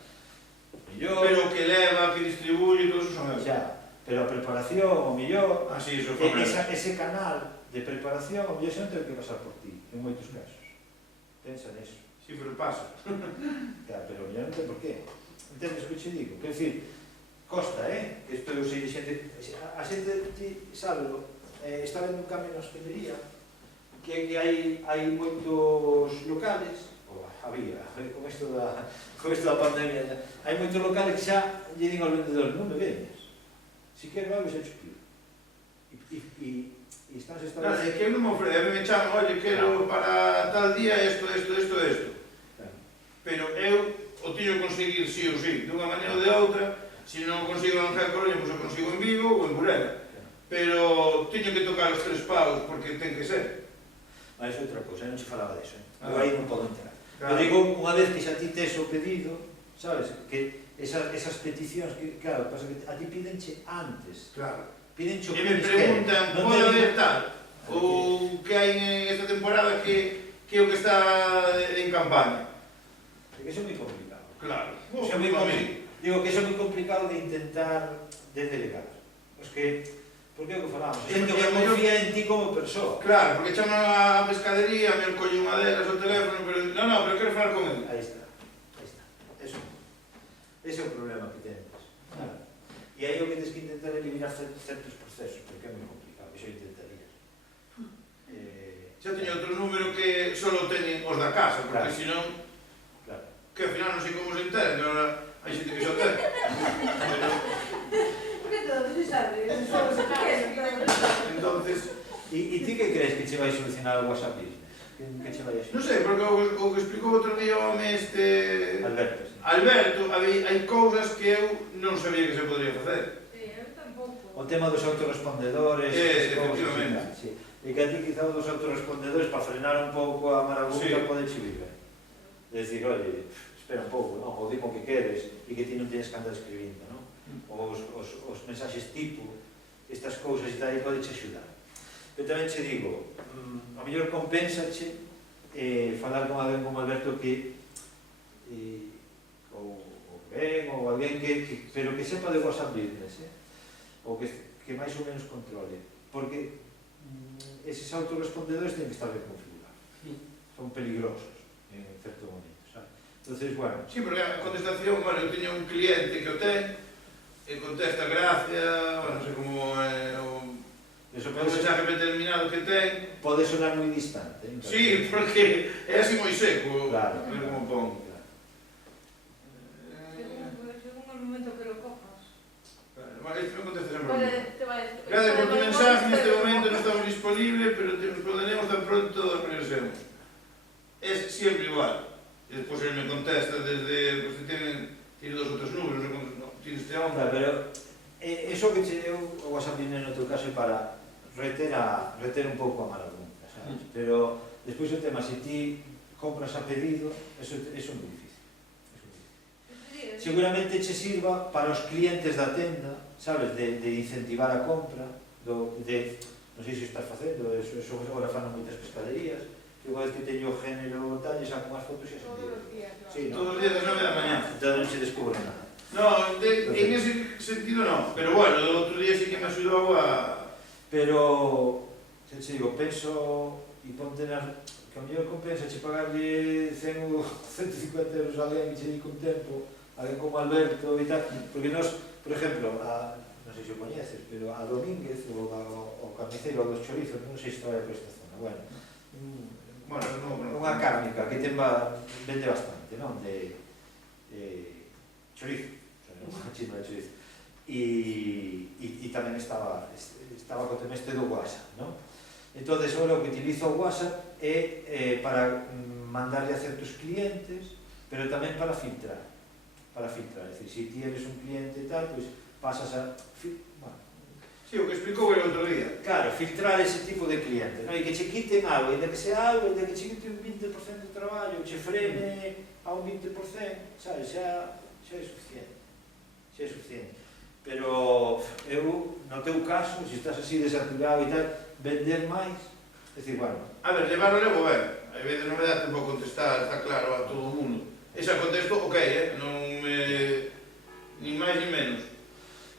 Pero que leva, que distribuye, todo eso son eles. Xa, pero a preparación, o mellor, Ah, sí, eso é ese canal de preparación, o mellor xa non ten que pasar por ti, en moitos casos. Pensa neso. Sí, pero pasa. Claro, pero o mellor non ten por qué. Entendes o que che digo? Quer dicir, costa, que isto eu sei de xente, a xente, ti, sábelo, está vendo un cambio na hostelería, que hai moitos locales, ou había, con isto da pandemia, hai moitos locales que xa lle din aos vendedores, non me veñas, si quero algo xa chupio. E estás Claro, é que eu non me ofrece, a mí me chaman, oye, quero para tal día isto. Claro. Pero eu o teño que conseguir sí ou sí, dunha maneira ou de outra. Se non consigo en Gea Coruña, pois o consigo en Vigo ou en Burela. Pero teño que tocar os 3 paus, porque ten que ser. Mas é outra cousa, non se falaba disso, eu aí non podo entrar. Claro. Eu digo, unha vez que xa ti tes o pedido, sabes, que esas peticións, que claro, pasa que a ti pídenche antes. Claro. Pídenche o E que me eles preguntan, queren. pode haber tal? Ou que hai esta temporada que é o que está en campaña? Que iso é moi complicado. Claro. Iso é moi complicado. Digo que iso é moi complicado de intentar de delegar. Pois que, porque é o que falamos, xente que confía en ti como persoa. Claro, porque chaman a pescadería, me colle unha delas o teléfono, pero pero quero falar con ele. Aí está. Ese é o problema que tens. Claro. E aí o que tens que intentar é eliminar certos procesos, porque é moi complicado, iso intentarías. Xa teño outro número que solo teñen os da casa, porque Claro. senón, Claro. que ao final non sei como se enteran, que ahora hai xente que xa ten. Pero, Porque todo se sabe, só se quere, entonces, E ti que crees que che vai solucionar o WhatsApp Business? Que che vai a non sei, porque o que explicou outro día o home Alberto, sí. Alberto, hai cousas que eu non sabía que se podría facer. Sí, eu tampouco. O tema dos autorrespondedores, Efectivamente. sí. E que a ti quizá dos autorrespondedores para frenar un pouco a marabunta Sí. pode che vir ben. De decir, oye, espera un pouco, non? Ou dimo que queres e que ti non tienes que andar escribindo, non? Os mensaxes tipo, estas cousas e tal, e pode che axudar. Pero tamén che digo, a mellor compensache falar con alguén como Alberto que ou ben, ou alguén pero que sepa de WhatsApp Business, ou que máis ou menos controle, porque eses autorespondedores ten que estar ben configurados, son peligrosos en certo momento, sabes? Entonces, bueno, Sí, porque a contestación, bueno, eu teño un cliente que o ten, e contesta gracias, non sei como é o eso mensaje determinado que ten. pode sonar moi distante. Sí, porque é así moi seco, Claro. pero como pon. Según o momento que lo cojas. Vale, isto me contesta sempre. Vale, te vai... Gracias por tu mensaje, en este momento no estamos disponibles, pero te responderemos tan pronto regresemos. Es siempre igual. E despois ele me contesta desde, pues, tiene dos outros números, no, tiene este hombre. Claro, pero eso que che deu o WhatsApp Business no teu caso é para reter un pouco a marabunta, sabes? Pero despois o tema, se ti compras a pedido, eso é moi difícil. Seguramente che sirva para os clientes da tenda, sabes, de incentivar a compra, non sei se estás facendo, eso agora fan moitas pescaderías, que igual que teño o género tal, e saco unhas fotos e Todos os días, claro. sí, Todos os días das 9 da mañá. Entón non se descubre nada. No, en ese sentido no, pero bueno, el outro día sí que me axudou a... Pero, se che digo, penso e ponte que a mellor compensa che pagarlle 100 ou 150 euros a alguén que che dico un tempo, alguén como Alberto e tal, porque nos, por exemplo, non sei se o coñeces, pero a Domínguez, o carniceiro dos chorizos, non sei se trabalha por esta zona, bueno, unha cárnica que vende bastante, non? De chorizo, unha chima de chorizo. E tamén estaba co tema este do WhatsApp, non? Entón, agora o que utilizo o WhatsApp é para mandarle a certos clientes, pero tamén para filtrar. É dicir, se ti eres un cliente e tal, pois pasas a... Bueno, Sí, o que explicou el outro día. Claro, filtrar ese tipo de clientes, non? E que che quiten algo, ainda que sea algo, ainda que che quiten un 20% de traballo, che frene a un 20%, sabes, xa é suficiente. Xa é suficiente. Pero eu, no teu caso, se estás así desaturado e tal, vender máis, é dicir, bueno... A ver, levarlo levo ben. A veces non me dá tempo a contestar, está claro, a todo o mundo. Esa contesto, ok, non me... ni máis ni menos.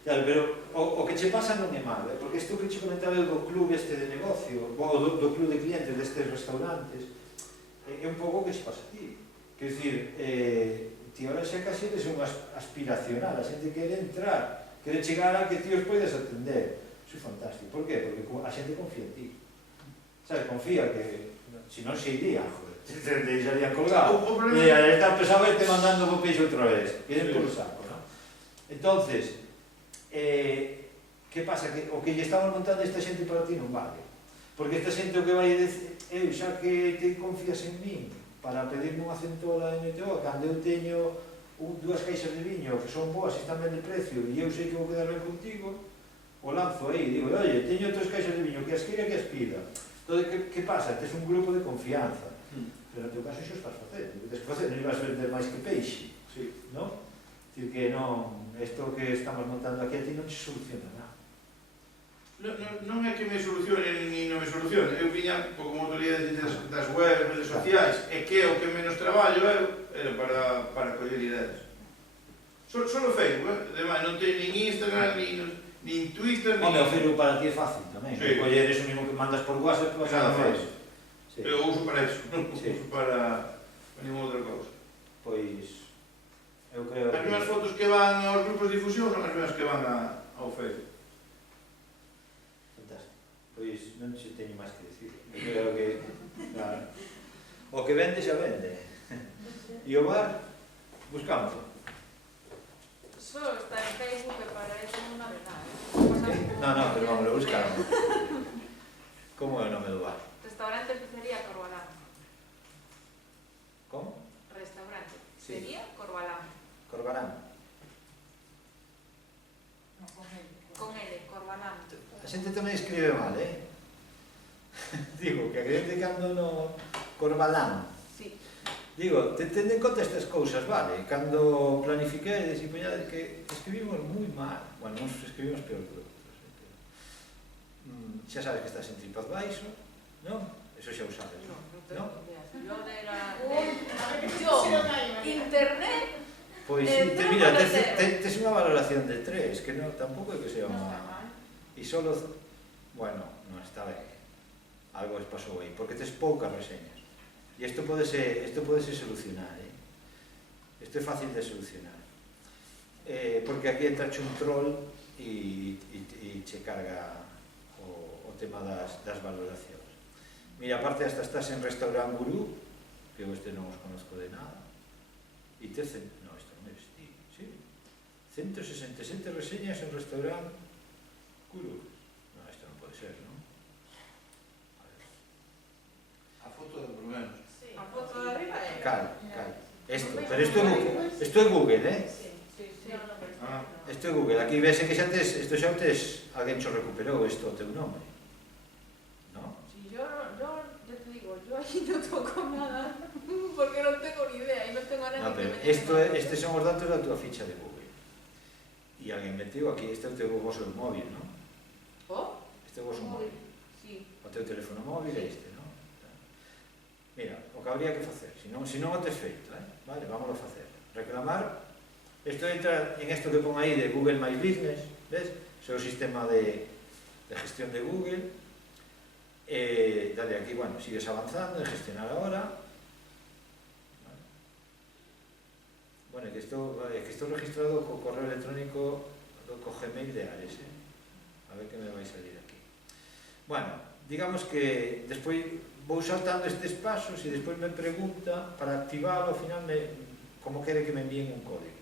Claro, pero o que che pasa non é malo, porque isto que che comentaba do club este de negocio, ou do club de clientes destes restaurantes, é un pouco o que che pasa a ti. Quer dicir, ti ahora xa casi eres un aspiracional, a xente quere entrar, quere chegar a que ti os poides atender. Iso é fantástico. Por qué? Porque a xente confía en ti. Sabes, confía que, se non se iría, joder, se te deixaría colgado. E está pesado este mandando o peixo outra vez. Queden por o saco, non? Entonces, que pasa? Que o que lle estamos montando esta xente para ti non vale. Porque esta xente o que vai decir, eu xa que te confías en min para pedirme unha centola de NTO, cando eu teño dúas caixas de viño que son boas e están ben de precio e eu sei que vou quedar ben contigo, o lanzo aí, digo, oye, teño 3 caixas de viño, que as queira que as pida. Entón, que pasa? Tes un grupo de confianza, pero no teu caso xo estás facendo, o que tens que facer non ibas vender máis que peixe, non? Dicir que non, isto que estamos montando aquí a ti non te soluciona nada. Non é que me solucione ni non me solucione. Eu viña, como autoridade das webs, redes sociais, e que é o que menos traballo era para coller ideas. Solo Facebook, además non teño nin Instagram, nin Twitter, Home, o Facebook para ti é fácil tamén. Coller eso mismo que mandas por WhatsApp, vas a facer. Eu uso para eso, non uso para ninguna outra cousa. Pois, eu creo As mesmas fotos que van aos grupos de difusión son as mesmas que van ao Facebook. Pois non se teño máis que dicir. Eu creo que, claro, o que vende xa vende. E o bar, buscamos. Solo está en Facebook e para eso non vale nada. No, pero vamos a buscar. Como é o nome do bar? Restaurante Pizzería Corbalán. Como? Restaurante Sí. Pizzería Corbalán. Corbalán. Con L, Corbalán. A xente tamén escribe mal, Digo, que a gente cando no Corbalán. Sí. Digo, tende en conta estas cousas, vale? Cando planifiquedes e poñades que escribimos moi mal. Bueno, nos escribimos peor que outros. Xa sabes que estás en TripAdvisor, non? Eso xa o sabes, non? No, yo de la... Yo, Internet... Pois sí, mira, tes unha valoración de 3, que non, tampouco é que sea unha... E solo... Bueno, non está ben. Algo es pasou aí, porque tes poucas reseñas. E isto pode ser solucionar, Isto é fácil de solucionar. Porque aquí entrache un troll e che carga o tema das valoracións. Mira, aparte hasta estás en Restaurant Gurú, que eu este non os conozco de nada, e tes... No, isto non é este, sí? 167 reseñas en Restaurant Gurú. No, isto non pode ser, non? A foto de por menos. A foto de arriba é... Claro. Pero isto é Google, Sí. Isto é Google. Aquí vese que xa tes alguén xo recuperou isto o teu nome. ¿No? Sí, yo te digo, yo aquí no toco nada porque no tengo ni idea y no tengo nada No, pero estes son os datos da tua ficha de Google. E alguén metió aquí, este é o teu vosso móvil, non? ¿Oh? Este é o vosso móvil. Sí. O teu teléfono móvil é este, non? Mira, o que habría que facer, se non o tes feito, vale, vamos a facer. Reclamar, isto entra en isto que pon aí de Google My Business, ves? Ese é o sistema de gestión de Google. Dale aquí, bueno, sigues avanzando, en gestionar ahora. Bueno, que estou registrado co correo electrónico co Gmail de Ares, A ver que me vai salir aquí. Bueno, digamos que despois vou saltando estes pasos e despois me pregunta para activalo, ao final como quere que me envíen un código.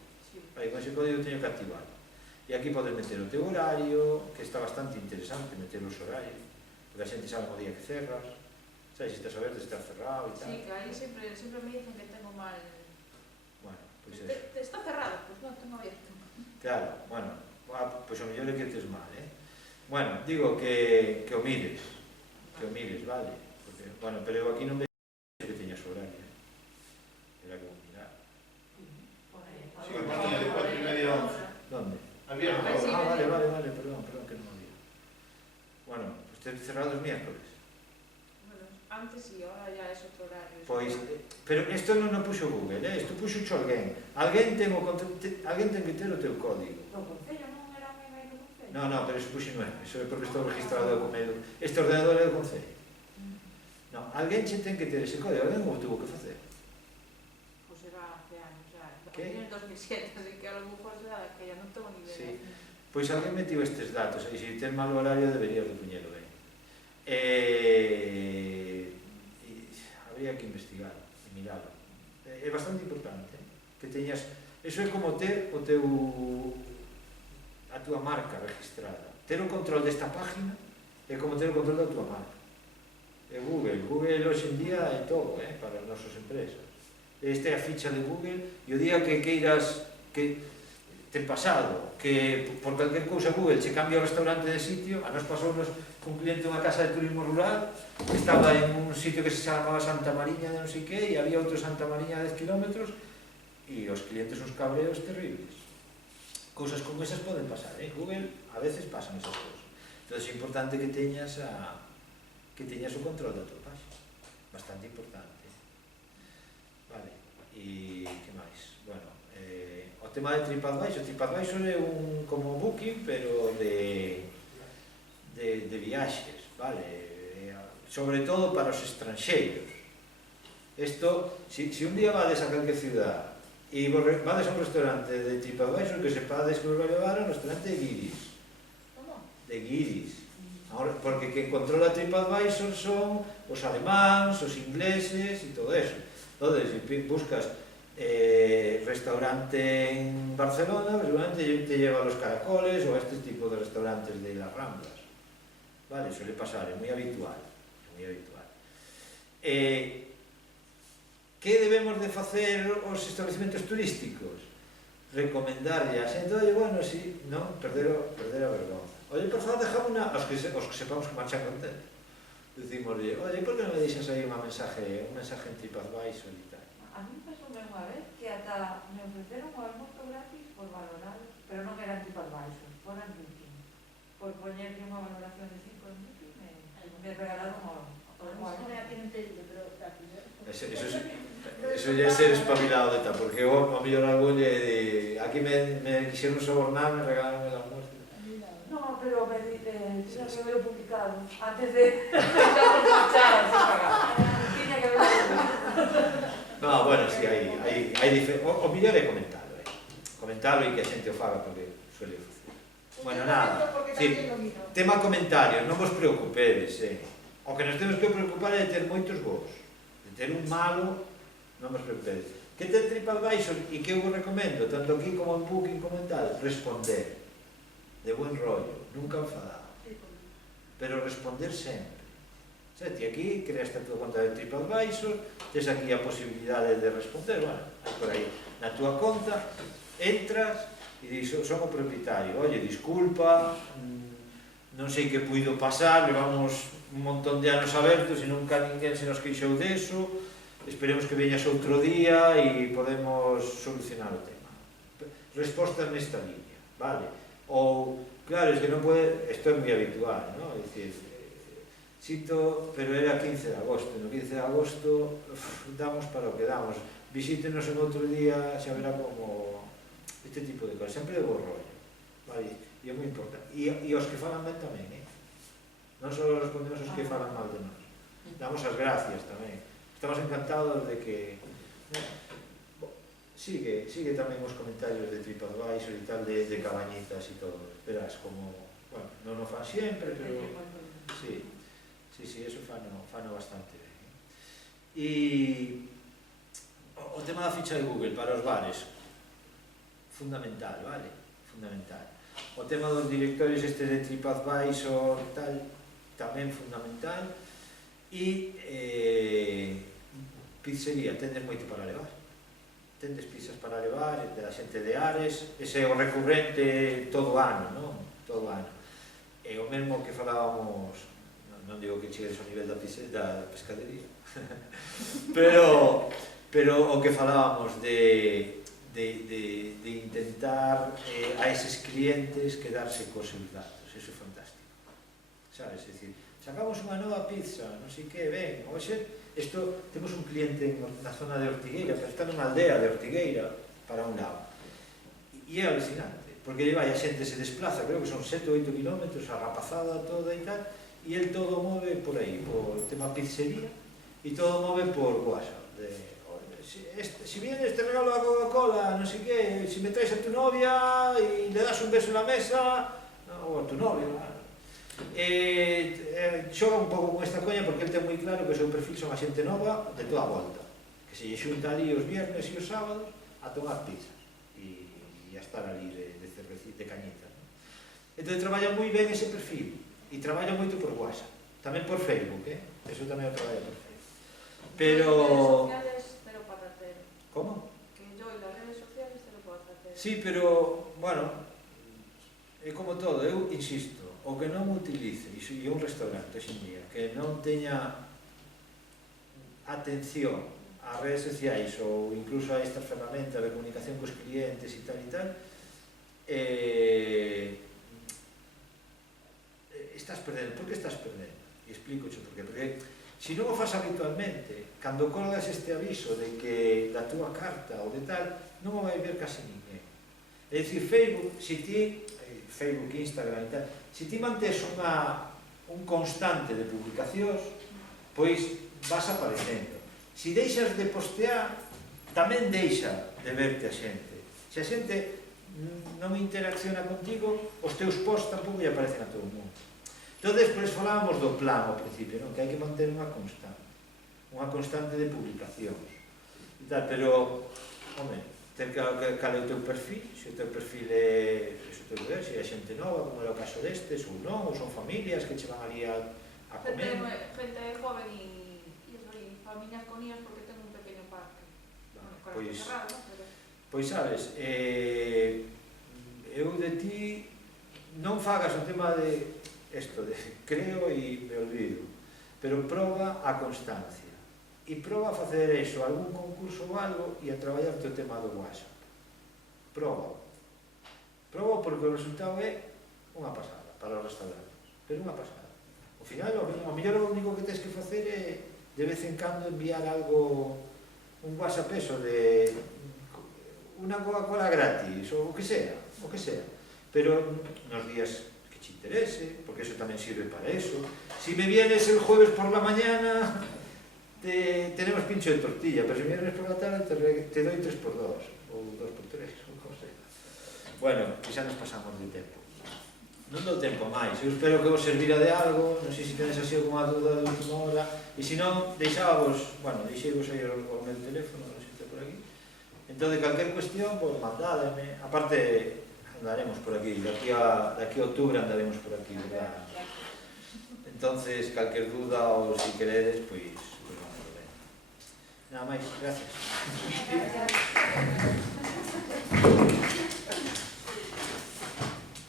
Aí, con ese código teño que activarlo. E aquí podes meter o teu horario, que está bastante interesante, meter os horarios, porque a xente sabe o día que cerras, sabes, se estás a ver de estar cerrado e tal. Sí, que aí sempre me dicen que tengo mal... Bueno, pois eso. Está cerrado, pues non, tengo abierto. Claro, bueno, pois o mellor é que tes mal, Bueno, digo que o mires, vale? Porque, bueno, pero eu aquí non vexo que teñas horario. Era como mirar. Sí, que ponía de 4:30 a 11. ¿Dónde? Abierto. Vale, perdón, que non había. Bueno, pues te cerrado os miércoles. Bueno, antes sí, ahora ya es otro horario. Pois, pero isto non o puxo Google, isto puxo alguén. Alguén ten que ter o teu código. No Concello non era un email do Concello? No, pero iso puxo non é. Iso é porque estou registrado como este ordenador é do Concello. No, alguén che ten que ter ese código, alguén o tuvo que facer. Pues era hace años, o sea, ¿Qué? en el 2007, así que a lo mejor será que ya no tengo ni idea. Sí. Pois alguén metió estes datos, e se ten mal horario deberías de puñelo ben. Habría que investigar e miralo. É bastante importante que teñas... Eso é como ter a túa marca registrada. Ter o control desta página é como ter o control da túa marca. É Google hoxe en día é todo para as nosas empresas. Esta é a ficha de Google e o día que queiras que ten pasado que por calquer cousa Google che cambia o restaurante de sitio, a nos pasounos un cliente unha casa de turismo rural que estaba en un sitio que se chamaba Santa Mariña de non sei que e había outro Santa Mariña a 10 kilómetros e os clientes uns cabreos terribles. Cousas como esas poden pasar, Google a veces pasan esas cousas. Entón é importante que teñas o control da tua página, bastante importante. Vale, e que máis? Bueno, o tema de TripAdvisor é como Booking, pero de viaxes, vale? Sobre todo para os estranxeiros. Isto, se un día vades a calquer ciudad e vades a un restaurante de TripAdvisor, que sepades que vos vai levar a un restaurante de guiris. De guiris. Porque quen controla TripAdvisor son os alemáns, os ingleses e todo eso. Entón, se buscas restaurante en Barcelona, seguramente te lleva a los Caracoles ou a este tipo de restaurantes de las Ramblas. Vale, suele pasar, é moi habitual. Que debemos de facer os establecimentos turísticos? Recomendarlle a xente, oye, bueno, si, non, perder a vergonza. Oye, por favor, dejame os que sepamos que marchan contentos. Decimoslle, oye, por que non me deixas aí un mensaje en TripAdvisor e tal? A mí pasoume unha vez que ata me ofreceron o almozo gratis por valorar, pero non era en TripAdvisor, fora en Booking. Por poñerlle unha valoración de 5 en Booking, me regalaron o almozo. Eso ya é ser espabilado de tal, porque eu a mellor algún aquí me quixeron sobornar, me regalaron el almuerzo. No, pero me tiña que verlo publicado antes de marchar sin pagar. Tiña que verlo publicado. No, bueno, si, hai diferentes... O mellor é comentalo e que a xente o faga, porque suele facer. Bueno, nada, tema comentarios, non vos preocupedes, O que nos temos que preocupar é de ter moitos bons, de ter un malo, non vos preocupedes. Que ten TripAdvisor e que eu vos recomendo, tanto aquí como en Booking como en tal, responder, de buen rollo, nunca enfadado, pero responder sempre. O sea, ti aquí creaste a tua conta de TripAdvisor, tes aquí a posibilidade de responder, bueno, por aí, na tua conta, entras e dis, son o propietario, oye, disculpa, non sei que puido pasar, levamos un montón de anos abertos e nunca ninguén se nos queixou deso, esperemos que veñas outro día e podemos solucionar o tema. Resposta nesta línea, vale? Ou, claro, es que non pode, isto é moi habitual, non? É dicir, sito, pero era 15 de agosto, no 15 de agosto damos para o que damos, visítenos en outro día, xa verá como este tipo de cosas, sempre de bo rollo, vale? E é moi importante, e os que falan ben tamén, non só respondemos os que falan mal de nós, damos as gracias tamén, estamos encantados de que sigue tamén os comentarios de TripAdvisor e tal, de Cabañitas e todo, verás como, bueno, non o fan sempre, pero sí, eso fano bastante ben. E o tema da ficha de Google para os bares, fundamental, vale? Fundamental. O tema dos directorios este de TripAdvisor tal, tamén fundamental. E pizzería, tendes moito para levar. Tendes pizzas para levar, da xente de Ares, ese é o recurrente todo o ano, non? Todo o ano. E o mesmo que falábamos, non digo que chegues ao nivel da pescadería, pero o que falábamos de intentar a eses clientes quedarse cos seus datos, eso é fantástico, sabes? É dicir, sacamos unha nova pizza, non sei que, ben, temos un cliente na zona de Ortigueira, pero está nunha aldea de Ortigueira para un lado, e é alucinante, porque vai, a xente se desplaza, creo que son 7 ou 8 kilómetros, a rapazada toda e tal, e el todo move por aí, por tema pizzería, e todo move por WhatsApp, si vienes te regalo a Coca-Cola, non sei que, si me traes a tu novia e le das un beso en la mesa, ou a tu novia, xoga un pouco con esta coña porque el ten moi claro que o seu perfil son a xente nova de toda a volta, que se lle xunta ali os viernes e os sábados a tomar pizzas e a estar ali de cervecita, de cañitas. Entón traballa moi ben ese perfil e traballa moito por WhatsApp, tamén por Facebook, eso tamén o traballa por Facebook. Pero... ¿Cómo? Que yo en las redes sociales te lo puedo hacer. Sí, pero, bueno, é como todo, eu insisto, o que non utilice, e un restaurante hoxe en día, que non teña atención ás redes sociais ou incluso a estas ferramentas de comunicación cos clientes e tal, estás perdendo. Por que estás perdendo? E explico xo por qué. Porque se non o faz habitualmente, cando colgas este aviso de que da túa carta ou de tal, non o vai ver case ninguén. É dicir, Facebook, Instagram e tal, se ti mantes un constante de publicacións, pois vas aparecendo. Se deixas de postear, tamén deixa de verte a xente. Se a xente non interacciona contigo, os teus posts tampouco lle aparecen a todo o mundo. Entón, despois falábamos do plan ao principio, que hai que manter unha constante de publicacións. Pero, home, ten que cal é o teu perfil, se o teu perfil é se é xente nova, como é o caso destes, ou non, ou son familias que che van ali a comer. Gente joven e familias con niños porque ten un pequeño parque. Pois sabes, eu de ti non fagas o tema de esto de creo e me olvido, pero proba a constancia e proba a facer eso, algún concurso ou algo e a traballar o tema do WhatsApp. Proba porque o resultado é unha pasada para os restaurantes, pero unha pasada. Ao final, ao mellor o único que tens que facer é de vez en cando enviar algo, un WhatsApp eso de unha Coca-Cola gratis ou o que sea, pero nos días interese, porque eso tamén sirve para eso. Si me vienes el jueves por la mañana, tenemos pincho de tortilla, pero si me vienes por la tarde te doy 3x2, ou 2x3, ou como sea. Bueno, xa nos pasamos de tempo. Non dou tempo máis, eu espero que vos servira de algo, non sei se tenes así alguma dúda de última hora, e se non, deixábamos, deixeivos aí o meu teléfono, non sei se está por aquí. Entón, de calquer cuestión, pois mandádeme, aparte andaremos por aquí, daqui a outubro andaremos por aquí, verdad? Entonces, calquer duda ou se queredes, pois vamos a ver. Nada máis, gracias.